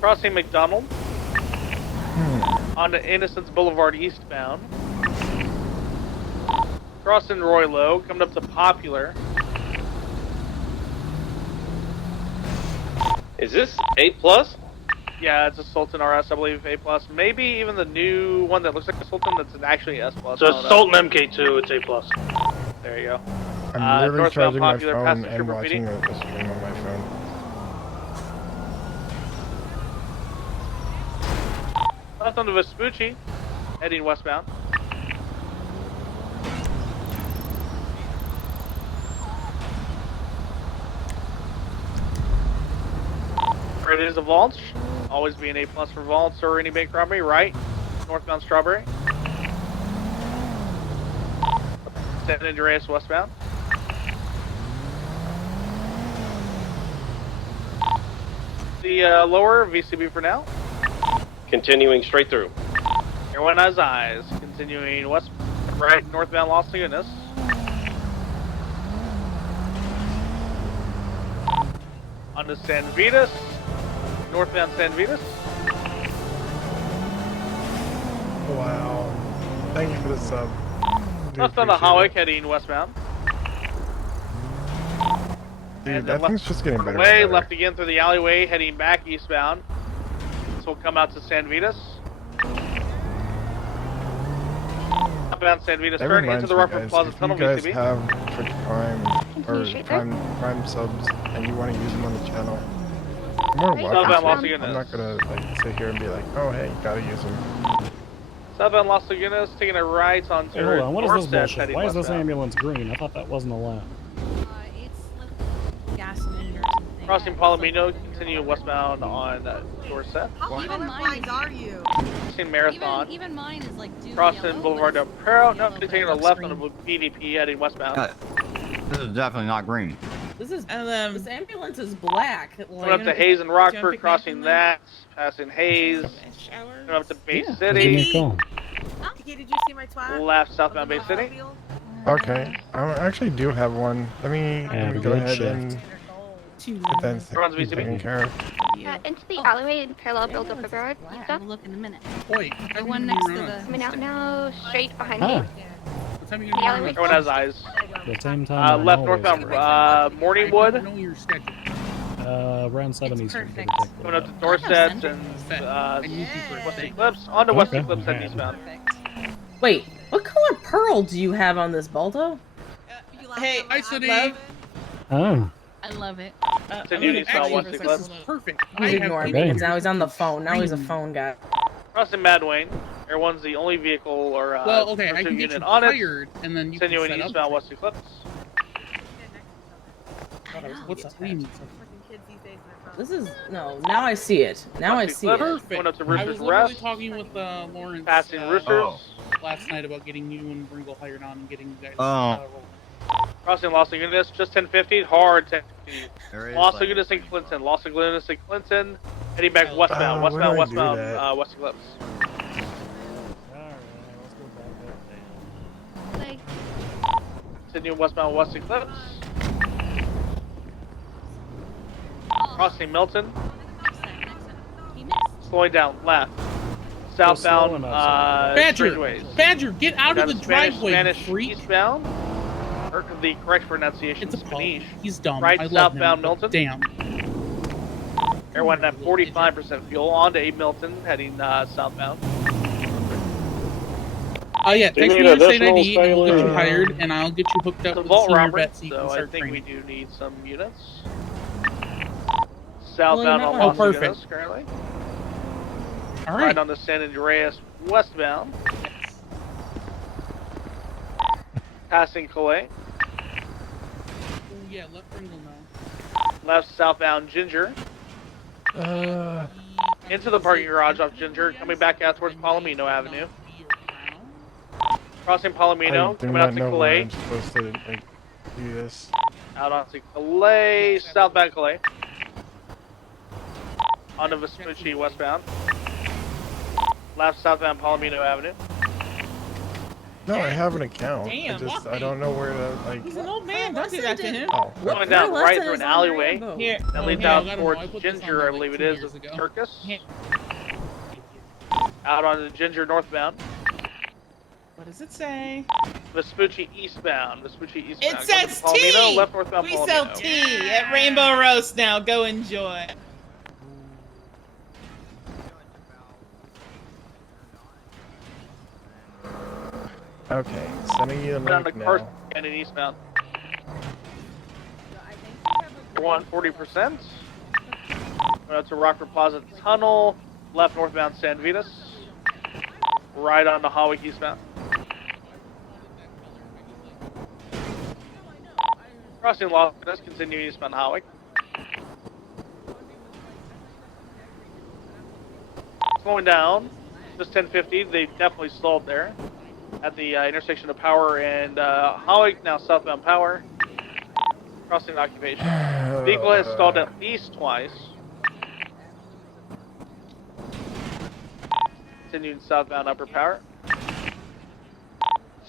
Crossing McDonald. Onto Innocence Boulevard eastbound. Crossing Roylo, coming up to Popular. Is this A+? Yeah, it's a Sultan RS, I believe, A+. Maybe even the new one that looks like a Sultan that's actually S+. So it's Sultan MK2, it's A+. There you go. I'm literally charging my Popular, phone passing and Trooper watching PD. a stream on my phone. Left onto Vespucci, heading westbound. Right, it is a vault. Always be an A+ for vaults or any bank robbery. Right, northbound Strawberry. San Andreas westbound. The lower VCB for now. Continuing straight through. Everyone has eyes. Continuing west, right, northbound Las Lagunas. On to San Vitas. Northbound San Vitas. Wow. Thank you for the sub. Left on the Hawick, heading westbound. Dude, And that then thing's just getting better. Way, and better. left again through the alleyway, heading back eastbound. This will come out to San Vitas. Outbound San Vitas, That turn into reminds the me, Rockford guys, Plaza if Tunnel you guys VCB. have Twitch Prime Continue or straight there. Prime subs and you want to use them on the channel, you're more Right. welcome Southbound to. Las Lagunas. I'm not gonna like sit here and be like, oh hey, you gotta use them. Southbound Las Lagunas, taking a right onto Hey, hold on. What is this Dorset, bullshit? heading Why is this westbound. ambulance green? I thought that wasn't allowed. It's like gasoline or something. Crossing Palomino, continue westbound on Dorset. How colorblind are you? Crossing Marathon. Even mine is like dude Crossing yellow, Boulevard del Perro. No, taking a left on the BDP, heading westbound. This is definitely not green. This is this ambulance is black. Coming up to Hayes and Rockford, crossing that, passing Hayes, coming up to Bay City, Kiki, did you see my twat? left southbound Bay City. Okay, I actually do have one. Let me go good ahead shift. and get that Everyone's VCB. taken care of. Into the alleyway in parallel build up the road. Have a look in a minute. Wait, The one next to the. Coming out now, straight behind Huh. me. What time are you The gonna alleyway. Everyone has eyes. The same time. Left northbound Morningwood, know your schedule. Around 7 Eastern. perfect. coming up to Dorset and West Eclipse, onto West Okay. Eclipse and eastbound. Wait, what color pearl do you have on this Balto? Hey, Hi, City. Oh. I love it. Continue eastbound West This Eclipse. is perfect. He's ignoring me okay. because now he's on the phone. Now he's a phone guy. Crossing Madwayne. Everyone's the only vehicle or Well, okay, I pursuit can get unit you on it. hired, and then you can Continuing set up. eastbound West Eclipse. What's that? What do you mean? This is no. Now I see it. Now I West see Eclipse, it. going up to I Rooster's was literally Rest. talking with Lawrence Passing Roosters. last night about getting you and Bringle hired on and getting you guys Oh. rolling. Crossing Los Lagunas, just 1050, hard 1050. There is Los like- Lagunas and Clinton, Los Lagunas and Clinton, heading back westbound, where do I do westbound, that? West Eclipse. Alright, let's go back up there. Like, Continuing westbound West Eclipse. Crossing Milton, slowing down left. Southbound, Badger, straightaways. Badger, get out of Got the Spanish, driveway, Spanish freak. eastbound. Or the correct pronunciation is Spanish. He's dumb. Right, I love southbound him, Milton. but damn. Everyone at 45% fuel on to 8 Milton, heading southbound. Oh yeah, Do you text need me your state additional ID and we'll get you sailors? hired, and I'll get you hooked up The with a vault senior robbery, vet so you can so I start think we training. do need some units. Southbound on Oh, Los perfect. Lagunas currently. All Right right. on the San Andreas westbound. Passing Calais. Oh yeah, let Bringle know. Left southbound Ginger. Into the parking garage off Ginger, coming back out towards Palomino Avenue. Crossing Palomino, I do coming out not to know where Calais. I'm supposed to like do this. Out onto Calais, southbound Calais. Onto Vespucci westbound. Left southbound Palomino Avenue. No, I have an account. Damn, I don't know where to like. He's an old man. Don't do that to him. Oh, Going down right through an alleyway. Here. That leads here, I out got 'em. I towards put this on Ginger, there I like believe it 2 is, years of ago. Turkus. Out onto Ginger northbound. What does it say? Vespucci eastbound. Vespucci eastbound. It says Going to Palomino, tea. left northbound We Palomino. sell tea at Rainbow Roast now. Go enjoy. Okay, sending you the Down to link Carson now. Canyon eastbound. 140%. Out to Rockford Plaza Tunnel, left northbound San Vitas. right on the Hawick eastbound. Crossing Las Vegas, continue eastbound Hawick. Slowing down, just 1050. They definitely stalled there at the intersection of Power and Hawick. Now southbound Power. Crossing occupation. Vehicle has stalled at least twice. Continuing southbound Upper Power.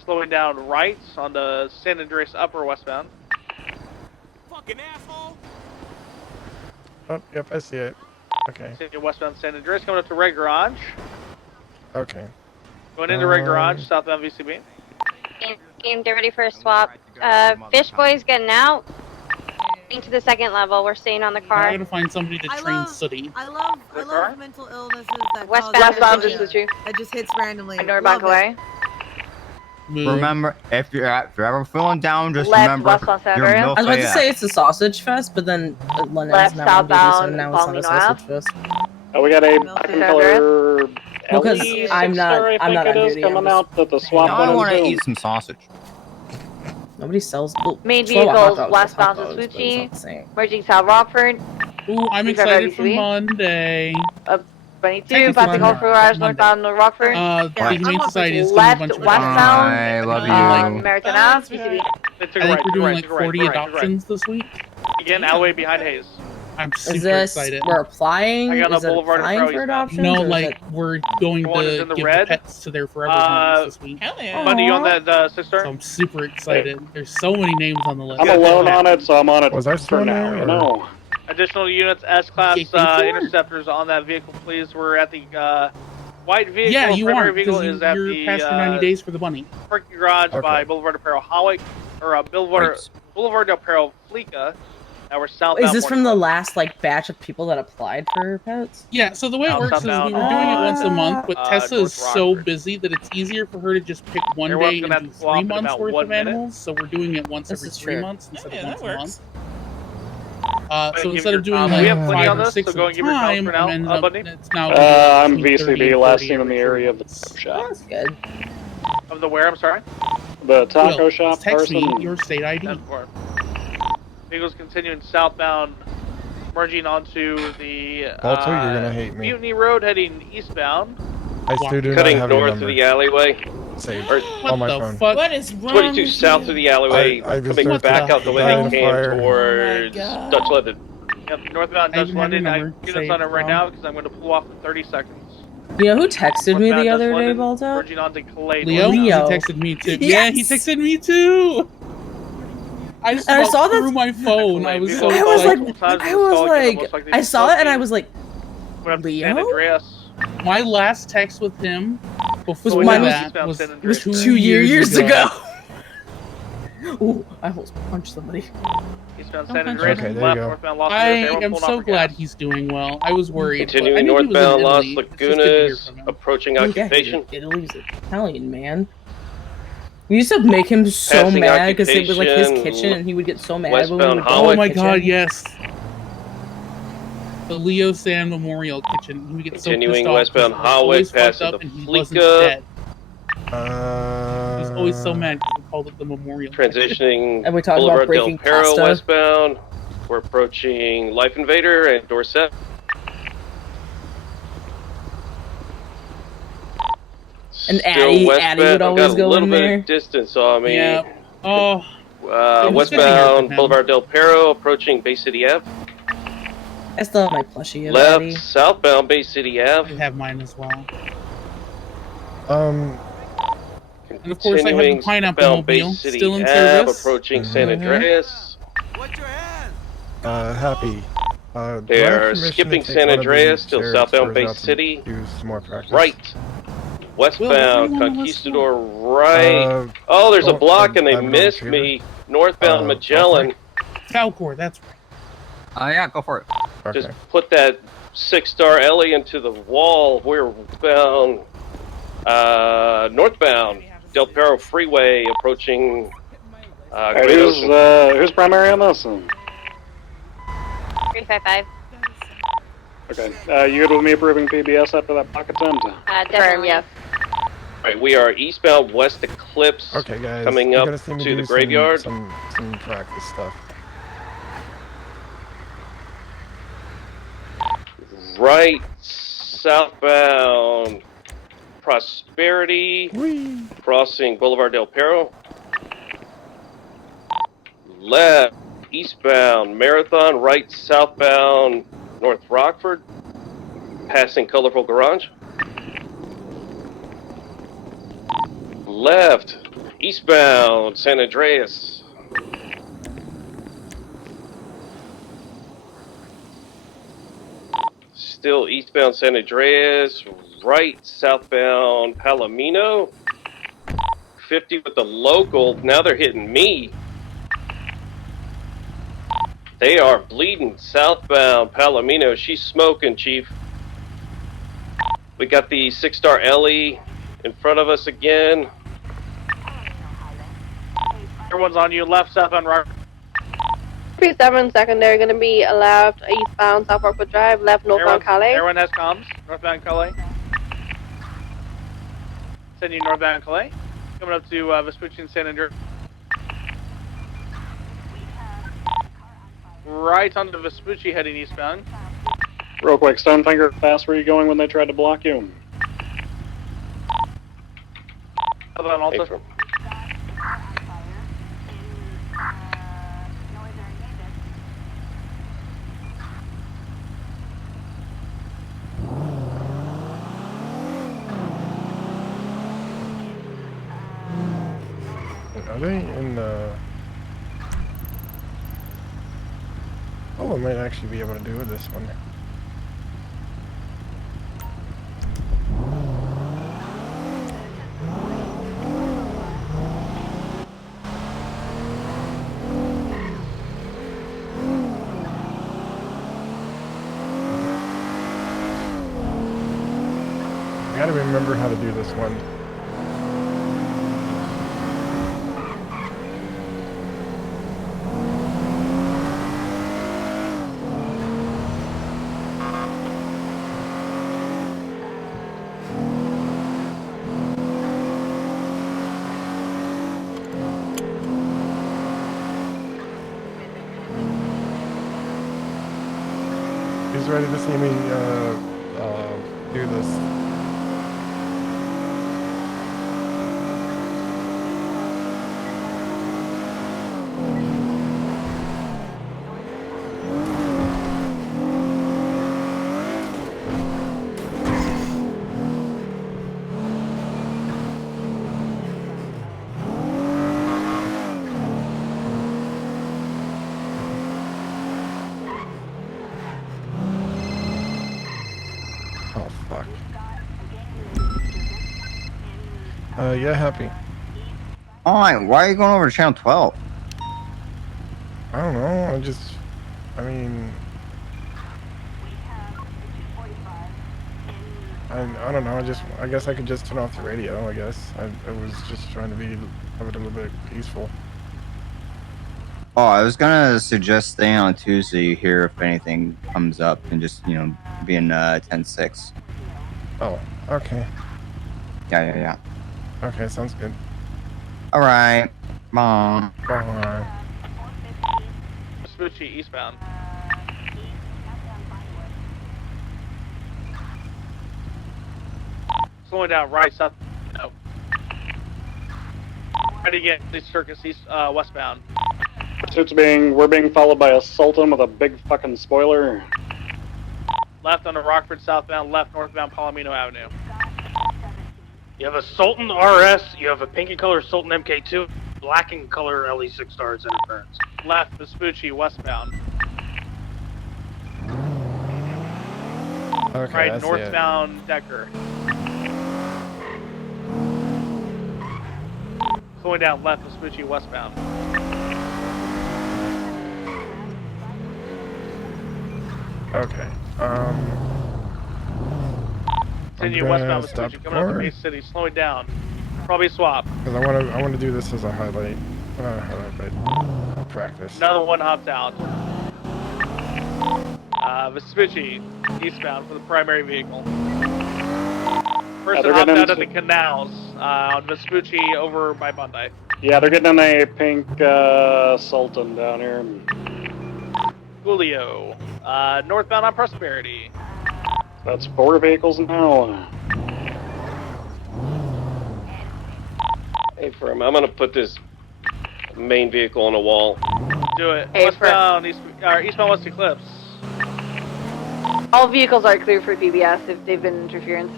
Slowing down right on the San Andreas Upper westbound. Fucking asshole. Oh, yep, I see it. Okay. Continuing westbound San Andreas, coming up to Red Garage. Okay. Going into Red Garage, southbound VCB. Game, get ready for a swap. Fish Boy's getting out. Into the second level. We're staying on the car. I'm gonna find somebody to train Sooty. I love mental illnesses that Westbound just that just hits randomly. Ignore back away. Remember, if you're ever feeling down, just Left, remember westbound San you're Andreas. I was about to milk say it's a sausage fest, but then London's Left, now on duty, so southbound, now it's not a sausage fest. Oh, we got a black and color Because LE I'm not, I I'm think not it on is, duty. coming out that the swap I went want to into. eat some sausage. Nobody sells. Well, Main Chihuahua hot vehicles, dogs, westbound hot dogs, but it's not the Vespucci, same. merging South Rockford. Ooh, I'm Please excited for VCB. Monday. 22, passing off garage, Monday. northbound Rockford. The Humane Society is doing a Left, bunch of westbound, I love you. Meriton Ave, VCB. I think we're doing like 40 adoptions this week. Again, Alley behind Hayes. I'm Is super this excited. we're applying? I got Is a it Boulevard applying of for Crowley's adoptions? No, or is like it... we're going The one that's to in the give red? the pets to their forever homes this week. Money on that sister. So I'm super excited. There's so many names on the list. I'm alone on it, so I'm on it Was I still for in now, there, you or- know. Additional units, S-Class interceptors on that vehicle, please. We're at the white vehicle. Yeah, you primary are, vehicle because is at you're the past your 90 days for the bunny. parking garage Okay. by Boulevard Apparel Hawick, or Boulevard Apparel Fleeca. Now we're southbound. Is this from the Morning last like batch of people that applied for pets? Yeah, so the way it Now works is we were southbound, doing it once a month, but Tessa North is so Rockford. busy that it's easier for her to just pick one Everyone's day gonna and have do to swap 3 in months about worth 1 of minute. animals. So we're doing it once This every is 3 true. months instead Yeah, of once that a works. month. So instead of doing we like have plenty 5 on or this, 6 so go at and a give your count time, for now, and Bunny. it's now I'm between 30 VCB, and last 40 seen in the every area of 3 the months. shop. That's good. Of the where? I'm sorry. The taco Will, shop text person. me your state ID. 10-4. Vehicles continuing southbound, merging onto the Balto, you're gonna hate me. Mutiny Road, heading eastbound. I still do not Cutting have your north number of the alleyway. saved Or on my the phone. fuck? What is wrong 22 with south you? through the alleyway, I just coming looked back at out the the way they fire. came towards God. Dutch London. Yep, northbound I Dutch didn't have your London. I number get us saved, on it right Tom. now because I'm going to pull off in 30 seconds. You know who texted me Northbound the Dutch other day, London, Balto? merging onto Calais. Leo? Leo. He texted me too. Yeah, he texted me too. I just And I saw through that- my phone. I was so I was excited. like, I saw it and I was like, San Leo? Andreas. My last text with him before So mine that was- was It was 2 2 years ago. Ooh, I almost punched somebody. Eastbound San Andreas, Okay, there you left, go. northbound Los I Angeles. Everyone am pulling off so for glad gas. he's doing well. I was worried. but I Continuing knew he was in northbound Las Italy. It's just good to hear Lagunas, from him. approaching Oh, yeah, occupation. Italy's Italian, man. We used to make him so Passing mad because it was like his occupation, kitchen and he would get so mad westbound when we would go to Oh the my kitchen. god, yes. The Leo San Memorial Kitchen. He would get so Continuing pissed off. westbound 'cause he was always Hawick, fucked passing up the and he wasn't Fleeca. dead. He was always so mad because we called it the Memorial Kitchen. Transitioning And we talked about Boulevard Del breaking Perro pasta. westbound. We're approaching Life Invader and Dorset. And Still Addie westbound. would I've always got a go little in bit there. of distance on me. Yeah. Oh, It was good to hear Westbound from him. Boulevard Del Perro, approaching Bay City Ave. I still have my plushie of Left, Addie. southbound Bay City I Ave. have mine as well. Mm-hmm. And of course I have the Continuing pineapple southbound Bay mobile City still in Ave, service. approaching San Mhm. Andreas. Happy. They do I have are permission skipping to take San one of Andreas these till chairs southbound or Bay is that to City. do some more practice? Right. Westbound Will, Conquistador right. Uh, Oh, there's a oh, block and they I'm missed retriever. me. Northbound Uh, Magellan. Falcor, that's right. Yeah, go for it. Okay. Just put that 6-star Ellie into the wall. We're bound northbound Del Perro Freeway, approaching. Alright, Great who's Ocean. primary on this? One? 355. Okay. You good with me approving PBS after that pocket attempt? Definitely. Yes. Right, we are eastbound West Eclipse. Okay, guys. Coming you're up gonna see me to do the graveyard. Some practice stuff. Right, southbound Prosperity, crossing Boulevard Del Perro. Left, eastbound Marathon, right, southbound North Rockford, passing Colorful Garage. Left, eastbound San Andreas. Still eastbound San Andreas, right, southbound Palomino. 50 with the local, now they're hitting me. They are bleeding southbound Palomino. She's smoking, Chief. We got the 6-star Ellie in front of us again. Everyone's on you. Left, southbound Rock. 37 secondary going to be left eastbound South Rockwood Drive, left northbound Calais. Everyone has comms. Northbound Calais. Send you northbound Calais. Coming up to Vespucci and San Andreas. Right onto Vespucci, heading eastbound. Real quick, Stonefinger, fast were you going when they tried to block you? Southbound Alta. Are they in the... Oh, I might actually be able to do with this one. I gotta remember how to do this one. Who's ready to see me do this? Yeah, happy. Why are you going over to channel 12? I don't know, I mean... I don't know, I guess I could just turn off the radio, I guess. I was just trying to have it a little bit peaceful. Oh, I was gonna suggest staying on Tuesday here if anything comes up and just, you know, being 10-6. Oh, okay. Yeah. Okay, sounds good. Alright. Bye. Bye. Vespucci, eastbound. Slowing down right, south. No. Right again, please circus east, westbound. We're being followed by a Sultan with a big fucking spoiler. Left onto Rockford, southbound, left, northbound Palomino Avenue. You have a Sultan RS, you have a pinky color Sultan MK2, black and color LE 6 stars interference. Left, Vespucci, westbound. Okay, right, northbound Decker. Going down left, Vespucci, westbound. Okay, Continue westbound, Vespucci, coming up to Bay City, slowing down. Probably swap. Because I want to do this as a highlight, but practice. Another one hopped out. Vespucci, eastbound for the primary vehicle. Person hopped out at the canals on Vespucci over by Bondi. Yeah, they're getting in a pink Sultan down here. Julio, northbound on Prosperity. That's 4 vehicles now. Hey, Firm, I'm gonna put this main vehicle on a wall. Do it. Hey, Westbound, eastbound West Eclipse. All vehicles are clear for PBS if they've been interference.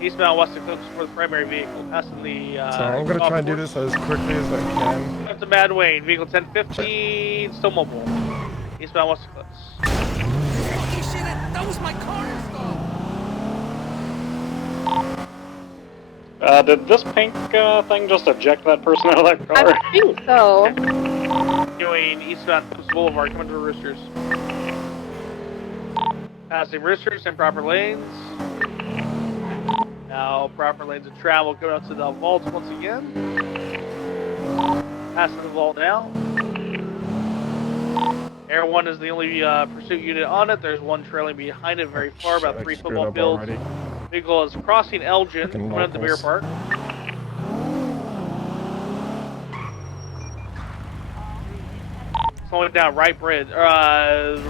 Eastbound West Eclipse for the primary vehicle, passing the. So I'm gonna try and do this as quickly as I can. That's a Mad Wayne, vehicle 1015, still mobile. Eastbound West Eclipse. Holy shit, that was my car! Did this pink thing just eject that person out of that car? I think so. Doing eastbound Phillips Boulevard, coming to the Roosters. Passing Roosters in proper lanes. Now proper lanes of travel going up to the vault once again. Passing the vault now. Air 1 is the only pursuit unit on it. There's one trailing behind it very far, about 3 football fields. Vehicle is crossing Elgin, coming up the Beer Park. Slowing down right bridge. God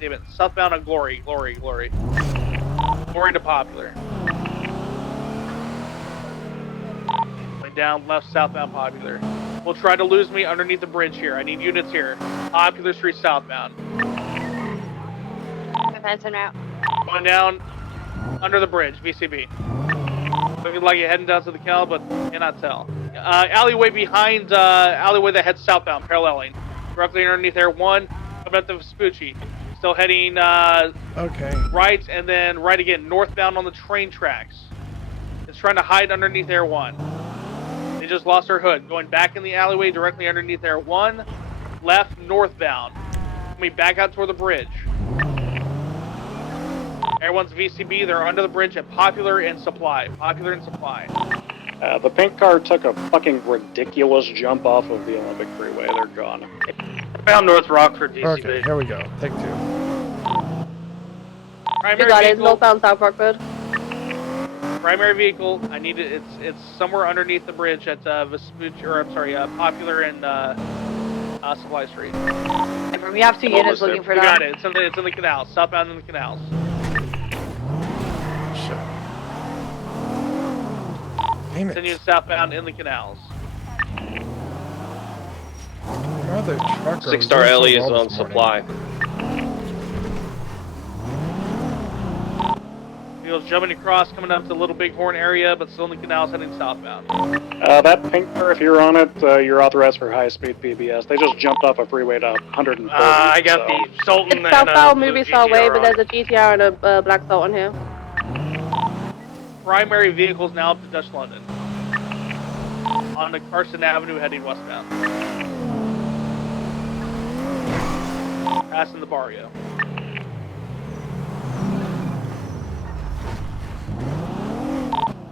damn it. Southbound on Glory to Popular. Slowing down left southbound Popular. Will try to lose me underneath the bridge here. I need units here. Popular Street southbound. Defense en route. Going down under the bridge, VCB. Looking like you're heading down to the canal, but cannot tell. Alleyway behind, alleyway that heads southbound, paralleling. Directly underneath Air 1, coming up to Vespucci. Still heading right, and then right again, northbound on the train tracks. It's trying to hide underneath Air 1. They just lost their hood. Going back in the alleyway directly underneath Air 1, left northbound. Coming back out toward the bridge. Air 1's VCB, they're under the bridge at Popular and Supply. The pink car took a fucking ridiculous jump off of the Olympic Freeway. They're gone. Found North Rockford, DCB. Okay, here we go. Take 2. You got it. Northbound South Rockford. Primary vehicle. I need it. It's somewhere underneath the bridge at Vespucci, or I'm sorry, Popular and Supply Street. We have 2 units looking for that. You got it. It's in the canals. Southbound in the canals. Continue southbound in the canals. Another trucker. 6-star Ellie is on Supply. Vehicles jumping across, coming up to the Little Bighorn area, but still in the canals heading southbound. That pink car, if you're on it, you're authorized for high-speed PBS. They just jumped off a freeway to 140. I got the Sultan it's southbound Movie Star Way, but there's a GTR and a black Sultan here. Primary vehicles now up to Dutch London. On the Carson Avenue heading westbound. Passing the Barrio.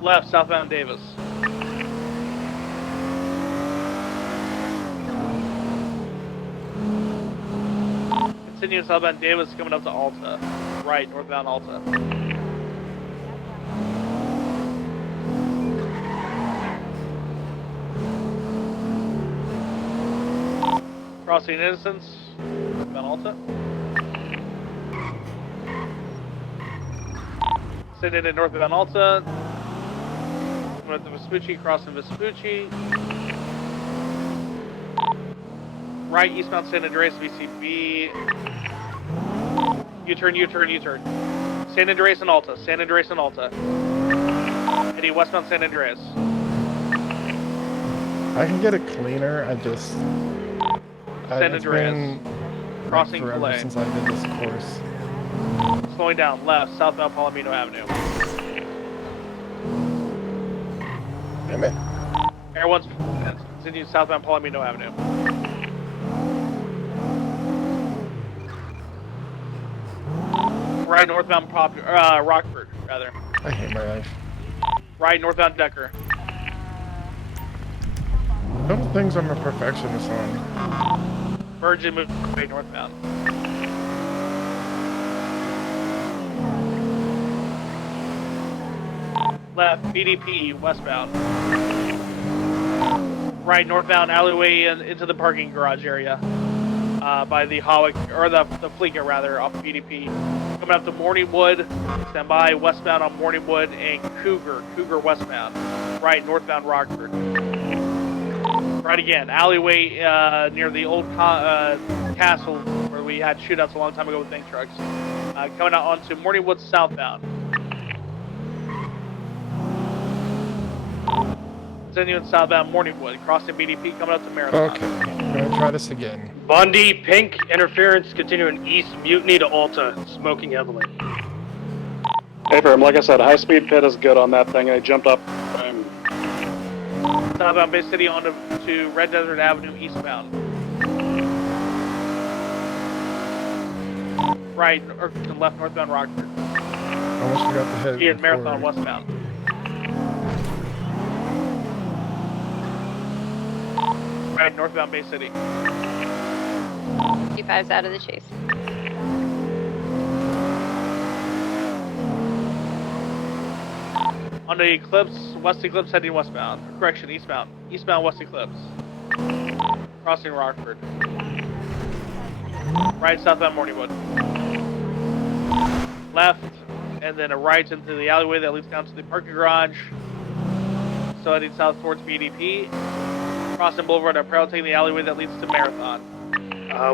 Left, southbound Davis. Continue southbound Davis coming up to Alta. Right, northbound Alta. Crossing Innocence, northbound Alta. Sitting in northbound Alta. Coming up to Vespucci, crossing Vespucci. Right, eastbound San Andreas, VCB. U-turn. San Andreas and Alta. Heading westbound San Andreas. I can get it cleaner. I just. San Andreas. Crossing forever Calais. since I did this course. Slowing down left, southbound Palomino Avenue. Damn it. Air 1's continues southbound Palomino Avenue. Right, northbound Rockford, rather. I hate my life. Right, northbound Decker. Little things I'm a perfectionist on. Virgin moving northbound. Left, BDP, westbound. Right, northbound alleyway into the parking garage area. By the Hawick, or the Fleeca rather, off of BDP. Coming up to Morningwood, stand by, westbound on Morningwood, and Cougar westbound. Right, northbound Rockford. Right again, alleyway near the old castle where we had shootouts a long time ago with tank trucks. Coming out onto Morningwood southbound. Continuing southbound Morningwood, crossing BDP, coming up to Marathon. Okay, I'm gonna try this again. Bundy, pink, interference, continuing east, mutiny to Alta, smoking heavily. Hey, Firm, like I said, high-speed pit is good on that thing. I jumped up. Southbound Bay City on to Red Desert Avenue eastbound. Right, or to left, northbound Rockford. Almost forgot to hit. Here, Marathon westbound. Right, northbound Bay City. 55's out of the chase. On the Eclipse, West Eclipse heading westbound. Correction, eastbound. Eastbound West Eclipse. Crossing Rockford. Right, southbound Morningwood. Left, and then a right into the alleyway that leads down to the parking garage. So heading south towards BDP. Crossing Boulevard Apparel, taking the alleyway that leads to Marathon.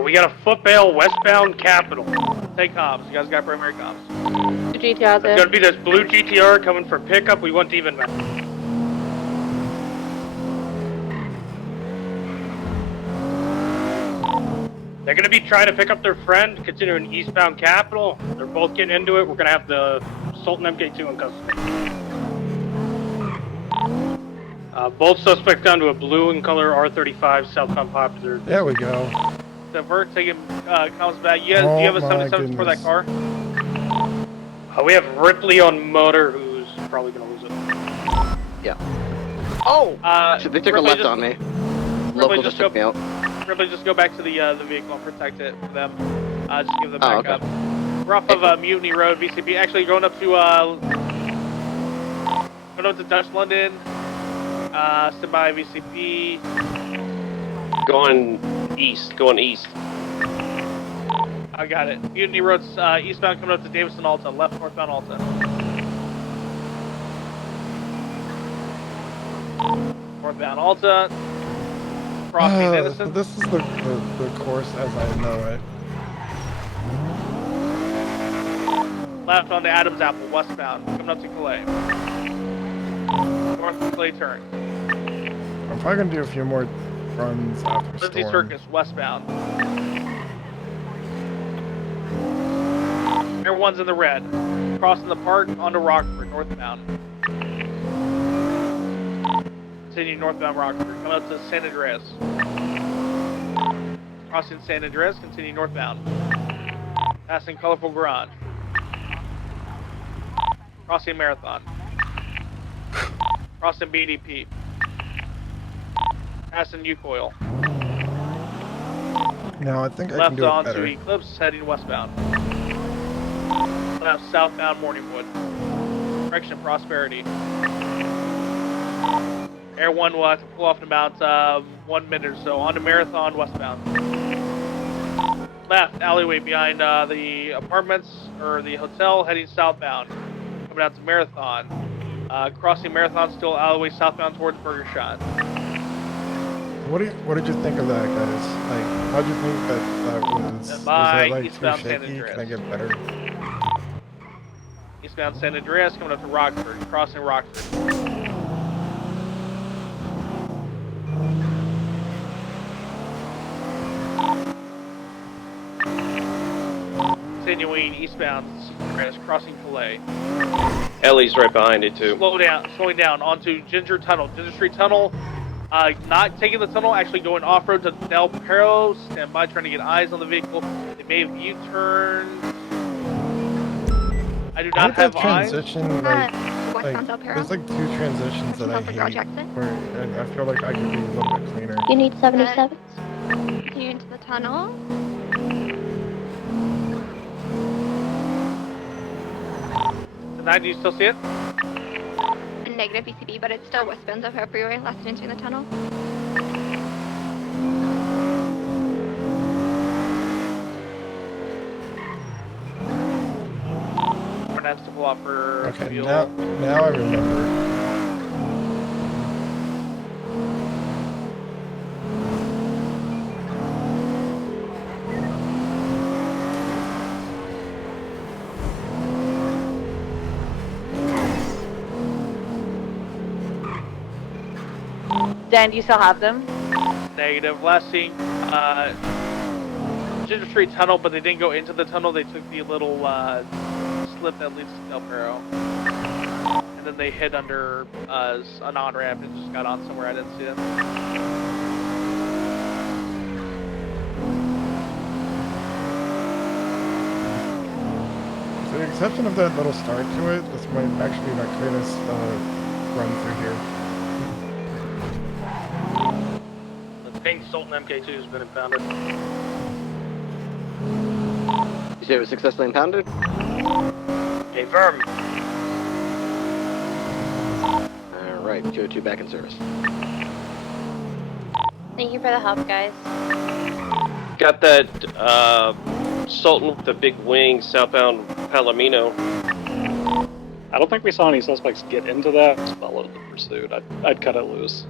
We got a foot bail westbound Capitol. Take comms. You guys got primary comms. GTR there. It's gonna be this blue GTR coming for pickup. We want even match. They're gonna be trying to pick up their friend, continuing eastbound Capitol. They're both getting into it. We're gonna have the Sultan MK2 in custody. Both suspects down to a blue in color R35 southbound Popular. There we go. Divert, taking comms back. Do you have a 77 for that car? We have Ripley on motor, who's probably gonna lose it. Yeah. Oh! So they took Ripley a left on me. Local just took me out. Ripley, just go back to the vehicle and protect it for them. Just give them Oh, back okay. up. We're off of Mutiny Road, VCP. Actually, going up to Dutch London. Stand by VCP. Going east. I got it. Mutiny Road's eastbound coming up to Davison Alta. Left northbound Alta. Northbound Alta. Crossing Edison. This is the course as I know it. Left on the Adams Apple, westbound. Coming up to Calais. North Calais turn. I'm probably gonna do a few more runs after Lindsay Storm. Circus, westbound. Everyone's in the red. Crossing the park onto Rockford, northbound. Continue northbound Rockford. Coming up to San Andreas. Crossing San Andreas, continue northbound. Passing Colorful Garage. Crossing Marathon. Crossing BDP. Passing U-Coil. No, I think I can Left do it onto better. Eclipse, heading westbound. Left southbound Morningwood. Correction, Prosperity. Air 1 will have to pull off in about 1 minute or so. On to Marathon, westbound. Left, alleyway behind the apartments, or the hotel, heading southbound. Coming out to Marathon. Crossing Marathon, still alleyway southbound towards Burger Shot. What did you think of that, guys? Like, how do you think that was Bye, that like eastbound too San shaky? Andreas. Can I get better? Eastbound San Andreas, coming up to Rockford. Crossing Rockford. Continuing eastbound, crossing Calais. Ellie's right behind it too. Slowing down onto Ginger Street Tunnel. Not taking the tunnel, actually going off-road to Del Perro. Stand by, trying to get eyes on the vehicle. They may have U-turned. I do not have that eyes. transition, like Del Perro. there's like two transitions that I hate, where I feel like I could be a little bit cleaner. You need 77. Continue into the tunnel. The 90, you still see it? negative BCB, but it's still westbound of our freeway, last entering the tunnel. One has to pull off for Okay, fuel. now I remember. Dan, do you still have them? Negative. Last seen, Ginger Street Tunnel, but they didn't go into the tunnel. They took the little slip that leads to Del Perro. And then they hid under an on-ramp and just got on somewhere I didn't see them. With the exception of that little start to it, this might actually be my cleanest run through here. The pink Sultan MK2 has been impounded. You say it was successfully impounded? Confirm. Alright, 202 back in service. Thank you for the help, guys. Got that Sultan with the big wing southbound Palomino. I don't think we saw any suspects get into that. Just followed the pursuit. I'd cut it loose.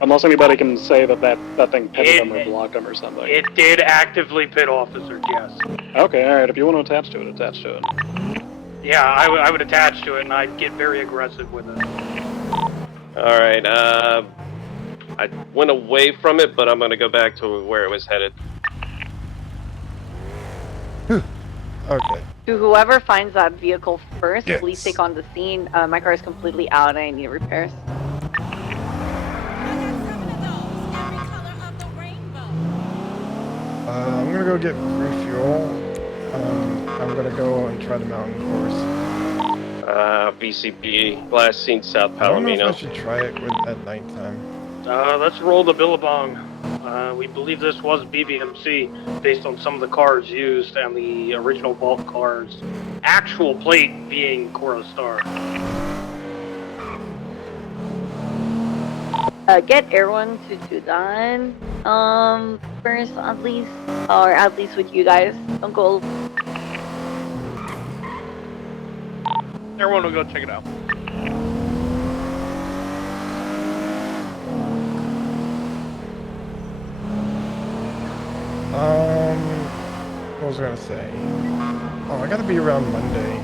Unless anybody can say that thing pitted them or blocked them or something. It did actively pit officers, yes. Okay, alright, if you want to attach to it, attach to it. Yeah, I would attach to it and I'd get very aggressive with it. Alright, I went away from it, but I'm gonna go back to where it was headed. Okay. To whoever finds that vehicle first, Yes. please take on the scene. My car is completely out and I need repairs. I'm gonna go get refuel. I'm gonna go and try the mountain course. BCB, last seen South I don't know if I Palomino. should try it at nighttime. Let's roll the Billabong. We believe this was BBMC based on some of the cars used and the original vault cars. Actual plate being Cora Star. Get everyone to do that. First, at least, or at least with you guys. Don't go. Everyone will go check it out. What was I gonna say? Oh, I gotta be around Monday.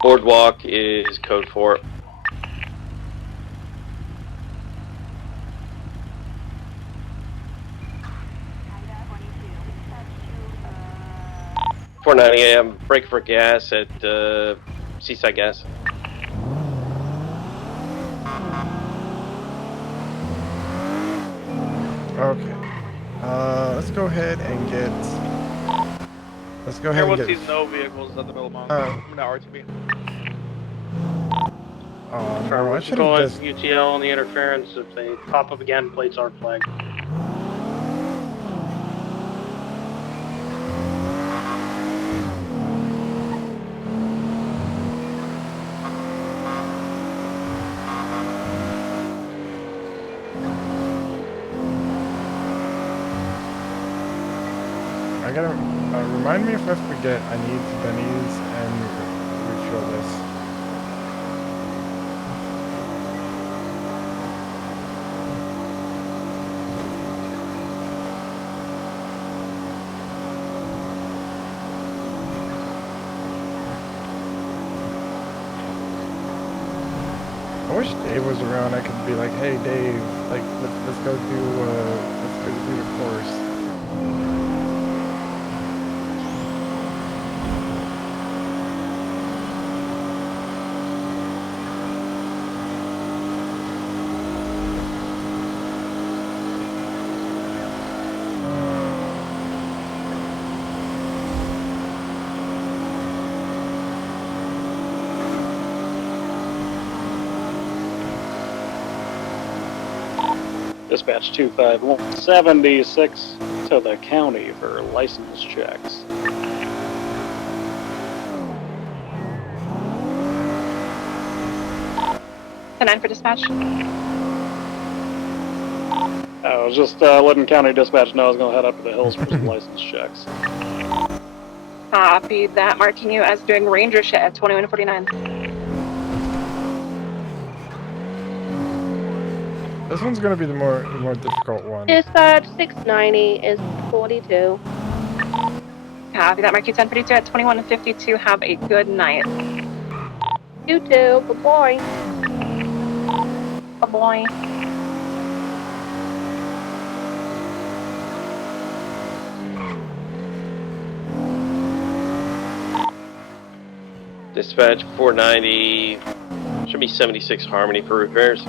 Boardwalk is code 4. $4.90 a.m. Break for gas at Seaside Gas. Okay. Let's go ahead and get. Let's go ahead Everyone and get. sees no vehicles at the Billabong. Oh. No RTB. Oh no, I should Go have as just. UTL on the interference. If they pop up again, plates are flagged. I gotta remind me if I forget. I need Benny's and refuel this. I wish Dave was around. I could be like, "Hey, Dave, like, let's go do the course." Dispatch 25176 to the county for license checks. 10-9 for dispatch. I was just letting county dispatch know I was going to head up to the hills for some license checks. Copy that, marking you as doing ranger shit at 2149. This one's gonna be the more difficult one. Dispatch 690 is 42. Copy that, mark you 1052 at 2152. Have a good night. You too. Bye-bye. Bye-bye. Dispatch 490, should be 76 Harmony for repairs.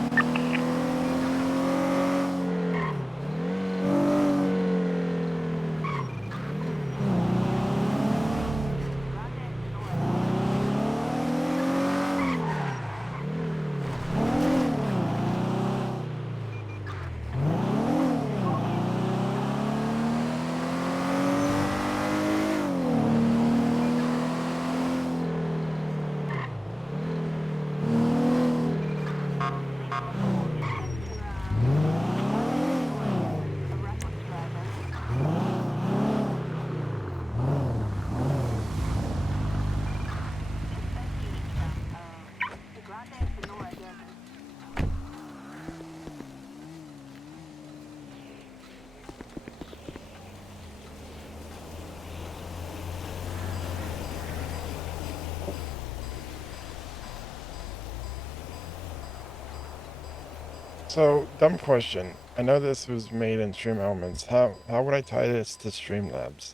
So, dumb question. I know this was made in Stream Elements. How would I tie this to Streamlabs?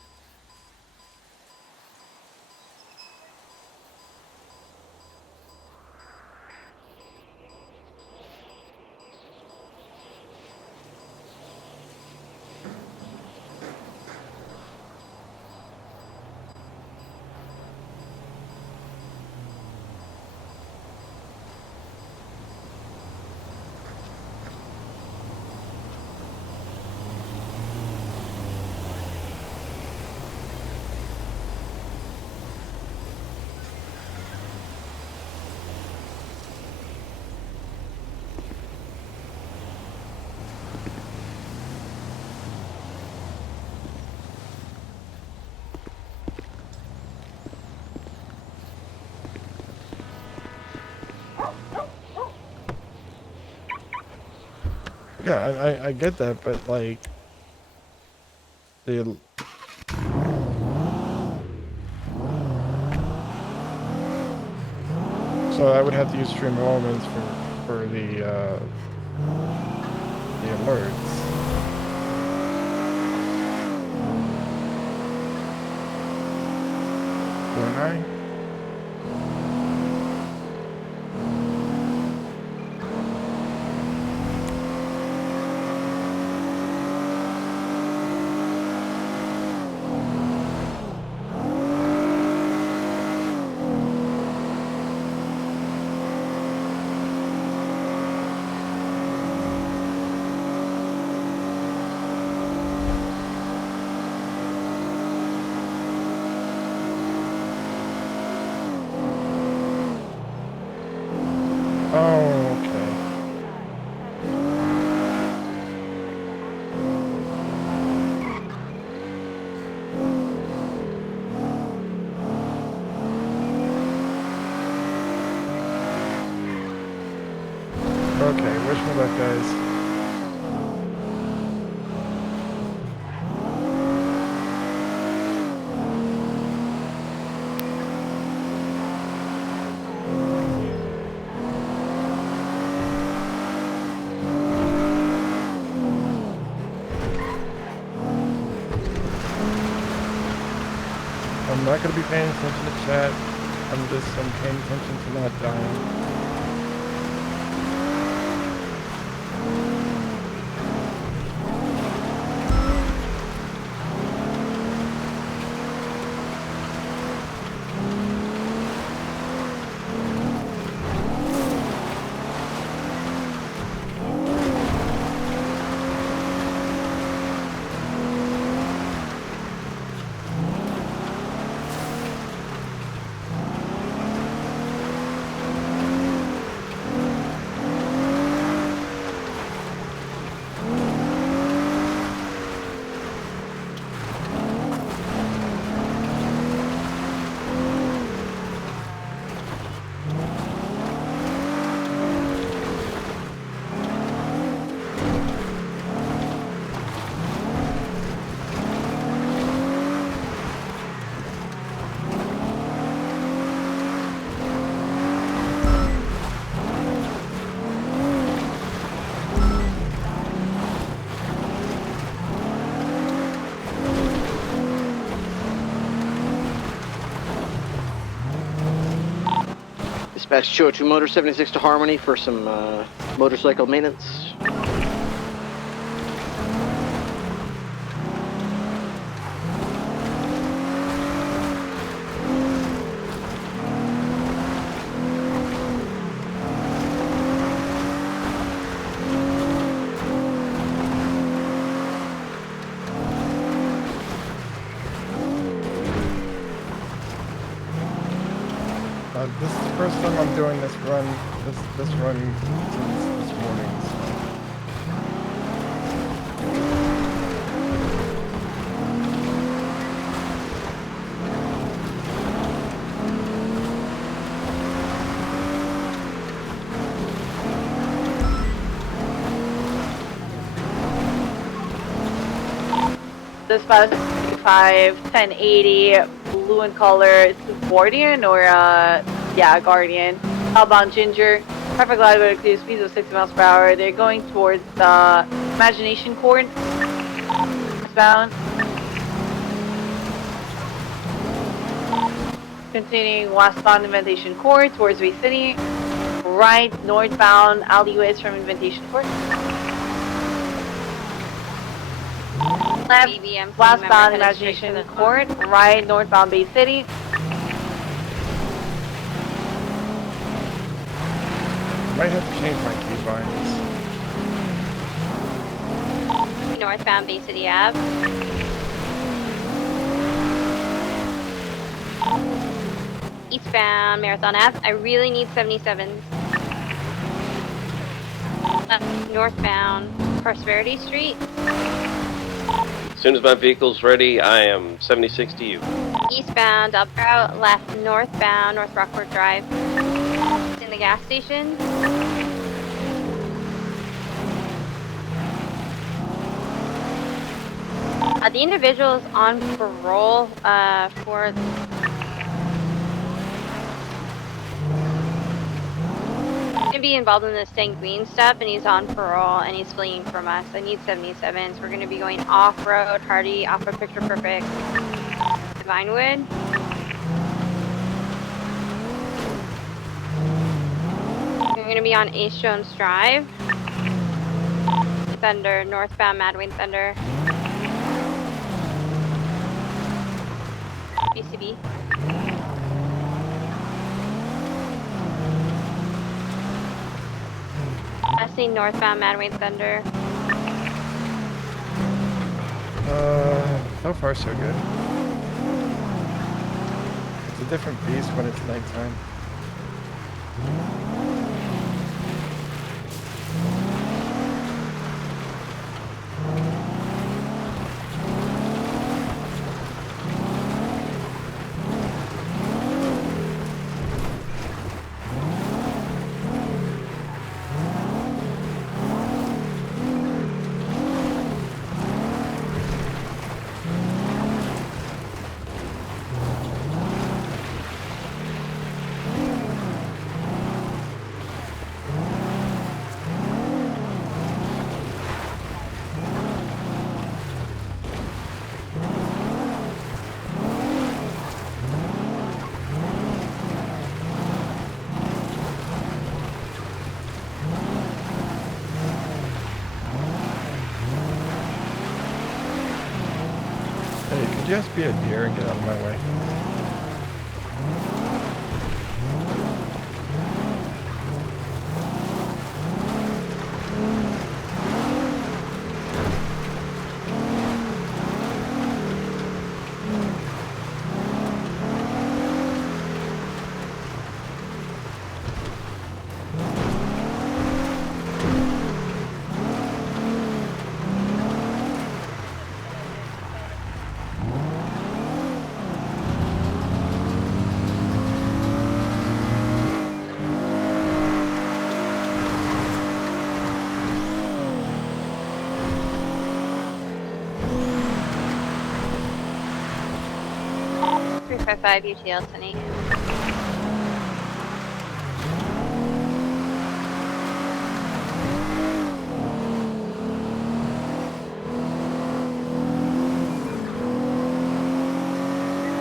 Yeah, I get that, but like the so I would have to use Stream Elements for the alerts. Wouldn't I? Okay, wish me luck, guys. I'm not going to be paying attention to chat. I'm paying attention to not dying. Dispatch 202 Motor 76 to Harmony for some motorcycle maintenance. This is the first time I'm doing this run, this run since this morning. Dispatch 1080, blue in color. It's Guardian or yeah, Guardian. Outbound Ginger. Traffic light with a clear speed of 60 miles per hour. They're going towards the Imagination Court. Eastbound. Continuing westbound Inventation Court towards Bay City. Right northbound alleyways from Inventation Court. Left westbound Imagination Court. Right northbound Bay City. Might have to change my keybinds. Northbound Bay City Ave. Eastbound Marathon Ave. I really need 77s. Northbound Prosperity Street. As soon as my vehicle's ready, I am 76 to you. Eastbound up route, left northbound North Rockport Drive. In the gas station. The individual is on parole for to be involved in this Sanguine stuff, and he's on parole and he's fleeing from us. I need 77s. We're going to be going off-road, Hardy, off of Picture Perfect, Vinewood. We're going to be on Ace Jones Drive. Thunder, northbound Madwing Thunder. BCB. I see northbound Madwing Thunder. So far so good. It's a different beast when it's nighttime. Just be a deer and get out of my way. Five UTL tonight.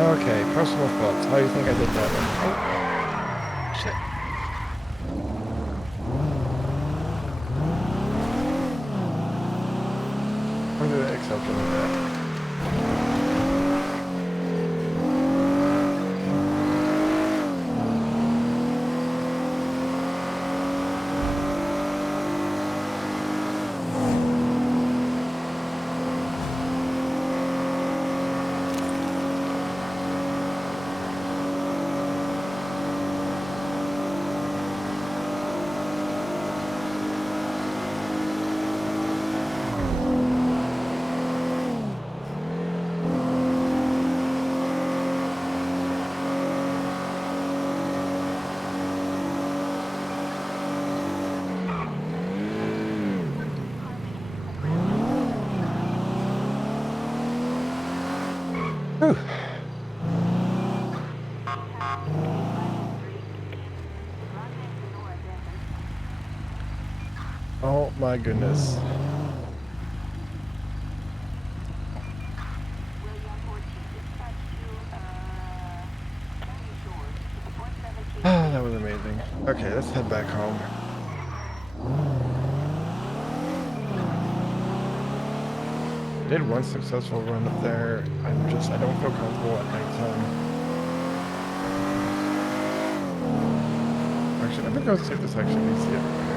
Okay, personal thoughts. How do you think I did that one? Oh, shit. something like that. Whew. Oh my goodness. Oh, that was amazing. Okay, let's head back home. I did one successful run up there. I don't feel comfortable at nighttime. Actually, let me go see if this actually needs to get repaired.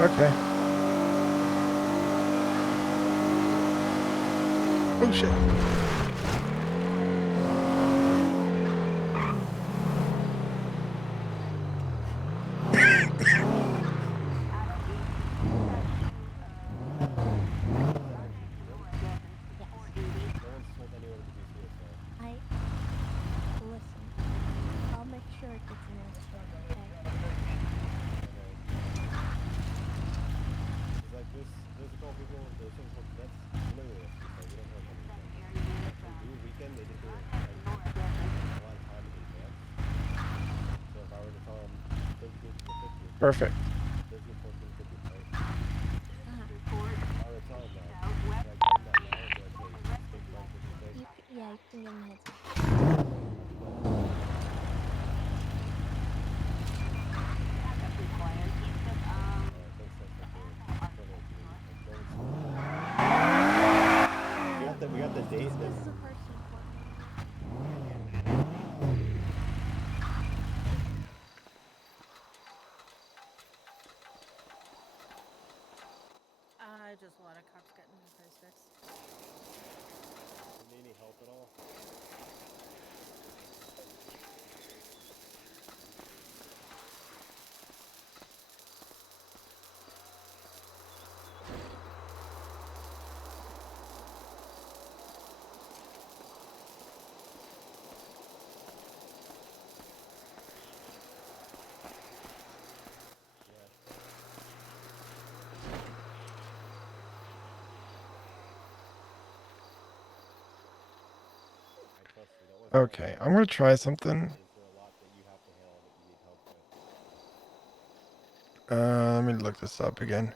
Okay. Oh shit. I'll make sure it gets announced to them, okay? Like there's a couple people, there's some folks that's familiar with this, like we don't know what to do weekend, they did do it like a lot of time in advance. So if I were to tell them 13th to the 50th, Perfect. 13th, 14th, 50th, right? If I were to tell them that, should I tell them that now and be like, hey, stick by 56? Yeah, you can give them a heads up. We got the date. This is a person for just a lot of cops getting their face fixed. Need any help at all? Okay, I'm gonna try something. Let me look this up again.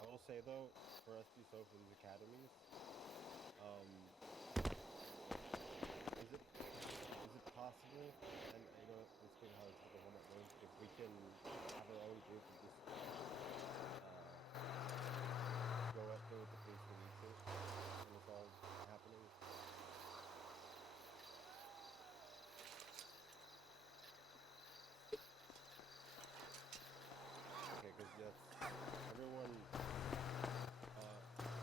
I will say though, for SPSO for these academies, is it possible, and you know, it's kind of how the typical format goes, if we can have our own group and just go at the pace we need to when it's all happening. Okay, because that's everyone,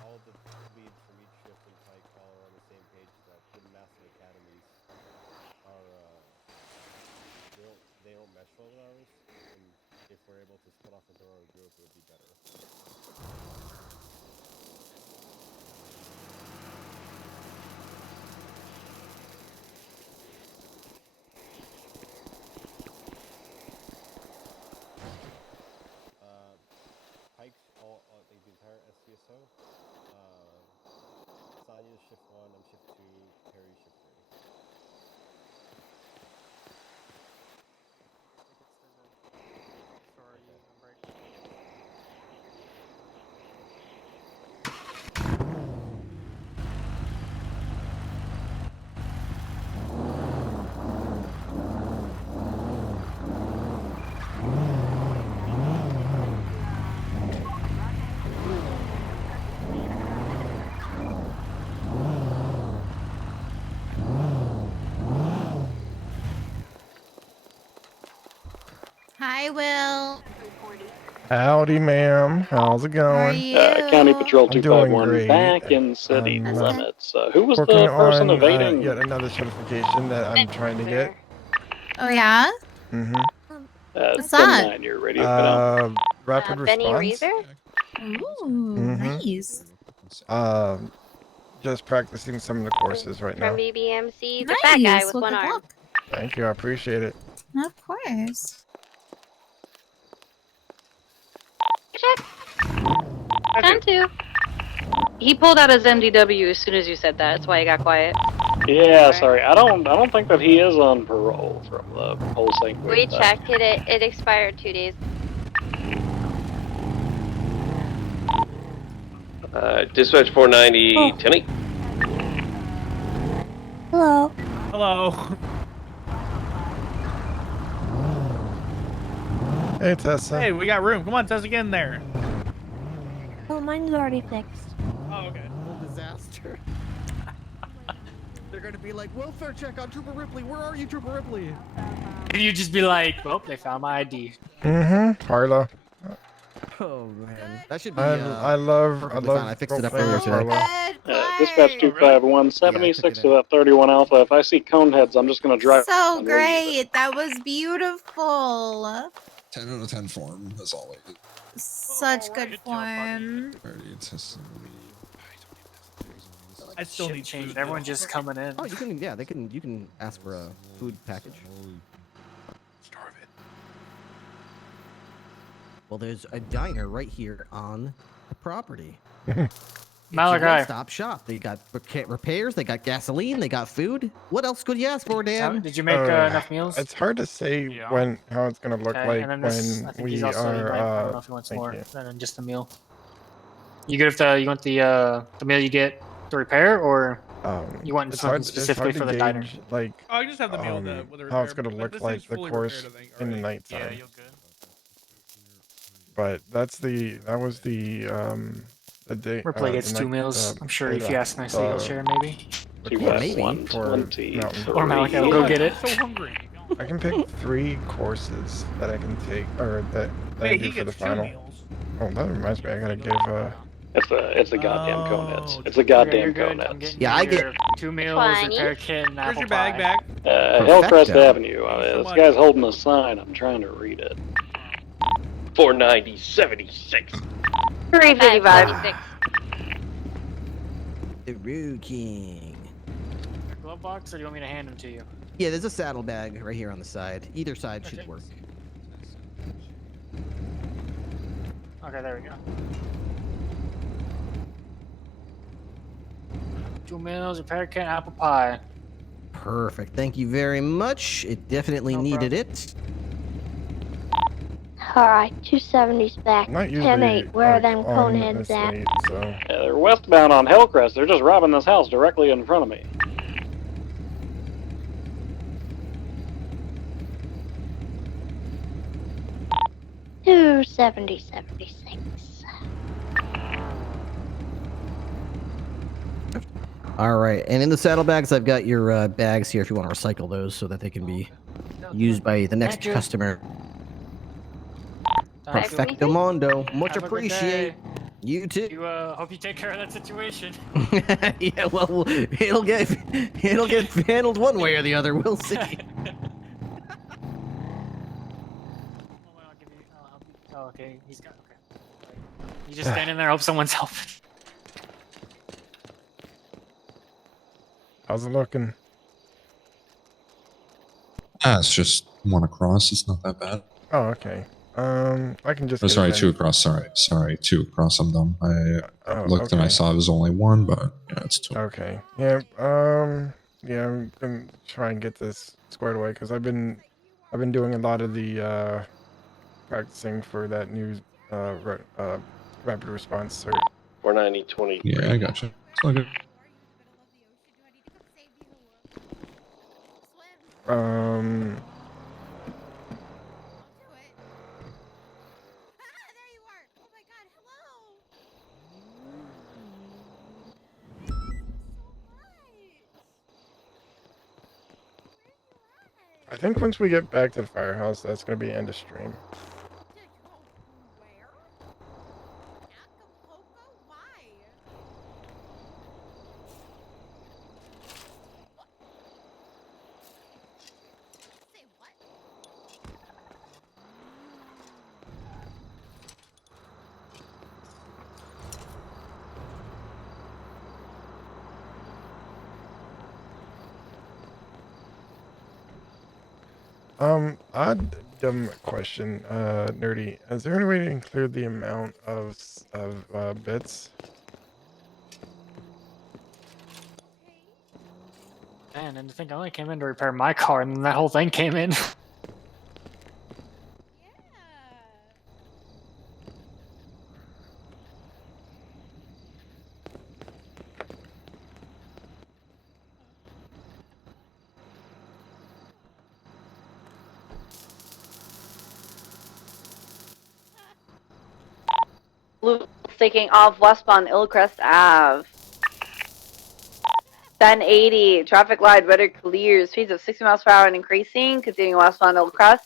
all the leads from each shift and Pike all are on the same page that the massive academies are, they don't mesh well with ours, and if we're able to split off into our own group, it would be better. Pike's all, like the entire SCSO, Sanya's Hi, Will. Howdy, ma'am. How's it How are going? you? County Patrol I'm doing 251 great. back in city I'm limits. Who was working the person on evading? yet another certification that I'm trying to get. Oh, yeah? Mm-hmm. What's that? 10-9, your radio cut out. Rapid Benny response. Reeser? Ooh, nice. Just practicing some of the courses right From now. BBMC, the fat guy with Well, one good arm. luck. Thank you. I appreciate it. Of course. Check. 10-2. He pulled out his MDW as soon as you said that. That's why he got quiet. Yeah, sorry. I don't think that he is on parole from the whole St. We checked it. It expired 2 days. Dispatch 490, Timmy. Hello. Hello. Hey, Tessa. Hey, we got room. Come on, Tessa, get in there. Oh, mine's already fixed. Oh, okay. Disaster. They're gonna be like, welfare check on Trooper Ripley. Where are you, Trooper Ripley? And you just be like, well, they found my ID. Mm-hmm. Harlow. Oh man, that should be. I love. I fixed it up earlier today. Dispatch 251, 76 to that 31 Alpha. If I see cone heads, I'm just going to drive. So great. That was beautiful. 10 out of 10 form, as always. Such good form. I still need change. food, Everyone though. just coming in. Oh, you can. Yeah, they can. You can ask for a food package. Well, there's a diner right here on the property. Malachi. Stop shop. They got repairs. They got gasoline. They got food. What else could you ask for, Dan? Did you make enough meals? It's hard to say how it's gonna look Okay, like and then this, I when think we he's also, are. I don't know if he wants thank more you. than just a meal. You good if you want the meal you get to repair, or you want It's something hard specifically to for the diner? gauge, like Oh, I just have the meal with the how it's repair, gonna but look this like thing's the fully course repaired, I think, in the already. nighttime. Yeah, you're good. But that was the day. Ripley gets the 2 night, meals. I'm sure or if the- you ask nicely, he'll share maybe. Yeah, maybe. for Mountain. Or Malachi will go get it. So hungry. I can pick 3 courses that I can take, or that I Wait, do he for the gets 2 final. meals. Oh, that reminds me. I gotta give. It's the goddamn cone heads. It's the Okay, goddamn you're cone good. I'm heads. getting Yeah, I your get 2 meals, Twenty. repair kit, and Where's apple your bag pie. back? Hillcrest Perfecto. Avenue. This guy's holding a sign. I'm trying to read it. 490, 76. 355. The Road King. Glove box, or do you want me to hand them to you? Yeah, there's a saddlebag right here on the side. Either side should work. Okay, there we go. 2 meals, repair kit, apple pie. Perfect. Thank you very much. It definitely needed it. Alright, 270's back. Not usually 10-8. Where are them on cone the heads at? state, so. Yeah, they're westbound on Hillcrest. They're just robbing this house directly in front of me. Two 76. All right, and in the saddlebags, I've got your bags here if you want to recycle those so that they can be used by the next customer. Perfecto mondo. Much Have a good appreciate. day. You too. You hope you take care of that situation. Yeah, well, it'll get handled one way or the other. We'll see. Oh, okay. He's got. Okay. You just stand in there, hope someone's helping. How's it looking? It's just 1 across. It's not that bad. Oh, okay. I can just. Oh, get sorry, it 2 in. across. Sorry, 2 across. I'm dumb. I looked and I okay. saw it was only 1, but yeah, it's 2. Okay. Yeah. Yeah. I'm gonna try and get this squared away because I've been doing a lot of the practicing for that new rapid response cert. 490, 20. Yeah, I gotcha. It's all good. I think once we get back to the firehouse, that's gonna be end of stream. Odd dumb question, Nerdy. Is there any way to include the amount of bits? Man, and I think I only came in to repair my car, and then that whole thing came in. Blue taking off westbound Ilcrest Ave. 1080, traffic light, weather clear, speeds of 60 miles per hour and increasing, continuing westbound Ilcrest.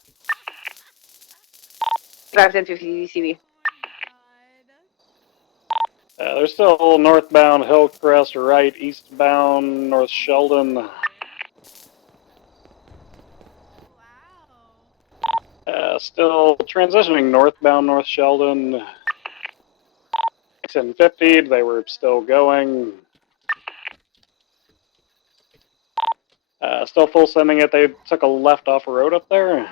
51050 CB. There's still northbound Hillcrest, right, eastbound North Sheldon. Still transitioning northbound North Sheldon. 1050, they were still going. Still full sending it. They took a left off a road up there.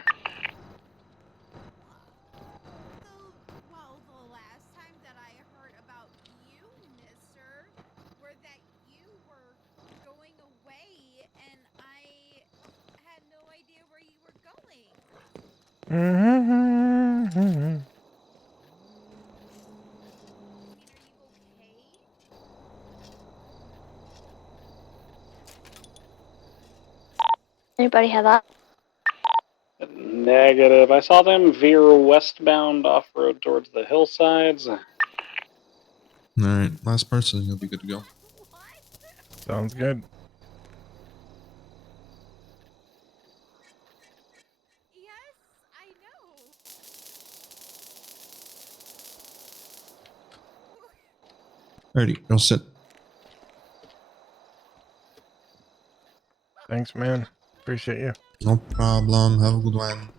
Anybody have that? Negative. I saw them veer westbound off road towards the hillsides. Alright, last person, you'll be good to go. Sounds good. Alrighty, you'll sit. Thanks, man. Appreciate you. No problem. Have a good one.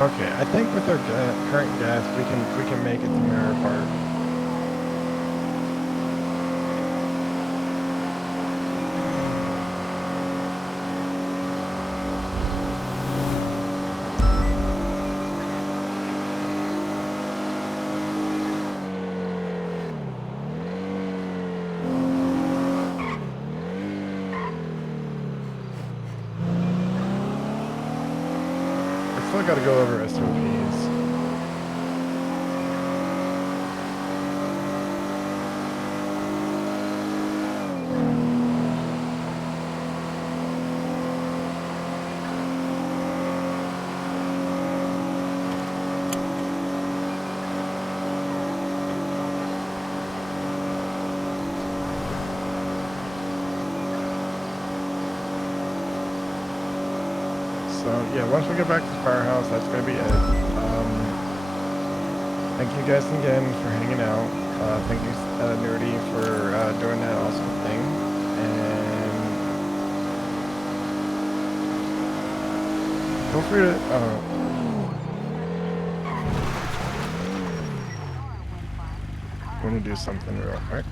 Okay, I think with our current gas, we can make it to Mirror Park. Still got to go over SOPs. So yeah, once we get back to the firehouse, that's gonna be it. Thank you guys again for hanging out. Thank you, Nerdy, for doing that awesome thing. And feel free to. I'm gonna do something real quick.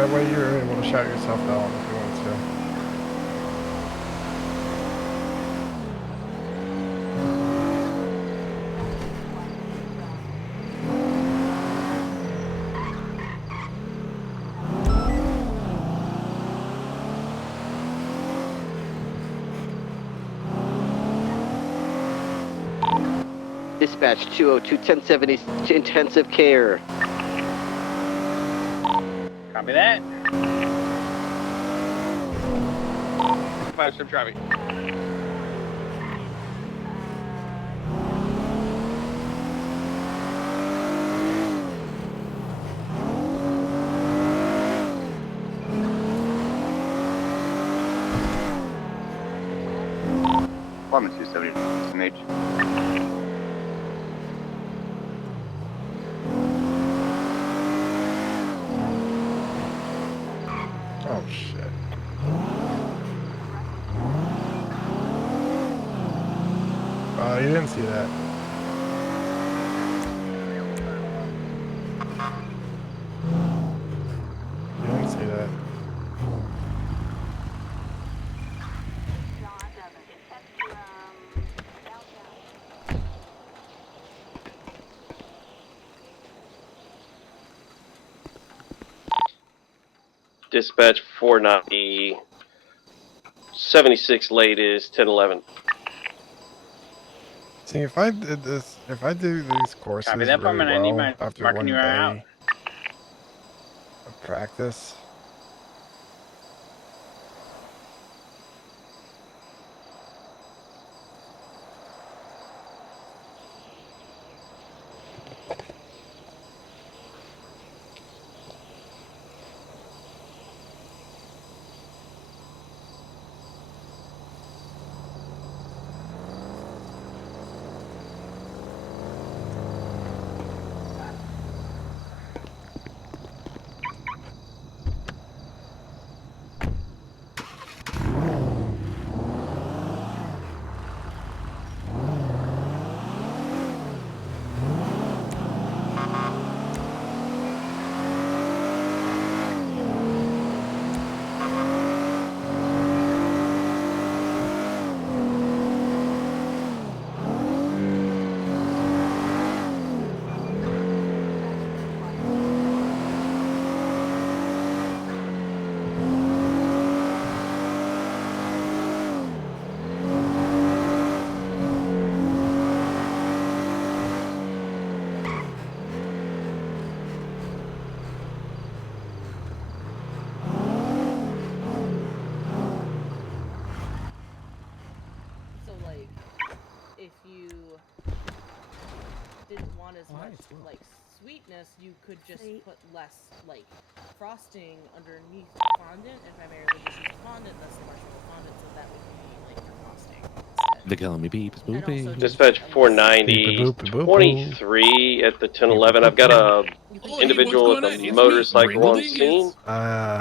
That way you're able to shout yourself out if you want to. Dispatch 202 1070 intensive care. Copy that. 5 step traffic. Department 270 SMH. Oh shit. Oh, you didn't see that. You didn't see that. Dispatch 490, 76 late is 1011. See, if I did this, if I do these courses Copy that, really Foreman. I need well my after marking one you out. day of practice, So like, if you didn't want as much like sweetness, you could just put less like frosting underneath the fondant and primarily just use fondant, less the marshmallow fondant, so that would be like your frosting. They're calling me beeps, boopy. Dispatch 490, 23 at the 1011. I've got a individual with a motorcycle on scene,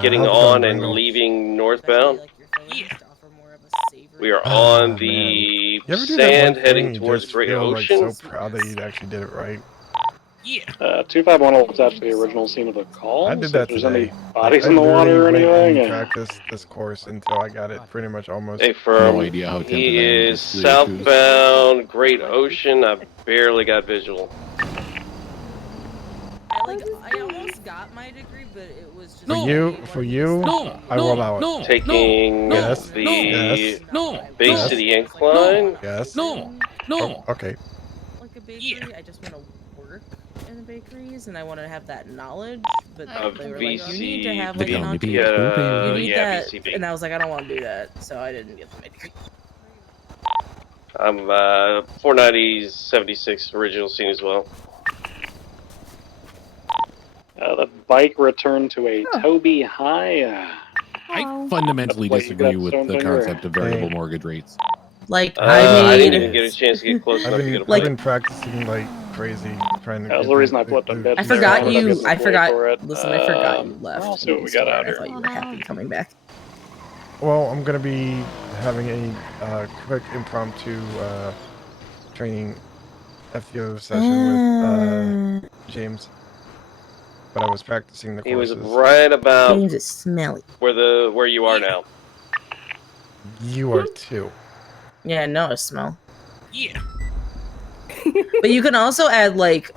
getting on and leaving northbound. We are on the you ever do sand that one heading thing you towards just Great feel, Ocean. Like, so proud that you actually did it right. Yeah. 251 was actually the original scene of the call. I did so that if there's today. any bodies in the water or anything. Practiced this course until I got it pretty much almost. Hey, firm. He is southbound Great Ocean. I barely got visual. I almost got my degree, but it was just For you, I will allow it. Taking the Bay City Incline. Yes. Okay. Like a bakery, I just want to work in the bakeries, and I want to have that knowledge. But they were like, you need to have like an entrepreneur. You need that, VCB. and I was like, I don't want to do that, so I didn't get my degree. I'm 490's 76 original scene as well. The bike returned to a Toby High. I fundamentally disagree with the concept of variable mortgage rates. Like, I didn't even get a chance to get close enough to get a I've been practicing like crazy, trying to. That was the reason I flipped a bit. I forgot you. I forgot. Listen, I forgot you left. I'll see what we got out here. I thought you were happy coming back. Well, I'm gonna be having a quick impromptu training FTO session with James. but I was practicing the He was courses. right about James is smelly. where you are now. You are too. Yeah, no smell. Yeah. But you can also add like,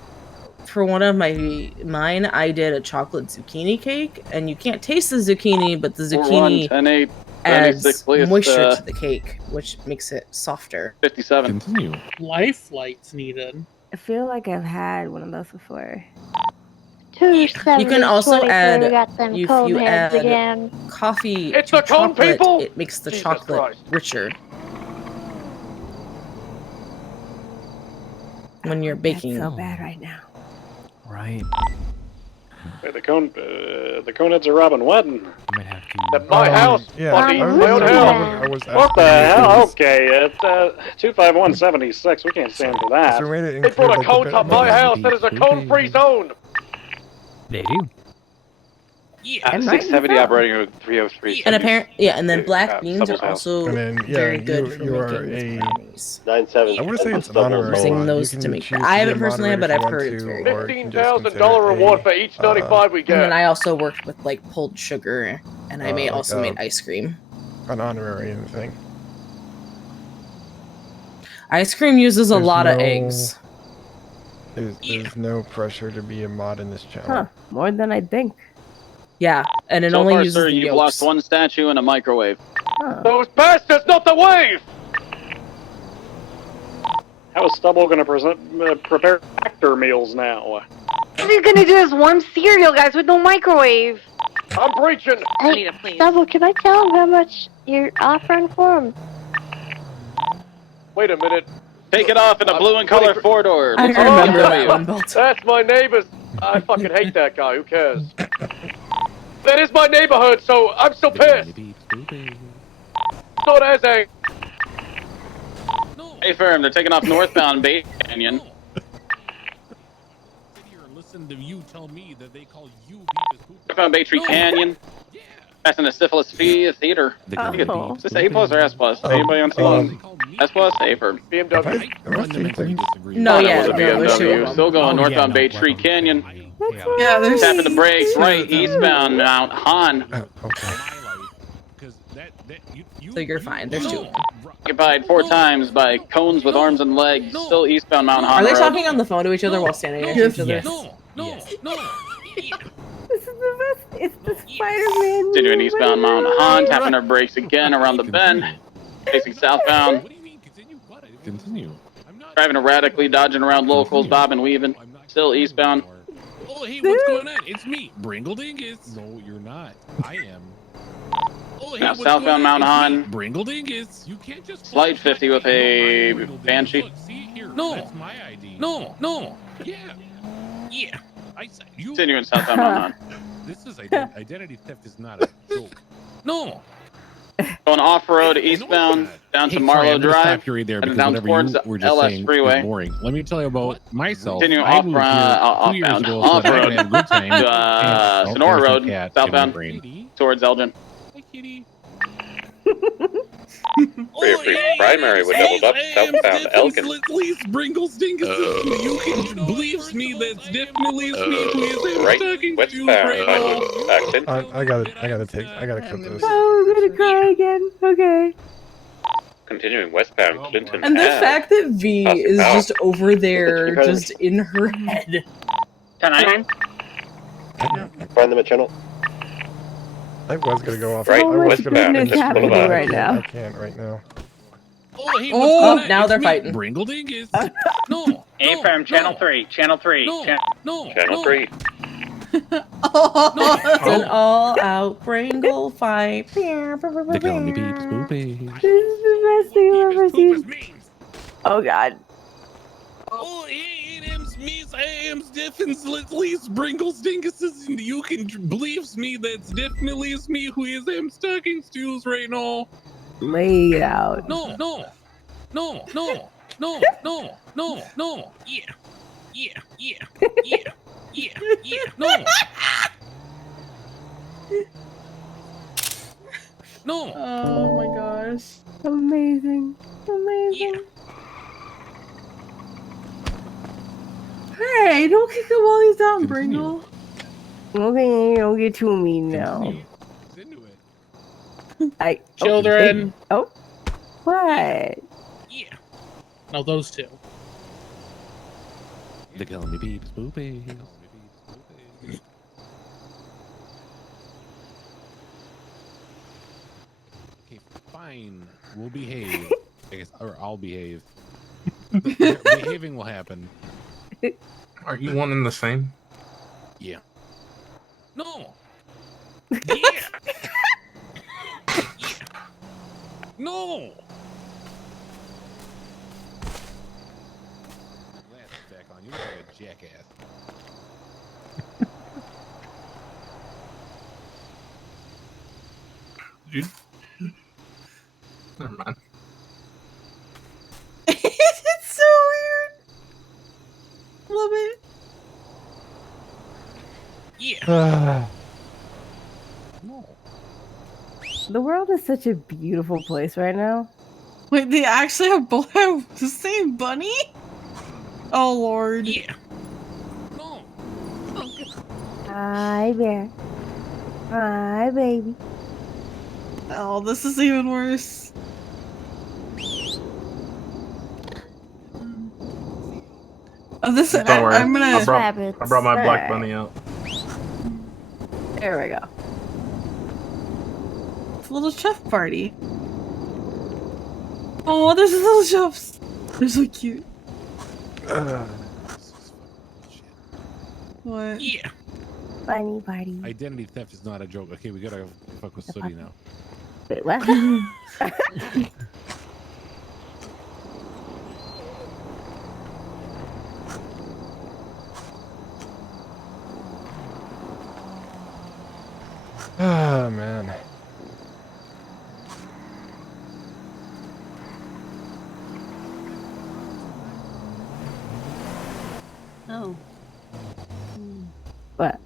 for one of mine, I did a chocolate zucchini cake, and you can't taste the zucchini, but the zucchini 4-1, 10-8, adds 96, please, moisture to the cake, which makes it softer. 57. Continue. Life flights needed. I feel like I've had one of those before. You can also add, if you add coffee It's to the cone, chocolate, people! it makes the Jesus chocolate Christ. richer when you're baking. So bad right now. Right. Hey, the coneheads are robbing wedding. I might have to. At my house, Yeah, buddy. I was- My own I house. was what the hell? Okay, it's 25176. We can't stand for that. So we made it They brought a include, cone like, to my house that is a cone-free zone. They do. And right 670 now. operating route 303. And and then black beans are Subway's house. also And then, yeah, very good for you are making a brownies. 97. I want to say it's honorary. Using those You to can make. choose I be haven't a personally had, but moderator I've if heard you it's want very to, good. or you can just consider $15,000 reward a, for each 95 we And then get. I also worked with like pulled sugar, and I also made ice cream. an honorary thing. Ice cream uses a There's lot of no- eggs. There's no pressure to be a mod in this channel. Huh, more than I think. Yeah, and it So only far, uses sir, the you've yolks. lost one statue and a microwave. Huh. Those bastards, not the wave! How is Stubble going to prepare actor meals now? All he's gonna do is warm cereal, guys, with no microwave. I'm preaching. Hey, Stubble, can I tell him how much you're offering for him? Wait a minute. Take it off in a blue and color four-door. I Looks like remember a that BMW. one, Bolt. That's my neighbor's. I fucking hate that guy. Who cares? That is my neighborhood, so I'm so pissed. Not as a. Hey, firm, they're taking off northbound Bay Canyon. Listen to you tell me that they call you Northbound Bay Tree Canyon. Passing the Syphilis Theater. Oh. Is this A plus or S plus? Anybody on C? S plus, A for BMW. No, yeah, That was a no, there's two of BMW. them. Still going Oh, yeah, northbound no, Bay we're Tree going Canyon. Yeah, there's Tapping the brakes, right, eastbound Mount Han. So you're fine. There's two of them. Occupied 4 times by cones with arms and legs. Still eastbound Mount Han Are they Road. talking on the phone to each other while standing next to each other? This is the best. It's the Spider-Man. Continuing eastbound Mount Han, tapping our brakes again around the bend. Facing southbound. Continue. Driving erratically, dodging around locals, bobbing, weaving. Still eastbound. Oh, hey, what's going on? It's me, Bringle Dingus. No, you're not. I am. Oh, hey, Now what's southbound going on? Mount It's Han. me, Bringle Dingus. You can't just Slight 50 with a Banshee. Look, see here. No, that's my ID. No. Yeah. I said you. Continuing southbound Mount Han. This is identity theft is not a joke. No. Going off-road eastbound down to Hey, sorry, Marlow I'm gonna Drive. stop you right there Heading because down whatever towards you the were just LS saying Freeway. is boring. Let me tell you about myself. Continue I moved here 2 years offbound, ago so that I could off-road have a good time. to and- oh, Sonora there's a Road, cat in my southbound brain. towards Elgin. Primary would double up southbound Elgin. Please, Bringles Dingus, you can believe me. That's definitely me. Please, I'm Right, talking to you westbound right Pinewood, now. Acton. I gotta clip this. Oh, I'm gonna cry again. Okay. Continuing westbound Clinton And the Ave. fact that V is Ow. just over there, just in her head. 10-9. Find them at channel. I was gonna go off. Right, I was westbound, gonna it's happening I right can't- now. I can't right now. Oh, hey, Oh, now they're fighting. Bringle Dingus. No. A-firm, channel 3. Channel 3. Channel 3. It's an all-out Pringle fight. They call me Peeps Poopy. This is the best thing I've ever seen. Oh God. Oh, hey, AM's me, AM's Diffins, least Bringles Dinguses, and you can believe me, that's definitely is me who is am stocking stews right now. Lay it out. No. Yeah. No. Oh my gosh. Amazing. Hey, don't kick him while he's down, Bringle. Okay, don't get too mean now. Children. Oh, what? Yeah. No, those two. They call me Beeps Boopies. Okay, fine. We'll behave. I guess, or I'll behave. Behaving will happen. Are you one and the same? Yeah. No. Yeah. Yeah. No. Glasses back on. You look like a jackass. Dude. Never mind. It's so weird. Love it. Yeah. No. The world is such a beautiful place right now. Wait, they actually have both have the same bunny? Oh lord. Yeah. No. Hi there. Hi, baby. Oh, this is even worse. Oh, this Don't worry. I'm gonna. I brought my black bunny out. There we go. It's a little chef party. Oh, there's little chefs. They're so cute. What? Yeah. Bunny party. Identity theft is not a joke. Okay, we gotta fuck with Sooty now. Wait, what? Ah, man. Oh. What?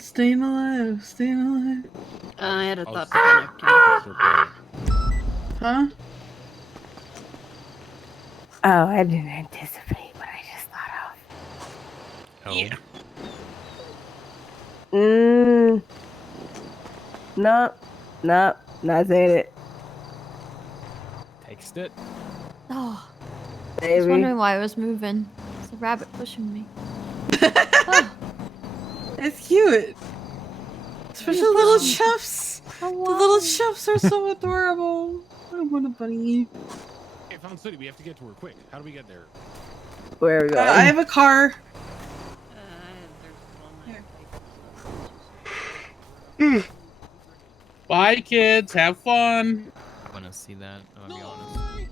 Staying alive, staying alive. I had a thought to Huh? Oh, I didn't anticipate what I just thought of. Yeah. Nope. Nope. Not saying it. Text it. Oh. I Baby. was wondering why I was moving. It's a rabbit pushing me. It's cute. Especially the little chefs. Oh, The little chefs are so adorable. I want a bunny. Okay, found Sooty. We have to get to her quick. How do we get there? Where are we going? I have a car. Bye, kids. Have fun. I want to see that. I'm gonna be honest.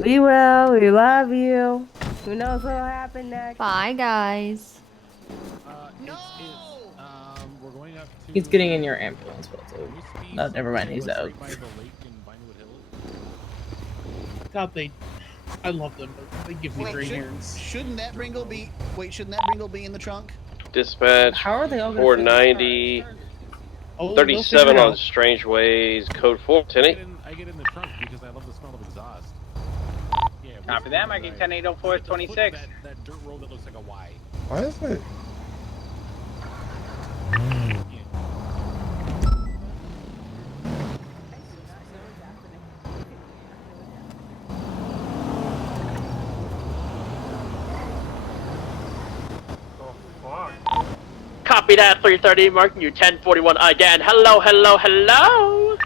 We will. We love you. Who knows what'll happen next? Bye, guys. We're going up to He's getting in your ambulance, but no, never mind. He's out. God, I love them. They give me green hairs. Shouldn't that Bringle be? Wait, shouldn't that Bringle be in the trunk? Dispatch. How are they all gonna 490. Oh, 37 on Strange Ways. Code 4. Tinny. I get in the trunk because I love the smell of exhaust. Yeah. Copy that. Marking 10804 26. That dirt road that looks like a Y. Why is it? Copy that, 330, marking you 1041 again. Hello, hello, hello!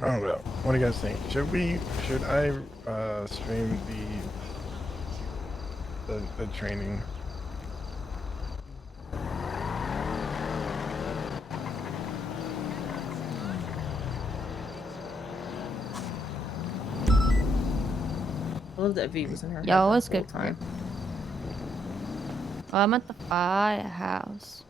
I don't know. What do you guys think? Should I stream the training? I love that V was in her. Yo, what's good time? Oh, I'm at the firehouse.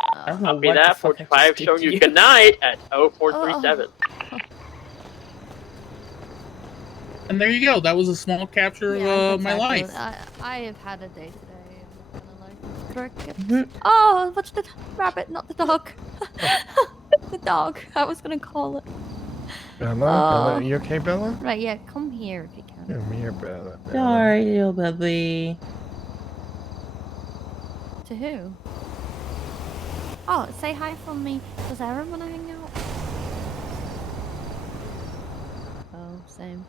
I don't know Copy what that, the fuck I 45 just showing did to you good night at 0437. And there you go. That was a small capture of my life. I have had a day today. I'm gonna like cricket. Oh, what's the rabbit, not the dog? The dog. I was gonna call it. Bella, Bella, you okay, Bella? Right, yeah, come here if you can. Come here, Bella. Sorry, little baby. To who? Oh, say hi from me. Does Aaron wanna hang out? Oh, same.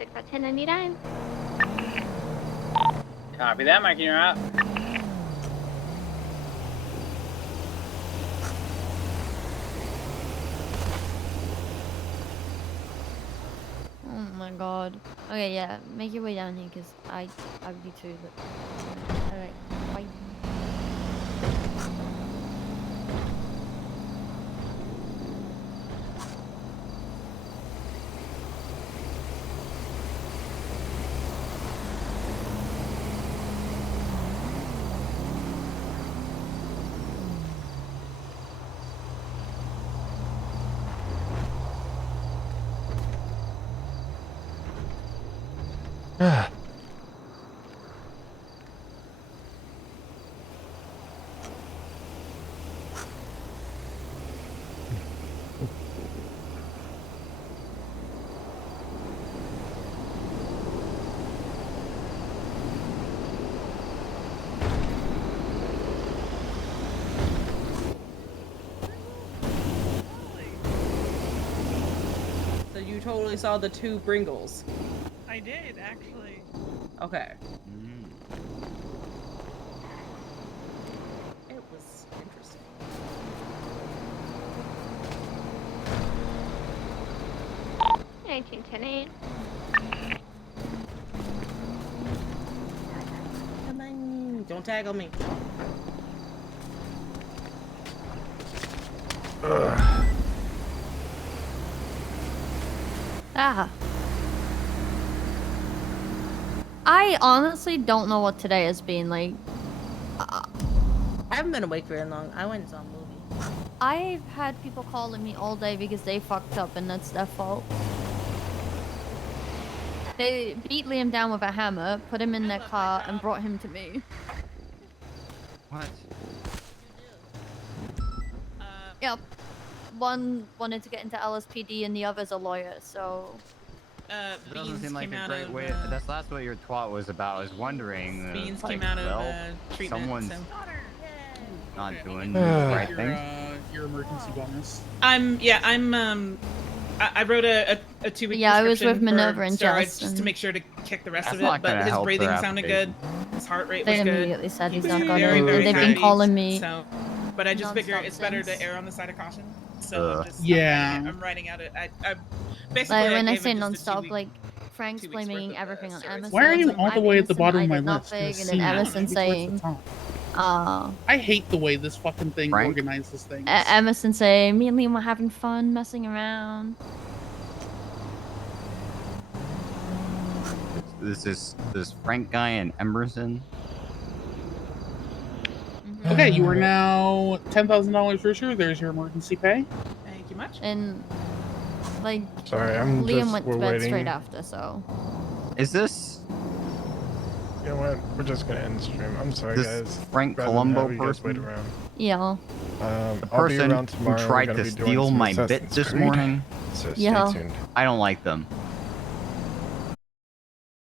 at 1099. Copy that, Mike, you're out. Oh my god. Okay, yeah, make your way down here because I would be too, but alright, bye. So you totally saw the 2 Bringles. I did, actually. Okay. It was interesting. Come on, don't tag on me. Ah. I honestly don't know what today has been like. I haven't been awake very long. I went and saw a movie. I've had people calling me all day because they fucked up and that's their fault. They beat Liam down with a hammer, put him in their car, and brought him to me. What? Yep. One wanted to get into LSPD and the other's a lawyer, so... It doesn't seem like a great way. That's what your twat was about. I was wondering. Beans like, came out of well, treatment. someone's So. not doing the right thing. Your emergency bonus. I wrote a 2-week Yeah, I was with prescription Minerva for and steroids Jess, just to make sure to kick the rest That's of it, not but gonna his help breathing their sounded good, his heart rate They was good. immediately said he's He not was gonna. very, very They've been happy, calling me. So, but I just figure non-stop it's better since. to err on the side of caution. So I'm just I'm writing out I basically Like when I gave say it just a non-stop, 2-week like Frank's blaming everything on Emerson. Why are you all the way at the bottom of my list? Nothing, Just and then see, Emerson maybe towards the saying, top. I hate the way this fucking thing organizes things. Emerson saying, me and Liam were having fun messing around. This Frank guy and Emerson. Okay, you are now $10,000 for sure. There's your emergency pay. Thank you much. And like, Sorry, Liam went to bed waiting. straight after, so. Is this? You know what? We're just gonna end stream. I'm sorry, This guys. Frank Rather than Colombo have you guys wait person? around. Yeah. The The person who tried to steal my bit this morning. So I don't like them.